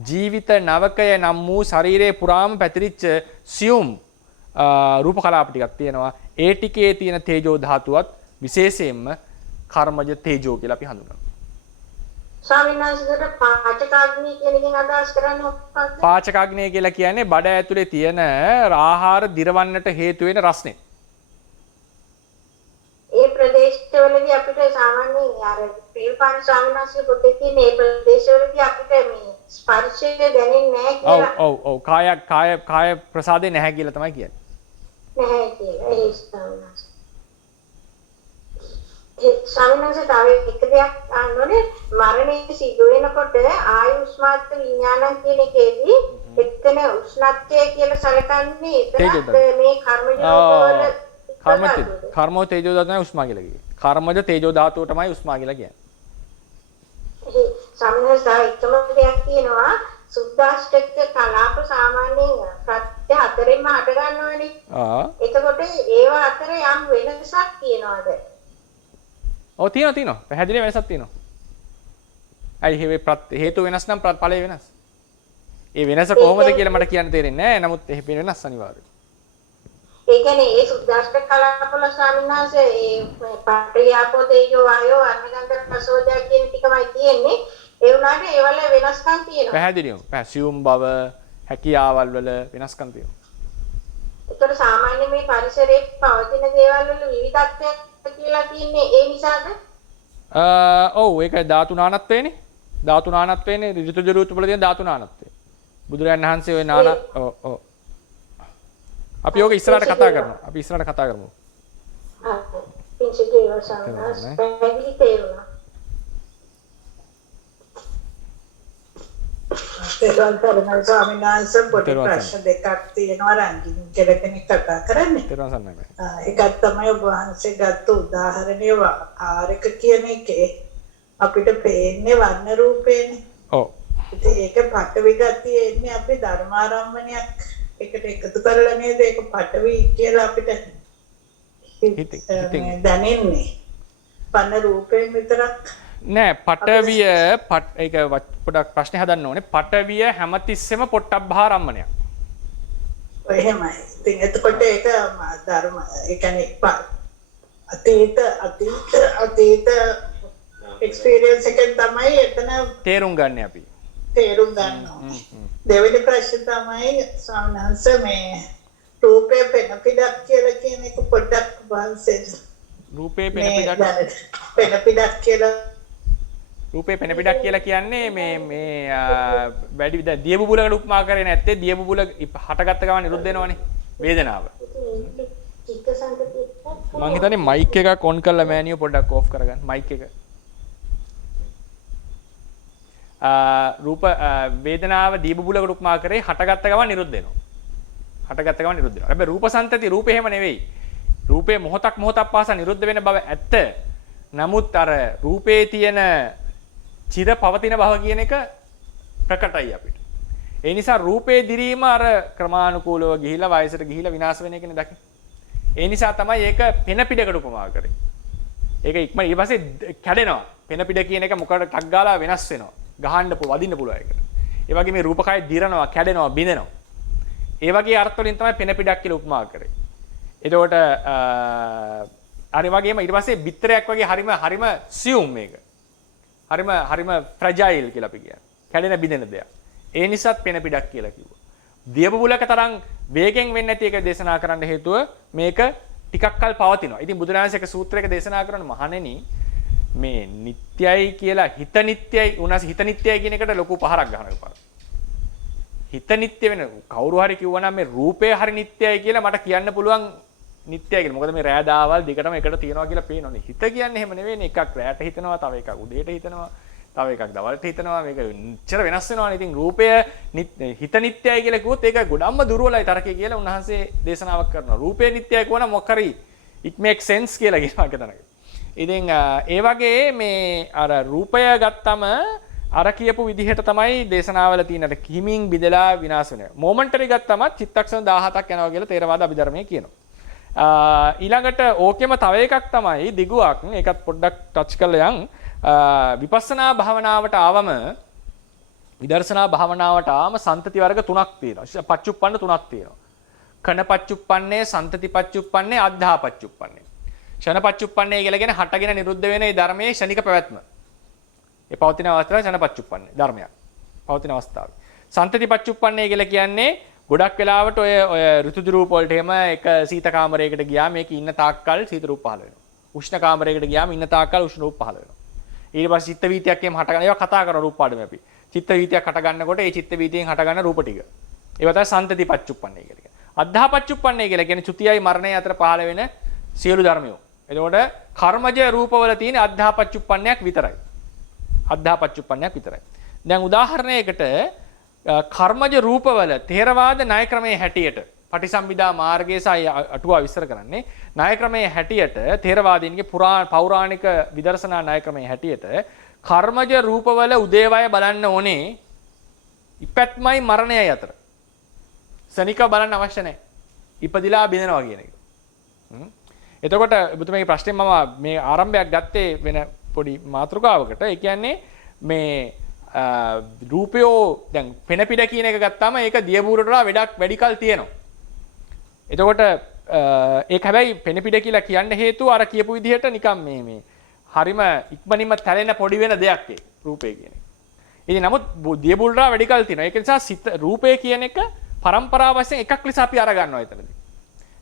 ජීවිත නවකය නම් වූ ශරීරයේ පුරාම පැතිරිච්ච සියුම් රූප කලාප ටිකක් තියෙනවා. ඒ ටිකේ තියෙන තේජෝ ධාතුවත් විශේෂයෙන්ම කර්මජ තේජෝ කියලා අපි හඳුන්වනවා. ස්වාමීන් වහන්සේට පාචකාග්නිය කියන එකෙන් අදහස් කරන්නේ මොකක්ද? පාචකාග්නිය කියලා කියන්නේ බඩ ඇතුලේ තියෙන ආහාර දිරවන්නට හේතු වෙන රස්නේ. ඒ ප්‍රදේශවලදී අපිට සාමාන්‍යයෙන් අර ප්‍රේමපාන ස්වාමීන් වහන්සේ පොතේ තියෙන ඒ ප්‍රදේශවලදී අපිට මේ ස්පර්ශය දැනෙන්නේ නැහැ කියලා. ඔව් කාය ප්‍රසාදේ නැහැ කියලා තමයි කියන්නේ. නැහැ කියලා ඒ ස්වාමීන් වහන්සේ. ඒ ස්වාමීන් වහන්සේ තව එක දෙයක් අහනෝනේ මරණය සිදු වෙනකොට ආයුෂ්මාත් විඥානං කියන එකේදී එක්කෙන උෂ්ණත්වය කියලා සැලකන්නේ එතනත් මේ කර්මජ රූපවල කර්මෝ තේජෝ ධාතුවයි උස්මා කියලා කියන්නේ. කර්මජ තේජෝ ධාතුව තමයි උස්මා කියලා කියන්නේ. සම්මත එකම දෙයක් තියෙනවා සුද්ධාෂ්ටක කලාප සාමාන්‍යයෙන් ප්‍රත්‍ය හතරෙන්ම හට ගන්නවනේ. එතකොට ඒව අතර යම් වෙනසක් තියෙනවද? ඔව් තියෙනවා. පැහැදිලි වෙනසක් තියෙනවා. අයි හේතු වෙනස් නම් ඵලය වෙනස්. ඒ වෙනස කොහොමද කියලා මට කියන්න තේරෙන්නේ නැහැ. නමුත් ඒ වෙනස් අනිවාර්යයි. ඒ කියන්නේ ඒ සුද්දාෂ්ටක කලාපවල ස්වාමීන් වහන්සේ ඒ පාඨයාපෝ තේජෝ වායෝ අන්නගන්ධ ප්‍රසෝදය කියන ටිකමයි තියෙන්නේ. ඒ වුණාට ඒවල වෙනස්කම් තියෙනවා. පැහැදිලිවම. පැසියුම් බව, හැකියාවල් වල වෙනස්කම් තියෙනවා. ඒතර සාමාන්‍ය මේ පරිසරයේ පවතින දේවල් වල විවිධත්වයක් කියලා තියෙන්නේ ඒ නිසාද? ඔව් ඒක ධාතු නානත්වයනේ. ධාතු නානත්වයනේ ඍතුජ රූප වල තියෙන ධාතු නානත්වය. බුදුරජාණන් වහන්සේ ওই නාන ඔව් අපි ඕක ඉස්සරහට කතා කරමු. පින්සිකේව සම්මාස පැහැදිලි තේරුණා. තේරුම් ස්වාමීන් වහන්සේ පොඩි ප්‍රශ්න දෙකක් තියෙනවා රංගින් කියලා කෙනෙක් කතා කරන්නේ. තේරුම් ගන්නයි. එකක් තමයි ඔබ වහන්සේ ගත්ත උදාහරණය ආරක කියන එකේ අපිට පේන්නේ වර්ණ රූපේනේ. ඔව්. ඉතින් ඒක පටවි ගතිය එන්නේ අපි ධර්මාරම්මණයක් එකට එකතු කරලා නේද ඒක පටවි කියලා අපිට දැනෙන්නේ. වර්ණ රූපයෙන් විතරක් නෑ පටවිය ඒක පොඩක් ප්‍රශ්නේ හදන්න ඕනේ. පටවිය හැමතිස්සෙම පොට්ටබ්බාරම්මණයක්. ඔය එහෙමයි. ඉතින් එතකොට ඒක ධර්ම ඒ කියන්නේ අතීත එක්ස්පීරියන්ස් එකෙන් තමයි එතන තේරුම් ගන්න අපි. තේරුම් ගන්නවා. දෙවෙනි ප්‍රශ්නේ තමයි සාමාන්‍යස මේ රූපේ පෙනපිඩක් කියලා කියන එක පොඩ්ඩක් වහන්සේ රූපේ පෙනපිඩක් කියලා කියන්නේ මේ වැඩි දිය බුබුලකට උපමා කරේ නැත්තේ දිය බුබුල හටගත්ත ගමන් නිරුද්ධ වෙනවනේ වේදනාව. මං හිතන්නේ මයික් එකක් ඔන් කරලා මෑනියෝ පොඩ්ඩක් ඕෆ් කරගන්න මයික් එක. රූප වේදනාව දිය බුබුලකට උපමා කරේ හටගත්ත ගමන් නිරුද්ධ වෙනවා. හැබැයි රූප සංතති රූපේ එහෙම නෙවෙයි. රූපේ මොහොතක් පාසා නිරුද්ධ වෙන බව ඇත්ත. නමුත් අර රූපේ තියෙන චිර පවතින බව කියන එක ප්‍රකටයි අපිට. ඒ නිසා රූපේ දිරීම අර ක්‍රමානුකූලව ගිහිලා වයසට ගිහිලා විනාශ වෙන එකනේ දකින්නේ. ඒ නිසා තමයි ඒක පෙන පිටකට උපමා කරේ. ඒක ඉක්මන ඊට පස්සේ කැඩෙනවා. පෙන පිට කියන එක මොකකට ටක් ගාලා වෙනස් වෙනවා. ගහන්න වදින්න පුළුවන් ඒකට. ඒ වගේ මේ රූපකය දිරනවා, කැඩෙනවා, බිඳෙනවා. ඒ වගේ අර්ථ වලින් තමයි පෙන පිටක් කියලා උපමා කරේ. එතකොට හරි වගේම ඊට පස්සේ බිත්තරයක් වගේ හරිම සියුම් මේක. හරිම ෆ්‍රැජයිල් කියලා අපි කියන්නේ. කැඩෙන බිඳෙන දෙයක්. ඒ නිසාත් පෙන පිටක් කියලා කිව්වා. දියබුබුලක තරම් වේගෙන් වෙන්නේ නැති එක දේශනා කරන්න හේතුව මේක ටිකක් කල් පවතිනවා. ඉතින් බුදුරජාණන් එක සූත්‍රයක දේශනා කරන මහණෙනි මේ නිට්ටයයි කියලා හිත නිට්ටයයි උනස් හිත නිට්ටයයි කියන එකට ලොකු පහරක් ගහනවා පාර. හිත නිට්ටය වෙන කවුරු හරි කිව්වනම් මේ රූපය හරි නිට්ටයයි කියලා මට කියන්න පුළුවන් නිට්ටයයි කියලා. මොකද මේ රෑ දාවල් දෙකටම එකට තියනවා කියලා පේනවනේ. හිත කියන්නේ එහෙම නෙවෙයිනේ. එකක් රෑට හිතනවා, තව එකක් උදේට හිතනවා, තව එකක් දවල්ට හිතනවා මේක ඉච්චර වෙනස් වෙනවානේ. ඉතින් රූපය හිත නිට්ටයයි කියලා කිව්වොත් ඒක ගොඩක්ම දුර්වලයි තරකේ කියලා උන්වහන්සේ දේශනාවක් කරනවා. රූපය නිට්ටයයි කියවනම් මොකක් හරි it makes sense කියලා කියනවා එක තැනක. ඉතින් ඒ වගේ මේ අර රූපය ගත්තම අර කියපු විදිහට තමයි දේශනාවල තියෙනට කිමින් බිදලා විනාශ වෙනවා. මොමන්ටරි ගත්තම චිත්තක්ෂණ 17ක් යනවා කියලා තේරවාද අභිධර්මයේ කියනවා. ඊළඟට ඕකෙම තව එකක් තමයි දිගුවක්. ඒකත් පොඩ්ඩක් ටච් කරලා යන් විපස්සනා භාවනාවට ආවම විදර්ශනා භාවනාවට ආවම සන්තති වර්ග තුනක් තියෙනවා. පච්චුප්පන්න තුනක් තියෙනවා. කන පච්චුප්පන්නේ, සන්තති පච්චුප්පන්නේ, අද්ධා පච්චුප්පන්නේ. ෂණ පච්චුප්පන්නේ කියලා කියන්නේ හටගෙන නිරුද්ධ වෙන ඒ ධර්මයේ ෂණික පැවැත්ම. ඒ පවතින අවස්ථාවේ ෂණ පච්චුප්පන්නේ ධර්මයක්. පවතින අවස්ථාවේ. සන්තති පච්චුප්පන්නේ කියලා කියන්නේ ගොඩක් වෙලාවට ඔය ඍතු රූප වලට එහෙම එක සීත කාමරයකට ගියාම මේක ඉන්න තාක්කල් සීත රූප පහළ වෙනවා. උෂ්ණ කාමරයකට ගියාම ඉන්න තාක්කල් උෂ්ණ රූප පහළ වෙනවා. ඊට පස්සේ චිත්ත වීතියක් එහෙම හට ගන්න ඒවා කතා කරන රූප පාඩමේ අපි. චිත්ත වීතියක් හට ගන්නකොට ඒ චිත්ත වීතියෙන් හට ගන්න රූප ටික. ඒවා තමයි සන්තති පච්චුප්පන්නේ කියලා කියන්නේ. අද්ධා පච්චුප්පන්නේ කියලා කියන්නේ චුතියයි මරණය අතර පහළ වෙන සියලු ධර්මයෝ. එතකොට කර්මජ රූපවල තියෙන අද්ධා පච්චුප්පන්නයක් විතරයි. අද්ධා පච්චුප්පන්නයක් විතරයි. දැන් උදාහරණයකට කර්මජ රූපවල තේරවාද ණය ක්‍රමයේ හැටියට පටිසම්භිදා මාර්ගයේ සයි අටුවා විස්තර කරන්නේ ණය ක්‍රමයේ හැටියට තේරවාදීන්ගේ පෞරාණික විදර්ශනා ණය ක්‍රමයේ හැටියට කර්මජ රූපවල උදේවය බලන්න ඕනේ ඉපැත්මයි මරණයයි අතර. සනික බලන්න අවශ්‍ය නැහැ. ඉපදිලා බිඳනවා කියන එක. එතකොට ඔබතුමාගේ ප්‍රශ්නේ මම මේ ආරම්භයක් ගත්තේ වෙන පොඩි මාතෘකාවකට. ඒ කියන්නේ මේ රූපයෝ දැන් පෙනපිඩ කියන එක ගත්තාම ඒක දියබූරට වඩා වැඩි කල් තියෙනවා. එතකොට ඒක හැබැයි පෙනපිඩ කියලා කියන්න හේතුව අර කියපු විදිහට නිකන් මේ හරිම ඉක්මනින්ම තැලෙන පොඩි වෙන දෙයක් ඒ රූපය කියන එක. ඉතින් නමුත් දියබූරට වඩා වැඩි කල් තියෙනවා. ඒක නිසා රූපය කියන එක පරම්පරාව වශයෙන් එකක් ලෙස අපි අර ගන්නවා එතනදී.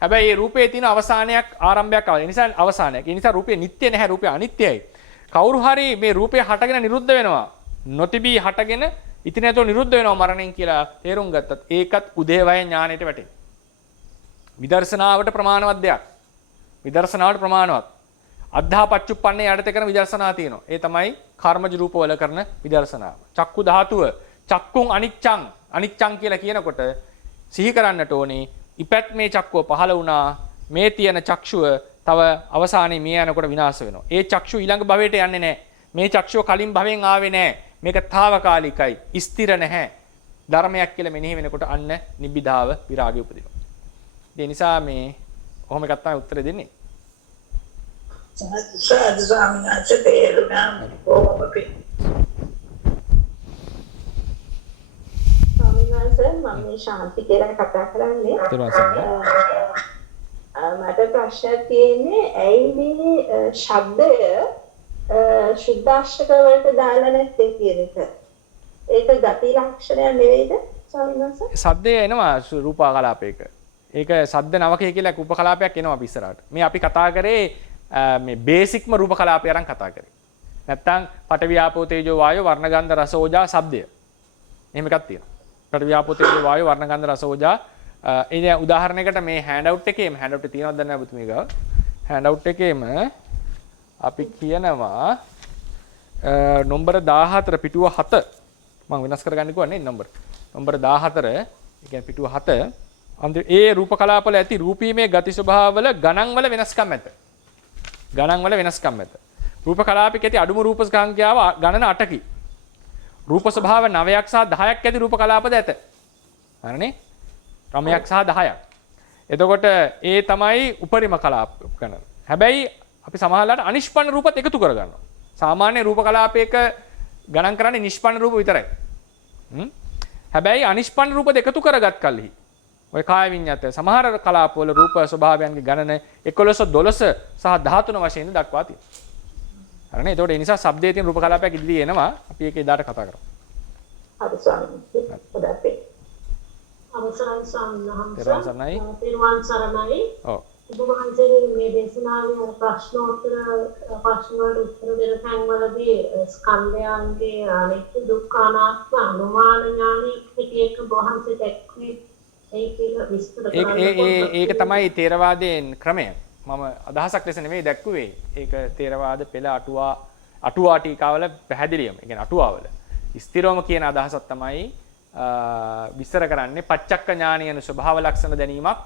හැබැයි මේ රූපයේ තියෙන අවසානයක් ආරම්භයක් අවයි. ඒ නිසා අවසානයක්. ඒ නිසා රූපය නිට්ටය නැහැ. රූපය අනිත්‍යයි. කවුරු හරි මේ රූපය හටගෙන නිරුද්ධ වෙනවා. නොතිබී හටගෙන ඉතින් නැතෝ නිරුද්ධ වෙනවා මරණයෙන් කියලා තේරුම් ගත්තත් ඒකත් උදේවය ඥාණයට වැටේ. විදර්ශනාවට ප්‍රමාණවත් දෙයක්. විදර්ශනාවට ප්‍රමාණවත්. අද්ධා පච්චුප්පන්නේ යටතේ කරන විදර්ශනා තියෙනවා. ඒ තමයි කර්මජ රූපවල කරන විදර්ශනාව. චක්කු ධාතුව චක්කුං අනිච්ඡං අනිච්ඡං කියලා කියනකොට සිහි කරන්නට ඕනේ ඉපැත් මේ චක්කුව පහළ වුණා. මේ තියෙන චක්ෂුව තව අවසානයේ මිය යනකොට විනාශ වෙනවා. ඒ චක්ෂුව ඊළඟ භවයට යන්නේ නැහැ. මේ චක්ෂුව කලින් භවෙන් ආවේ නැහැ. මේක తాවකාලිකයි. ස්ථිර නැහැ. ධර්මයක් කියලා මෙනෙහි වෙනකොට අන්න නිබ්බිදාව විරාගය උපදිනවා. ඒ නිසා මේ ඔහොම එකක් තමයි උත්තර දෙන්නේ. සාදු ස්වාමීන් වහන්සේ තේරුණා කොහොමද? ස්වාමීන් වහන්සේ මම මේ ශාන්ති කියලා කතා කරන්නේ. මට ප්‍රශ්නයක් තියෙන්නේ ඇයි මේ ශබ්දය ශුද්ධාෂ්ටක වලට දාලා නැත්තේ කියන එක. ඒක ගති ලක්ෂණයක් නෙවෙයිද ස්වාමීන් වහන්සේ? සද්දය එනවා රූපකලාපයක. ඒක සද්ද නවකය කියලා රූපකලාපයක් එනවා අපි ඉස්සරහට. මේ අපි කතා කරේ මේ බේසික්ම රූපකලාපය අරන් කතා කරේ. නැත්තම් පඨවි ආපෝ තේජෝ වායෝ වර්ණ ගන්ධ රස ඕජා ශබ්දය. එහෙම එකක් තියෙනවා. පඨවි ආපෝ තේජෝ වායෝ වර්ණ ගන්ධ රස ඕජා ඒ උදාහරණයකට මේ හෑන්ඩ් අවුට් එකේම හෑන්ඩ් අවුට් එක තියෙනවද දන්නේ නැහැ ඔබතුමී ගාව. හෑන්ඩ් අවුට් එකේම අපි කියනවා නම්බර 14 පිටුව 7 මම වෙනස් කරගන්න කිව්වනේ නම්බර 14 ඒ කියන්නේ පිටුව 7 ඒ රූප කලාපවල ඇති රූපීමේ ගති ස්වභාවවල ගණන් වල වෙනස්කම් ඇත. ගණන් වල වෙනස්කම් ඇත. රූප කලාපයක ඇති අඩුම රූප සංඛ්‍යාව ගණන 8කි. රූප ස්වභාව 9ක් සහ 10ක් ඇති රූප කලාපද ඇත. හරිනේ? 9ක් සහ 10ක්. එතකොට ඒ තමයි උපරිම කලාප ගණන. හැබැයි අපි සමහරවිට අනිෂ්පන්න රූපත් එකතු කරගන්නවා. සාමාන්‍ය රූප කලාපයක ගණන් කරන්නේ නිෂ්පන්න රූප විතරයි. හැබැයි අනිෂ්පන්න රූප දෙකතු කරගත් කල්හි ඔය කාය විඤ්ඤාත සමහර කලාපවල රූප ස්වභාවයන්ගේ ගණන 11 12 සහ 13 වශයෙන් දක්වා තියෙනවා. හරිනේ? ඒතකොට ඒ නිසා ශබ්දයේ තියෙන රූප කලාපයක් ඉදිරියේ එනවා. අපි ඒක එදාට කතා කරමු. හරි ස්වාමීන් වහන්සේ. අවසරයි ස්වාමීන් වහන්සේ. තෙරුවන් සරණයි. තෙරුවන් සරණයි. ඔව්. ඔබ වහන්සේගේ මේ දේශනාවේ ප්‍රශ්නෝත්තර ප්‍රශ්න වලට උත්තර දෙන තැන්වලදී ස්කන්ධයන්ගේ අනිත්‍ය දුක්ඛ අනාත්ම අනුමාන ඥානෙ පිටියක වහන්සේ දැක්වේ ඒක තමයි තේරවාදයේ ක්‍රමය. මම අදහසක් ලෙස නෙමෙයි දැක්කුවේ. ඒක තේරවාද පෙළ අටුවා අටුවා ටීකාවල පැහැදිලිවම, ඒ කියන්නේ අටුවාවල ස්ථිරවම කියන අදහසක් තමයි විස්තර කරන්නේ පච්චක්ක ඥානය යන ස්වභාව ලක්ෂණ දැනීමක්,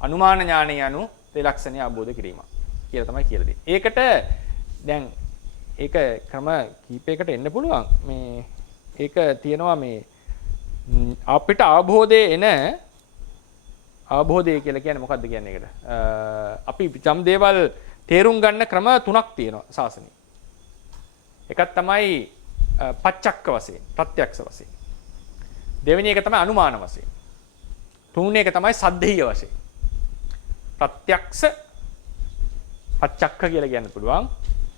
අනුමාන ඥානය යනු ත්‍රිලක්ෂණය අවබෝධ කිරීමක් කියලා තමයි කියලා දෙන්නේ. ඒකට දැන් ඒක ක්‍රම කීපයකට එන්න පුළුවන්. මේ ඒක තියෙනවා මේ අපිට අවබෝධය එන අවබෝධය කියලා කියන්නේ මොකක්ද කියන්නේ ඒකට? අපි යම් දේවල් තේරුම් ගන්න ක්‍රම තුනක් තියෙනවා ශාසනයේ. එකක් තමයි පච්චක්ක වශයෙන්, ප්‍රත්‍යක්ෂ වශයෙන්. දෙවෙනි එක තමයි අනුමාන වශයෙන්. තුන්වෙනි එක තමයි සද්ධේය වශයෙන්. ප්‍රත්‍යක්ෂ පච්චක්ක කියලා කියන්න පුළුවන්.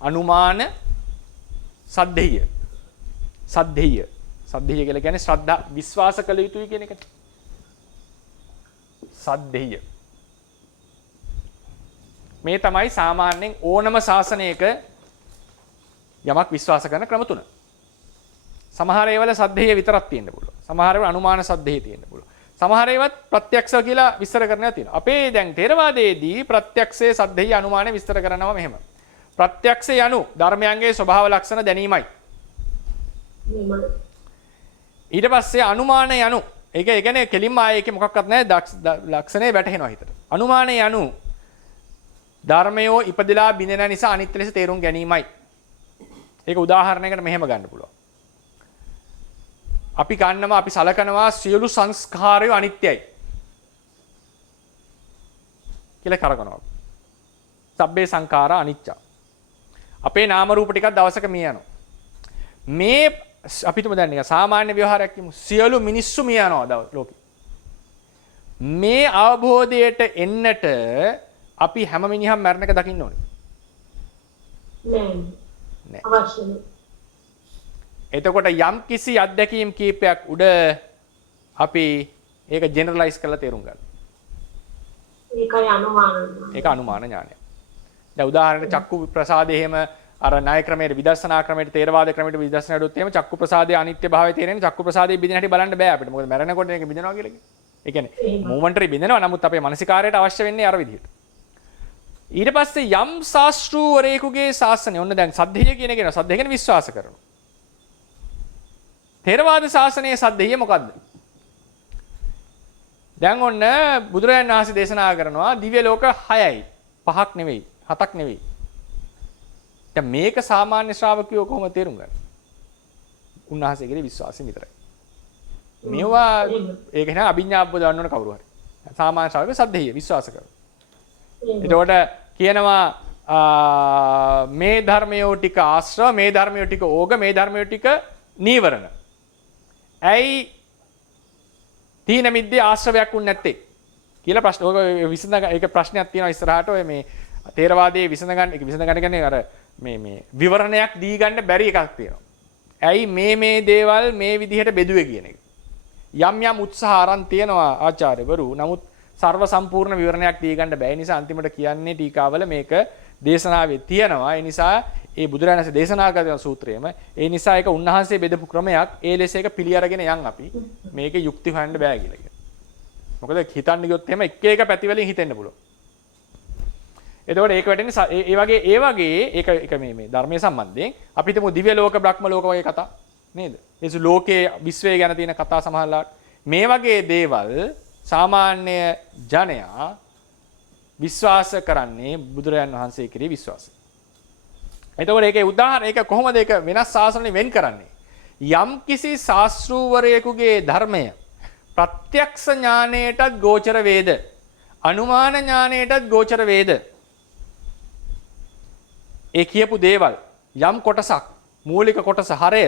අනුමාන සද්ධේය. සද්ධේය. සද්ධේය කියලා කියන්නේ ශ්‍රද්ධා විශ්වාස කළ යුතුයි කියන එකට. සද්ධේය. මේ තමයි සාමාන්‍යයෙන් ඕනම ශාසනයක යමක් විශ්වාස කරන ක්‍රම තුන. සමහර ඒවල සද්ධේය විතරක් තියෙන්න පුළුවන්. සමහර ඒවල අනුමාන සද්ධේය තියෙන්න පුළුවන්. සමහර ඒවත් ප්‍රත්‍යක්ෂ කියලා විස්තර කරනවා තියෙනවා. අපේ දැන් ථේරවාදයේදී ප්‍රත්‍යක්ෂයේ සද්ධේය අනුමාන විස්තර කරනවා මෙහෙම. ප්‍රත්‍යක්ෂය යනු ධර්මයන්ගේ ස්වභාව ලක්ෂණ දැනීමයි. ඊට පස්සේ අනුමාන යනු ඒක ඒ කියන්නේ කෙලින්ම ආයේ ඒකේ මොකක්වත් නැහැ ලක්ෂණේ වැටහෙනවා හිතට. අනුමාන යනු ධර්මයෝ ඉපදලා බිඳෙන නිසා අනිත්‍ය ලෙස තේරුම් ගැනීමයි. ඒක උදාහරණයකට මෙහෙම ගන්න පුළුවන්. අපි ගන්නවා අපි සලකනවා සියලු සංස්කාරය අනිත්‍යයි කියලා කරකනවා. සබ්බේ සංඛාරා අනිච්චා. අපේ නාම රූප ටිකක් දවසක මිය යනවා. මේ අපි තුම දැන් නිකන් සාමාන්‍ය ව්‍යවහාරයක් කියමු. සියලු මිනිස්සු මිය යනවා ලෝකෙ. මේ අවබෝධයට එන්නට අපි හැම මිනිහම මරණක දකින්න ඕනේ. නෑ. අවශ්‍යයි. එතකොට යම් කිසි අත්දැකීම් කීපයක් උඩ අපි ඒක ජෙනරලයිස් කරලා තේරුම් ගන්න. ඒකයි අනුමාන. ඒක අනුමාන ඥානය. දැන් උදාහරණයක් චක්කු ප්‍රසාදේ එහෙම අර ණය ක්‍රමයේ විදර්ශනා ක්‍රමයේ ථේරවාද ක්‍රමයේ විදර්ශනා ඩොත් එහෙම චක්කු ප්‍රසාදයේ අනිත්‍ය භාවය තේරෙන්නේ චක්කු ප්‍රසාදයේ බිඳෙන හැටි බලන්න බෑ අපිට. මොකද මැරෙනකොට මේක බිඳෙනවා කියලා කියන්නේ. ඒ කියන්නේ මොමන්ටරි බිඳෙනවා. නමුත් අපේ මානසිකාරයට අවශ්‍ය වෙන්නේ අර විදිහට. ඊට පස්සේ යම් ශාස්ත්‍රූවරයෙකුගේ ශාසනය ඔන්න දැන් සද්ධේය කියන එක නේ සද්ධේය කියන්නේ විශ්වාස කරනවා. ථේරවාද ශාසනයේ සද්ධේය මොකද්ද? දැන් ඔන්න බුදුරජාණන් වහන්සේ දේශනා කරනවා දිව්‍ය ලෝක 6යි 5ක් නෙවෙයි 7ක් නෙවෙයි. දැන් මේක සාමාන්‍ය ශ්‍රාවකයෝ කොහොමද තේරුම් ගන්නේ? උන්වහන්සේගේ විශ්වාසයෙන් විතරයි. මේවා ඒක නේ අභිඥාබ්බ දාන්න ඕන කවුරු හරි. සාමාන්‍ය ශ්‍රාවකයෝ සද්ධේය විශ්වාස කරනවා. එතකොට කියනවා මේ ධර්මයෝ ටික ආශ්‍රව මේ ධර්මයෝ ටික ඕග මේ ධර්මයෝ ටික නීවරණ. ඇයි තීන මිද්දේ ආශ්‍රවයක් උන් නැත්තේ කියලා ප්‍රශ්න ඔය විසඳ ඒක ප්‍රශ්නයක් තියෙනවා ඉස්සරහට ඔය මේ ථේරවාදයේ විසඳ ගන්න කියන්නේ අර මේ විවරණයක් දී ගන්න බැරි එකක් තියෙනවා. ඇයි මේ දේවල් මේ විදිහට බෙදුවේ කියන එක. යම් උත්සාහ අරන් තියනවා ආචාර්යවරු. නමුත් සර්ව සම්පූර්ණ විවරණයක් දී ගන්න බැහැ. නිසා අන්තිමට කියන්නේ ටීකාවල මේක දේශනාවේ තියෙනවා. ඒ නිසා ඒ බුදුරජාණන්සේ දේශනා කරන සූත්‍රයේම ඒ නිසා ඒක උන්වහන්සේ බෙදපු ක්‍රමයක්. ඒ ලෙස ඒක පිළි අරගෙන යන් අපි මේකේ යුක්ති හොයන්න බෑ කියලා කියනවා. මොකද හිතන්න ගියොත් එහෙම එක එක පැති වලින් හිතෙන්න පුළුවන්. එතකොට ඒක වැටෙන්නේ ඒ වගේ ඒක මේ ධර්මයේ සම්බන්ධයෙන් අපි හිතමු දිව්‍ය ලෝක බ්‍රහ්ම ලෝක වගේ කතා නේද? ඒ ලෝකයේ විශ්වය ගැන තියෙන කතා සමහරලාට මේ වගේ දේවල් සාමාන්‍ය ජනයා විශ්වාස කරන්නේ බුදුරජාන් වහන්සේ කෙරෙහි විශ්වාසය. එතකොට ඒකේ උදාහරණ ඒක කොහොමද ඒක වෙනස් ශාසනවලින් වෙන් කරන්නේ? යම් කිසි ශාස්ත්‍රූවරයෙකුගේ ධර්මය ප්‍රත්‍යක්ෂ ඥානයටත් ගෝචර වේද? අනුමාන ඥානයටත් ගෝචර වේද? ඒ කියපු දේවල් යම් කොටසක් මූලික කොටස හරය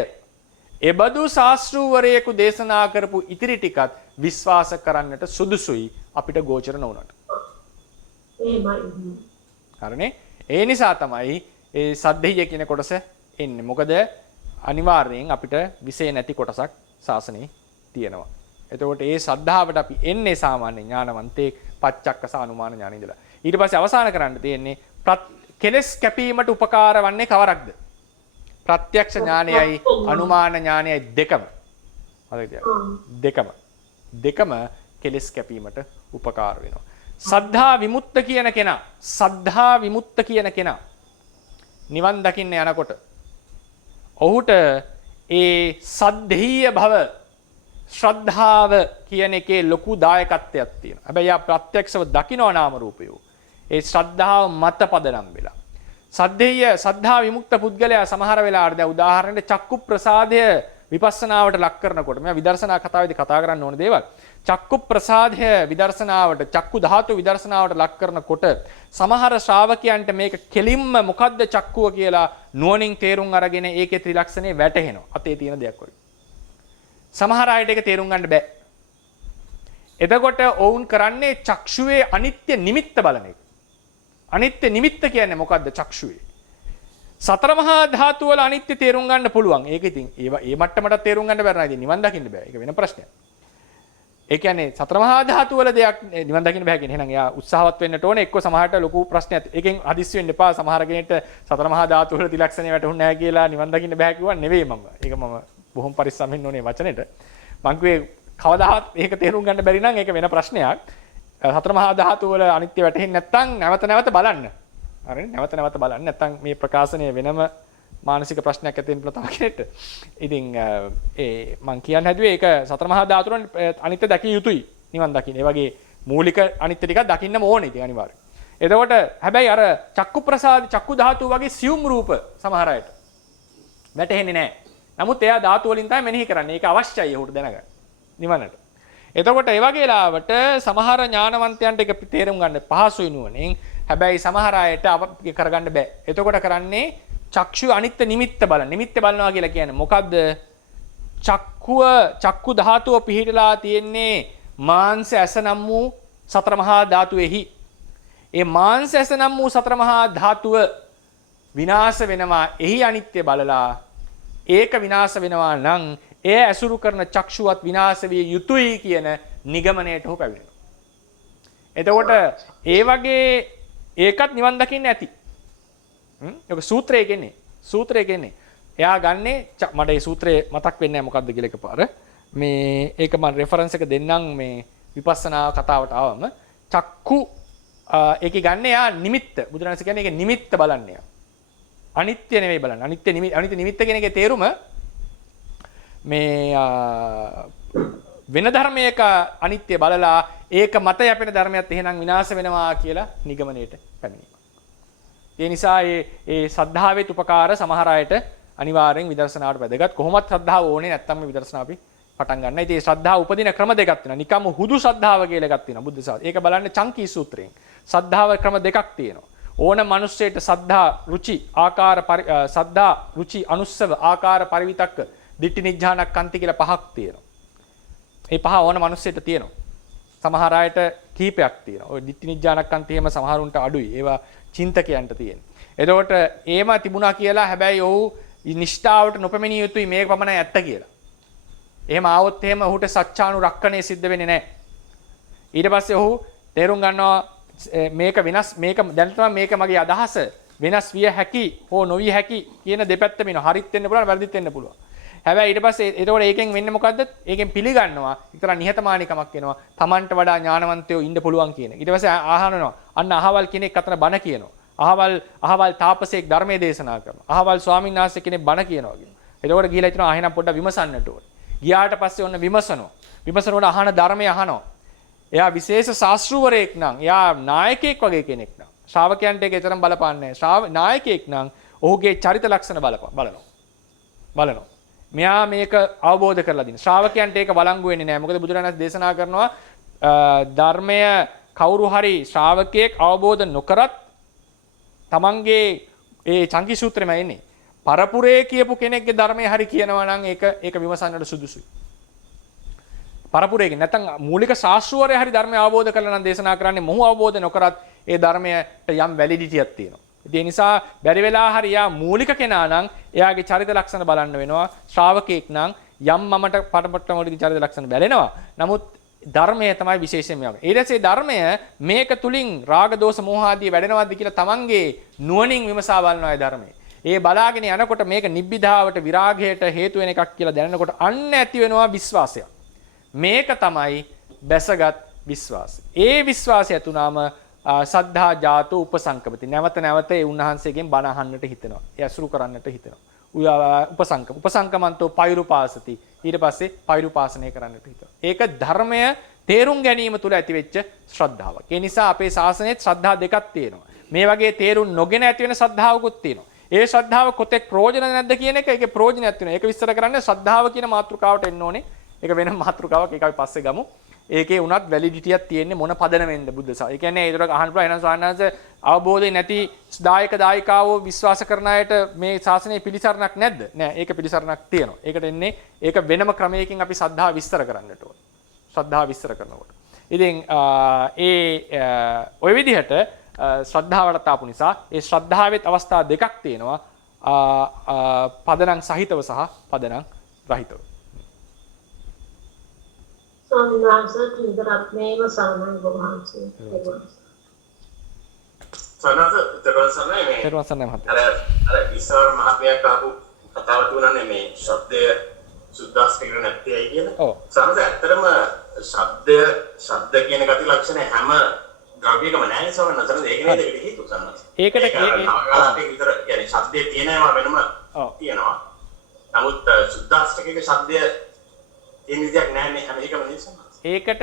එබඳු ශාස්ත්‍රූවරයෙකු දේශනා කරපු ඉතිරි ටිකත් විශ්වාස කරන්නට සුදුසුයි අපිට ගෝචර නොවුනට. හරිනේ? ඒ නිසා තමයි ඒ සද්ධේය කියන කොටස එන්නේ. මොකද අනිවාර්යෙන් අපිට විශේෂ නැති කොටසක් ශාසනයේ තියෙනවා. එතකොට ඒ ශ්‍රද්ධාවට අපි එන්නේ සාමාන්‍ය ඥානවන්තේ පච්චක්කස අනුමාන ඥාන ඉඳලා. ඊට පස්සේ අවසාන කරන්න තියෙන්නේ කෙලස් කැපීමට උපකාර වන්නේ කවරක්ද? ප්‍රත්‍යක්ෂ ඥානයයි අනුමාන ඥානයයි දෙකම. හරිද? දෙකම කෙලස් කැපීමට උපකාර වෙනවා. සද්ධා විමුක්ත කියන කෙනා නිවන් දකින්න යනකොට ඔහුට ඒ සද්ධීය භව ශ්‍රද්ධාව කියන එකේ ලොකු දායකත්වයක් තියෙනවා. හැබැයි යා ප්‍රත්‍යක්ෂව දකිනවා නාම රූපය. ඒ ශ්‍රද්ධාව මත පදනම් වෙලා. සද්ධා විමුක්ත පුද්ගලයා සමහර වෙලාවට දැන් උදාහරණයක් චක්කු ප්‍රසාදය විපස්සනාවට ලක් කරනකොට මම විදර්ශනා කතාවේදී කතා කරන්න ඕන දේවල්. චක්කු ප්‍රසාදය විදර්ශනාවට චක්කු ධාතු විදර්ශනාවට ලක් කරනකොට සමහර ශ්‍රාවකයන්ට මේක කෙලින්ම මොකද්ද චක්කුව කියලා නුවණින් තේරුම් අරගෙන ඒකේ ත්‍රිලක්ෂණේ වැටහෙනවා. අතේ තියෙන දෙයක් වගේ. සමහර අයට ඒක තේරුම් ගන්න බෑ. එතකොට ඔවුන් කරන්නේ චක්ෂුවේ අනිත්‍ය නිමිත්ත බලන එක. අනිත්‍ය නිමිත්ත කියන්නේ මොකද්ද චක්ෂුවේ? සතර මහා ධාතු වල අනිත්‍ය තේරුම් ගන්න පුළුවන්. ඒක ඉතින් ඒ මට්ටමට තේරුම් ගන්න බැරි නේද? නිවන් දකින්න බෑ. ඒක වෙන ප්‍රශ්නයක්. ඒ කියන්නේ සතර මහා ධාතු වල දෙයක් නිවන් දකින්න බෑ කියන්නේ. එහෙනම් එයා උත්සාහවත් වෙන්නට ඕනේ. එක්ක සමහරට ලොකු ප්‍රශ්නයක්. ඒකෙන් හදිස්සි වෙන්න එපා. සමහර කෙනෙක්ට සතර මහා ධාතු වල ත්‍රිලක්ෂණේ වැටුන්නේ නැහැ කියලා නිවන් දකින්න බෑ කිව්වා නෙවෙයි මම. ඒක මම බොහොම පරිස්සම් වෙන්න ඕනේ වචනෙට. මං කිව්වේ කවදාවත් ඒක තේරුම් ගන්න බැරි නම් ඒක වෙන ප්‍රශ්නයක්. සතර මහා ධාතු වල අනිත්‍ය වැටහෙන්නේ නැත්නම් නැවත බලන්න. හරිනේ? නැවත බලන්න. නැත්නම් මේ ප්‍රකාශනය වෙනම මානසික ප්‍රශ්නයක් ඇති වෙන තව කෙනෙක්ට. ඉතින් මං කියන්න හැදුවේ ඒක සතර මහා ධාතු වල අනිත්‍ය දැකිය යුතුයි නිවන් දකින්න. ඒ වගේ මූලික අනිත්‍ය ටිකක් දකින්නම ඕනේ ඉතින් අනිවාර්යයෙන්. එතකොට හැබැයි අර චක්කු ප්‍රසාද චක්කු ධාතු වගේ සියුම් රූප සමහර අයට වැටහෙන්නේ නැහැ. නමුත් එයා ධාතු වලින් තමයි මෙනෙහි කරන්නේ. ඒක අවශ්‍යයි ඔහුට දැනගන්න. නිවනට. එතකොට ඒ වගේ ලාවට සමහර ඥානවන්තයන්ට ඒක තේරුම් ගන්න පහසුයි නුවණෙන්. හැබැයි සමහර අයට කරගන්න බෑ. එතකොට කරන්නේ චක්ෂු අනිත්‍ය නිමිත්ත බලන. නිමිත්ත බලනවා කියලා කියන්නේ මොකද්ද? චක්කු ධාතුව පිහිටලා තියෙන්නේ මාංශ ඇස නම් වූ සතර මහා ධාතුවේහි. ඒ මාංශ ඇස නම් වූ සතර මහා ධාතුව විනාශ වෙනවා. එහි අනිත්‍ය බලලා ඒක විනාශ වෙනවා නම් ඒ ඇසුරු කරන චක්ෂුවත් විනාශ විය යුතුයි කියන නිගමනයට ඔහු පැමිණෙනවා. එතකොට ඒ වගේ ඒකත් නිවන් දකින්න ඇති. ඒක සූත්‍රයේ කියන්නේ. එයා ගන්නේ මට මේ සූත්‍රය මතක් වෙන්නේ නැහැ මොකද්ද කියලා එකපාර. මේ ඒක මම රෙෆරන්ස් එක දෙන්නම් මේ විපස්සනා කතාවට ආවම චක්කු ඒකේ ගන්න එයා නිමිත්ත. බුදුරජාණන් කියන්නේ ඒක නිමිත්ත බලන්නේ. අනිත්‍ය නෙවෙයි බලන්නේ. අනිත්‍ය නිමිත්ත කියන එකේ තේරුම මේ වෙන ධර්මයක අනිත්‍ය බලලා ඒක මත යැපෙන ධර්මයක් එහෙනම් විනාශ වෙනවා කියලා නිගමනයට පැමිණීම. ඒ නිසා ඒ ශ්‍රද්ධාවෙත් උපකාර සමහර අයට අනිවාර්යෙන් විදර්ශනාවට වැදගත්. කොහොමත් ශ්‍රද්ධාව ඕනේ නැත්නම් මේ විදර්ශනා අපි පටන් ගන්න. ඉතින් මේ ශ්‍රද්ධාව උපදින ක්‍රම දෙකක් තියෙනවා. නිකම්ම හුදු ශ්‍රද්ධාව කියලා එකක් තියෙනවා බුද්ධ ශාසනය. ඒක බලන්නේ චංකී සූත්‍රයෙන්. ශ්‍රද්ධාව ක්‍රම දෙකක් තියෙනවා. ඕන මිනිස්සෙට සද්ධා රුචි අනුස්සව ආකාර පරිවිතක්ක දිට්ඨි නිජ්ජානක්ඛන්ති කියලා පහක් තියෙනවා. මේ පහ ඕන මිනිස්සෙට තියෙනවා. සමහර අයට කීපයක් තියෙනවා. ඔය දිට්ඨි නිජ්ජානක්ඛන්ති එහෙම සමහරුන්ට අඩුයි. ඒවා චින්තකයන්ට තියෙන. එතකොට ඒම තිබුණා කියලා හැබැයි ඔහු නිෂ්ඨාවට නොපැමිණිය යුතුයි මේක පමණයි ඇත්ත කියලා. එහෙම ආවොත් එහෙම ඔහුට සත්‍යානුරක්ෂණය සිද්ධ වෙන්නේ නැහැ. ඊට පස්සේ ඔහු තේරුම් ගන්නවා මේක වෙනස් මේක දැන් තමයි මේක මගේ අදහස වෙනස් විය හැකි හෝ නොවිය හැකි කියන දෙපැත්ත වෙනවා. හරිත් වෙන්න පුළුවන් වැරදිත් වෙන්න පුළුවන්. හැබැයි ඊට පස්සේ එතකොට ඒකෙන් වෙන්නේ මොකද්ද? ඒකෙන් පිළිගන්නවා එක්තරා නිහතමානීකමක් වෙනවා. Tamanට වඩා ඥානවන්තයෝ ඉන්න පුළුවන් කියන. ඊට පස්සේ අහනවා අන්න අහවල් කෙනෙක් අතන බණ කියනවා. අහවල් තාපසයෙක් ධර්මයේ දේශනා කරනවා. අහවල් ස්වාමීන් වහන්සේ කෙනෙක් බණ කියනවා වගේ. එතකොට ගිහිලා හිතනවා එහෙනම් පොඩ්ඩක් විමසන්නට ඕනේ. ගියාට පස්සේ ඔන්න විමසනවා. විමසනකොට අහන ධර්මය අහනවා. එයා විශේෂ ශාස්ත්‍රූවරයෙක් නම්, එයා නායකයෙක් වගේ කෙනෙක් නම්, ශ්‍රාවකයන්ට ඒක තරම් බලපාන්නේ නැහැ. නායකයෙක් නම් ඔහුගේ චරිත ලක්ෂණ බලනවා. මෙයා මේක අවබෝධ කරලා දින. ශ්‍රාවකයන්ට ඒක වළංගු වෙන්නේ නැහැ. මොකද බුදුරජාණන් දේශනා කරනවා ධර්මය කවුරු හරි ශ්‍රාවකයෙක් අවබෝධ නොකරත් තමන්ගේ ඒ චංකි සූත්‍රෙම එන්නේ. පරපුරේ කියපු කෙනෙක්ගේ ධර්මය හරි කියනවා නම් ඒක විමසන්නට සුදුසුයි. පරපුරේ නැත්නම් මූලික ශාස්ත්‍රවරය හරි ධර්මය අවබෝධ කරලා නම් දේශනා කරන්නේ මොහු අවබෝධ නොකරත් ඒ ධර්මයට යම් වැලිඩිටියක් තියෙනවා. ඒ නිසා බැරි වෙලා හරි යා මූලික කෙනා නම් එයාගේ චරිත ලක්ෂණ බලන්න වෙනවා. ශ්‍රාවකෙක් නම් යම් මමට පටපට්ටමවලදී චරිත ලක්ෂණ බැලෙනවා. නමුත් ධර්මය තමයි විශේෂයෙන්ම යන්නේ. ඊට පස්සේ ධර්මය මේක තුලින් රාග දෝෂ මෝහ ආදී වැඩෙනවද කියලා තමන්ගේ නුවණින් විමසා බලනවා ඒ ධර්මය. ඒ බලාගෙන යනකොට මේක නිබ්බිධාවට විරාගයට හේතු වෙන එකක් කියලා දැනනකොට අන්න ඇති වෙනවා විශ්වාසය. මේක තමයි බැසගත් විශ්වාසය. ඒ විශ්වාසය තුනම සද්ධා ජාතෝ උපසංකපති. නැවත නැවත ඒ උන්වහන්සේගෙන් බණ අහන්නට හිතෙනවා. ඒ අසුරු කරන්නට හිතෙනවා. උපසංකමන්තෝ පෛරුපාසති. ඊට පස්සේ පෛරුපාසනය කරන්නට හිතනවා. ඒක ධර්මය තේරුම් ගැනීම තුළ ඇතිවෙච්ච ශ්‍රද්ධාවක්. ඒ නිසා අපේ ශාසනයේ ශ්‍රද්ධා දෙකක් තියෙනවා. මේ වගේ තේරුම් නොගෙන ඇති වෙන ශ්‍රද්ධාවකුත් තියෙනවා. ඒ ශ්‍රද්ධාව කොතෙක් ප්‍රයෝජන නැද්ද කියන එක ඒකේ ප්‍රයෝජනයක් තියෙනවා. ඒක විස්තර කරන්නේ ශ්‍රද්ධාව කියන මාතෘකාවට එන්න ඕනේ. ඒක වෙනම මාතෘකාවක්. ඒක අපි පස්සේ ගමු. ඒකේ උනත් වැලිඩිටියක් තියෙන්නේ මොන පදනමෙන්ද බුද්ධ ශාසනය. ඒ කියන්නේ ඒතර අහන්න පුළුවන් එහෙනම් ස්වාමීන් අවබෝධය නැති දායක දායිකාවෝ විශ්වාස කරන අයට මේ ශාසනයේ පිළිසරණක් නැද්ද? නෑ. ඒක පිළිසරණක් තියෙනවා. ඒකට එන්නේ ඒක වෙනම ක්‍රමයකින් අපි ශ්‍රද්ධාව විස්තර කරන්නට ඕනේ. ශ්‍රද්ධාව විස්තර කරනකොට. ඉතින් ඔය විදිහට ශ්‍රද්ධාවට ආපු නිසා ඒ ශ්‍රද්ධාවෙත් අවස්ථා දෙකක් තියෙනවා. පදනම් සහිතව සහ පදනම් රහිතව. ස්වාමීන් වහන්සේ ත්‍රිදරත්නේම සාමාන්‍ය වහන්සේ. තෙරුවන් සරණයි මහත්තයා. අර ඉස්සර මහත්මයා කාපු කතාව තුනන්නේ මේ ශබ්දය සුද්දාස්තික නැත්තේයි කියන. ඔව්. සමහර ඇත්තටම ශබ්ද කියන ගති ලක්ෂණ හැම ද්‍රව්‍යයකම නැහැ සමහර නතරද ඒක නේද ඒකට හේතුව සමහර. ඒකට විතර කියන්නේ ශබ්දයේ තියෙනවා වෙනම තියෙනවා. නමුත් සුද්දාස්තිකයේ ශබ්දය ඒ විදියක් නැහැ හැම එකම නේ සමහර. ඒකට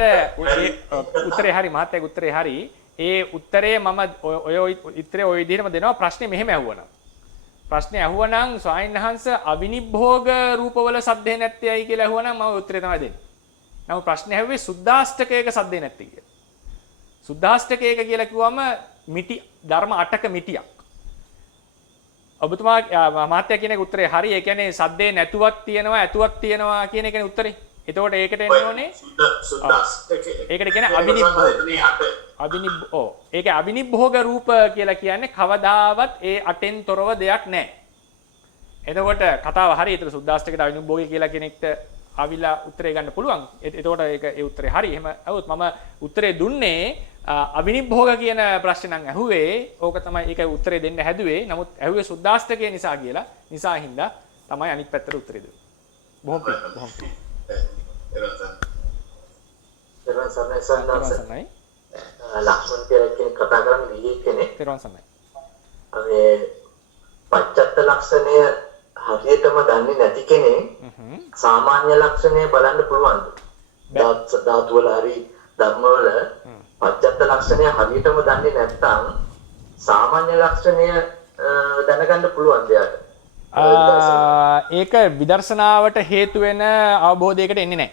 උත්තරේ හරි මහත්තයාගේ උත්තරේ හරි. ඒ උත්තරේ මම ඔය උත්තරේ ඔය විදිහටම දෙනවා ප්‍රශ්නේ මෙහෙම ඇහුවනම්. ප්‍රශ්නේ ඇහුවනම් ස්වාමීන් වහන්සේ අවිනිභෝග රූපවල සද්දේ නැත්තේයි කියලා ඇහුවනම් මම උත්තරේ තමයි දෙන්නේ. නමුත් ප්‍රශ්නේ ඇහුවේ සුද්දාෂ්ටකයක සද්දේ නැත්තේ කියලා. සුද්දාෂ්ටකයක කියලා කිව්වම මිටි ධර්ම 8ක මිටියක්. ඔබතුමා මහත්තයා කියන එක උත්තරේ හරි. ඒ කියන්නේ සද්දේ නැතුවක් තියෙනවා ඇතුවක් තියෙනවා කියන එකනේ උත්තරේ. එතකොට ඒකට එන්න ඕනේ ඒකට කියන්නේ ඒක අවිනිභෝග රූප කියලා කියන්නේ කවදාවත් ඒ අටෙන් තොරව දෙයක් නැහැ. එතකොට කතාව හරි. ඒතර සුද්දාස්තකයට අවිනිභෝගය කියලා කෙනෙක්ට ආවිලා උත්තරේ ගන්න පුළුවන්. එතකොට ඒක ඒ උත්තරේ හරි. එහෙම આવුත් මම උත්තරේ දුන්නේ අවිනිභෝග කියන ප්‍රශ්නේ නම් ඇහුවේ. ඕක තමයි ඒක උත්තරේ දෙන්න හැදුවේ. නමුත් ඇහුවේ සුද්දාස්තකයේ නිසා කියලා. නිසා හින්දා තමයි අනිත් පැත්තට උත්තරේ දුන්නේ. බොහොම තෙරුවන් සරණයි. ලක්ෂ්මන් කියලා කෙනෙක් කතා කරන්නේ විවේක කෙනෙක්. තෙරුවන් සරණයි. මේ පච්චත්ත ලක්ෂණය හරියටම දන්නේ නැති කෙනෙක් සාමාන්‍ය ලක්ෂණය බලන්න පුළුවන්ද? ධාතු වල හරි ධර්ම වල පච්චත්ත ලක්ෂණය හරියටම දන්නේ නැත්නම් සාමාන්‍ය ලක්ෂණය දැනගන්න පුළුවන්ද යාට? ඒක විදර්ශනාවට හේතු වෙන අවබෝධයකට එන්නේ නැහැ.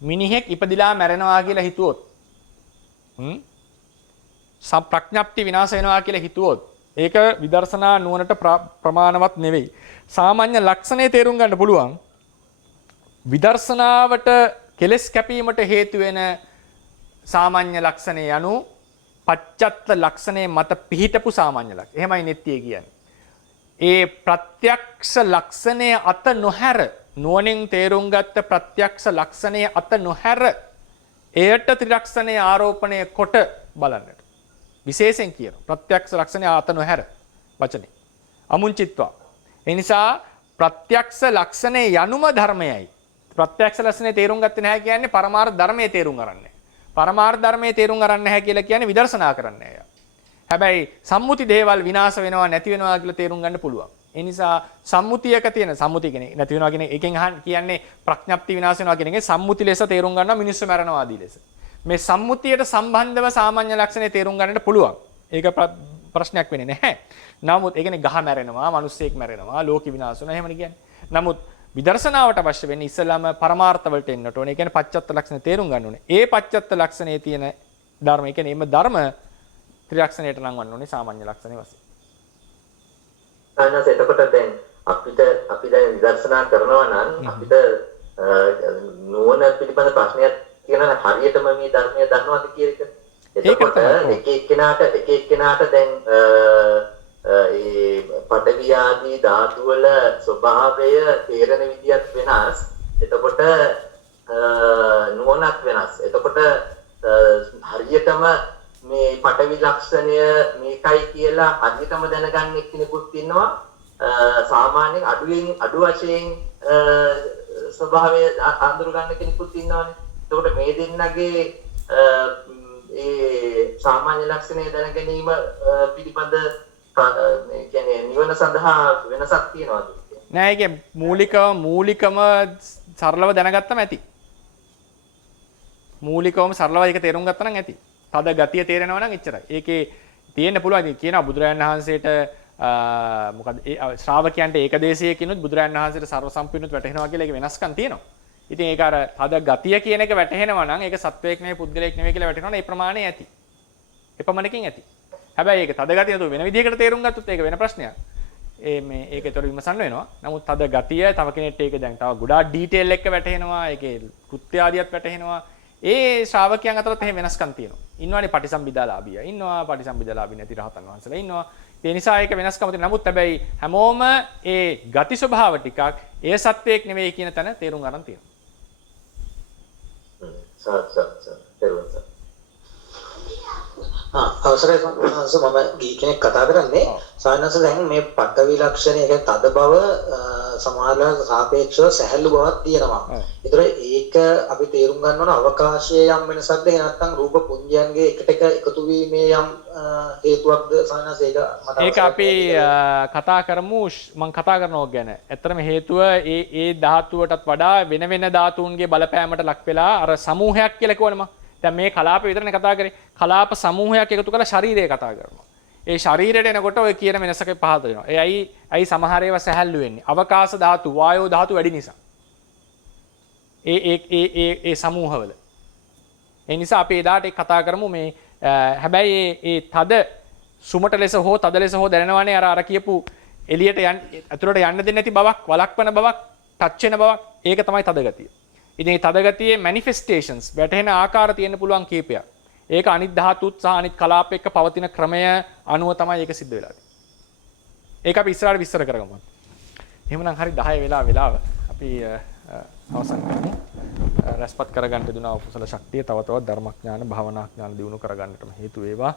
මිනිහෙක් ඉපදිලා මැරෙනවා කියලා හිතුවොත් ප්‍රඥප්ති විනාශ වෙනවා කියලා හිතුවොත් ඒක විදර්ශනා නුවණට ප්‍රමාණවත් නෙවෙයි. සාමාන්‍ය ලක්ෂණේ තේරුම් ගන්න පුළුවන්. විදර්ශනාවට කෙලස් කැපීමට හේතු වෙන සාමාන්‍ය ලක්ෂණේ යනු පච්චත්ත ලක්ෂණේ මත පිහිටපු සාමාන්‍ය ලක්ෂණ. එහෙමයි නෙත්තිය කියන්නේ. ඒ ප්‍රත්‍යක්ෂ ලක්ෂණය අත නොහැර නුවණින් තේරුම් ගත්ත ප්‍රත්‍යක්ෂ ලක්ෂණය අත නොහැර එයට ත්‍රිලක්ෂණය ආරෝපණය කොට බලන්නට. විශේෂයෙන් කියනවා ප්‍රත්‍යක්ෂ ලක්ෂණය අත නොහැර වචනේ. අමුංචිත්වා. ඒ නිසා ප්‍රත්‍යක්ෂ ලක්ෂණේ යනුම ධර්මයයි. ප්‍රත්‍යක්ෂ ලක්ෂණේ තේරුම් ගත්තේ නැහැ කියන්නේ පරමාර්ථ ධර්මයේ තේරුම් අරන්නේ. පරමාර්ථ ධර්මයේ තේරුම් අරන්නේ නැහැ කියලා කියන්නේ විදර්ශනා කරන්නේ නැහැ. හැබැයි සම්මුති දේවල් විනාශ වෙනවා නැති වෙනවා කියලා තේරුම් ගන්න පුළුවන්. ඒ නිසා සම්මුතියක තියෙන සම්මුති කියන්නේ නැති වෙනවා කියන එකෙන් කියන්නේ ප්‍රඥප්ති විනාශ වෙනවා කියන එකේ සම්මුති ලෙස තේරුම් ගන්නවා මිනිස්සු මරනවා ආදී ලෙස. මේ සම්මුතියට සම්බන්ධව සාමාන්‍ය ලක්ෂණේ තේරුම් ගන්නට පුළුවන්. ඒක ප්‍රශ්නයක් වෙන්නේ නැහැ. නමුත් ඒ කියන්නේ ගහ මැරෙනවා, මිනිස්සෙක් මැරෙනවා, ලෝක විනාශ වෙනවා එහෙමනේ කියන්නේ. නමුත් විදර්ශනාවට අවශ්‍ය වෙන්නේ ඉස්සලාම පරමාර්ථ වලට එන්නට ඕනේ. ඒ කියන්නේ පච්චත්ත ලක්ෂණ තේරුම් ගන්න ඕනේ. ඒ පච්චත්ත ලක්ෂණේ තියෙන ධර්ම, ඒ කියන්නේ මේ ධර්ම ත්‍රිලක්ෂණයට නම් වන්න ඕනේ සාමාන්‍ය ලක්ෂණේ වශයෙන්. අනස එතකොට දැන් අපි දැන් විදර්ශනා කරනවා නම් අපිට නුවණ පිළිබඳ ප්‍රශ්නයක් තියෙනවා හරියටම මේ ධර්මය දන්නවද කියන එක. එතකොට එක එක්කෙනාට දැන් ඒ පඨවි ආදී ධාතු වල ස්වභාවය තේරෙන විදියක් වෙනස්. එතකොට නුවණක් වෙනස්. එතකොට හරියටම මේ පඨවි ලක්ෂණය මේකයි කියලා හරියටම දැනගන්න එක්කෙනෙකුත් ඉන්නවා. සාමාන්‍යයෙන් අඩු වශයෙන් ස්වභාවය අඳුර ගන්න කෙනෙකුත් ඉන්නවානේ. එතකොට මේ දෙන්නගේ ඒ සාමාන්‍ය ලක්ෂණය දැන ගැනීම පිළිබඳ මේ කියන්නේ නිවන සඳහා වෙනසක් තියනවාද? නෑ ඒකේ මූලිකම සරලව දැනගත්තම ඇති. මූලිකවම සරලව ඒක තේරුම් ගත්තා නම් ඇති. තද ගතිය තේරෙනවා නම් එච්චරයි. ඒකේ තියෙන්න පුළුවන්. ඉතින් කියනවා බුදුරජාණන් වහන්සේට මොකද ශ්‍රාවකයන්ට ඒකදේශීය කිනුත් බුදුරජාණන් වහන්සේට සර්ව සම්පූර්ණත් වැටහෙනවා කියලා ඒක වෙනස්කම් තියෙනවා. ඉතින් ඒක අර තද ගතිය කියන එක වැටහෙනවා නම් ඒක සත්වයක් නෙවෙයි පුද්ගලයෙක් නෙවෙයි කියලා වැටහෙනවා නම් ඒ ප්‍රමාණය ඇති. එපමණකින් ඇති. හැබැයි ඒක තද ගතිය නේද වෙන විදිහකට තේරුම් ගත්තොත් ඒක වෙන ප්‍රශ්නයක්. මේ ඒකේතර විමසන්න වෙනවා. නමුත් තද ගතිය තව කෙනෙක්ට ඒක දැන් තව ගොඩාක් ඩීටේල් එක වැටහෙනවා. ඒකේ කෘත්‍ය ආදියත් වැටහෙනවා. ඒ ශ්‍රාවකයන් අතරත් එහෙම වෙනස්කම් තියෙනවා. ඉන්නවානේ පටිසම්භිදාලාභිය. ඉන්නවා පටිසම්භිදාලාභි නැති රහතන් වහන්සේලා ඉන්නවා. ඒ නිසා ඒක වෙනස්කම තියෙනවා. නමුත් හැබැයි හැමෝම ඒ ගති ස්වභාව ටිකක් ඒ සත්වයක් නෙවෙයි කියන තැන තේරුම් ගන්න තියෙනවා. අවසරයි සානස මම ගී කෙනෙක් කතා කරන්නේ සානස දැන් මේ පටවි ලක්ෂණය කියන්නේ තද බව සමානව සාපේක්ෂව සැහැල්ලු බවක් තියෙනවා. ඒතර ඒක අපි තේරුම් ගන්න ඕන අවකාශයේ යම් වෙනසක්ද නැත්නම් රූප පුඤ්ජයන්ගේ එකට එක එකතු වීමේ යම් හේතුවක්ද සානස ඒක අපි කතා කරමු මම කතා කරනවා ගැන. ඇත්තටම හේතුව ඒ ධාතුවටත් වඩා වෙන වෙන ධාතුන්ගේ බලපෑමට ලක් වෙලා අර සමූහයක් කියලා කියවනේ මම. දැන් මේ කලාප විතරනේ කතා කරේ. කලාප සමූහයක් එකතු කරලා ශරීරය කතා කරනවා. ඒ ශරීරයට එනකොට ඔය කියන වෙනසක පහත වෙනවා. ඒ ඇයි සමහර ඒවා සැහැල්ලු වෙන්නේ? අවකාශ ධාතු, වායෝ ධාතු වැඩි නිසා. ඒ සමූහවල. ඒ නිසා අපි එදාට කතා කරමු මේ හැබැයි ඒ තද සුමට ලෙස හෝ තද ලෙස හෝ දැනෙනවානේ අර කියපු එළියට ඇතුළට යන්න දෙන්නේ නැති බවක්, වළක්වන බවක්, ටච් වෙන බවක්. ඒක තමයි තද ගතිය. ඉතින් මේ තද ගතියේ මැනිෆෙස්ටේෂන්ස් වැටෙන ආකාර තියෙන්න පුළුවන් කීපයක්. ඒක අනිත් ධාතුත් සහ අනිත් කලාප එක්ක පවතින ක්‍රමය අනුව තමයි ඒක සිද්ධ වෙලා තියෙන්නේ. ඒක අපි ඉස්සරහට විස්තර කරගමු. එහෙමනම් හරි 10 වෙලාව අපි අවසන් කරමු. රැස්පත් කරගන්න දුනා කුසල ශක්තිය තව තවත් ධර්මඥාන භාවනා ඥාන දියුණු කරගන්නටම හේතු වේවා.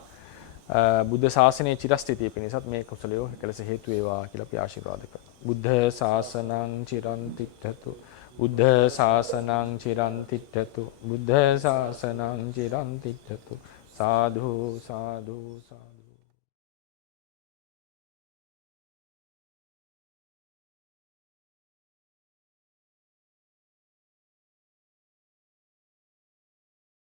බුද්ධ ශාසනයේ චිරස්ථිතිය පිණිසත් මේ කුසලය එකලස හේතු වේවා කියලා අපි ආශිර්වාද කරමු. බුද්ධ ශාසනං චිරන් තිට්ඨතු බුද්ධ ශාසනං චිරන් තිට්ඨතු බුද්ධ ශාසනං චිරන් තිට්ඨතු සාදු සාදු සාදු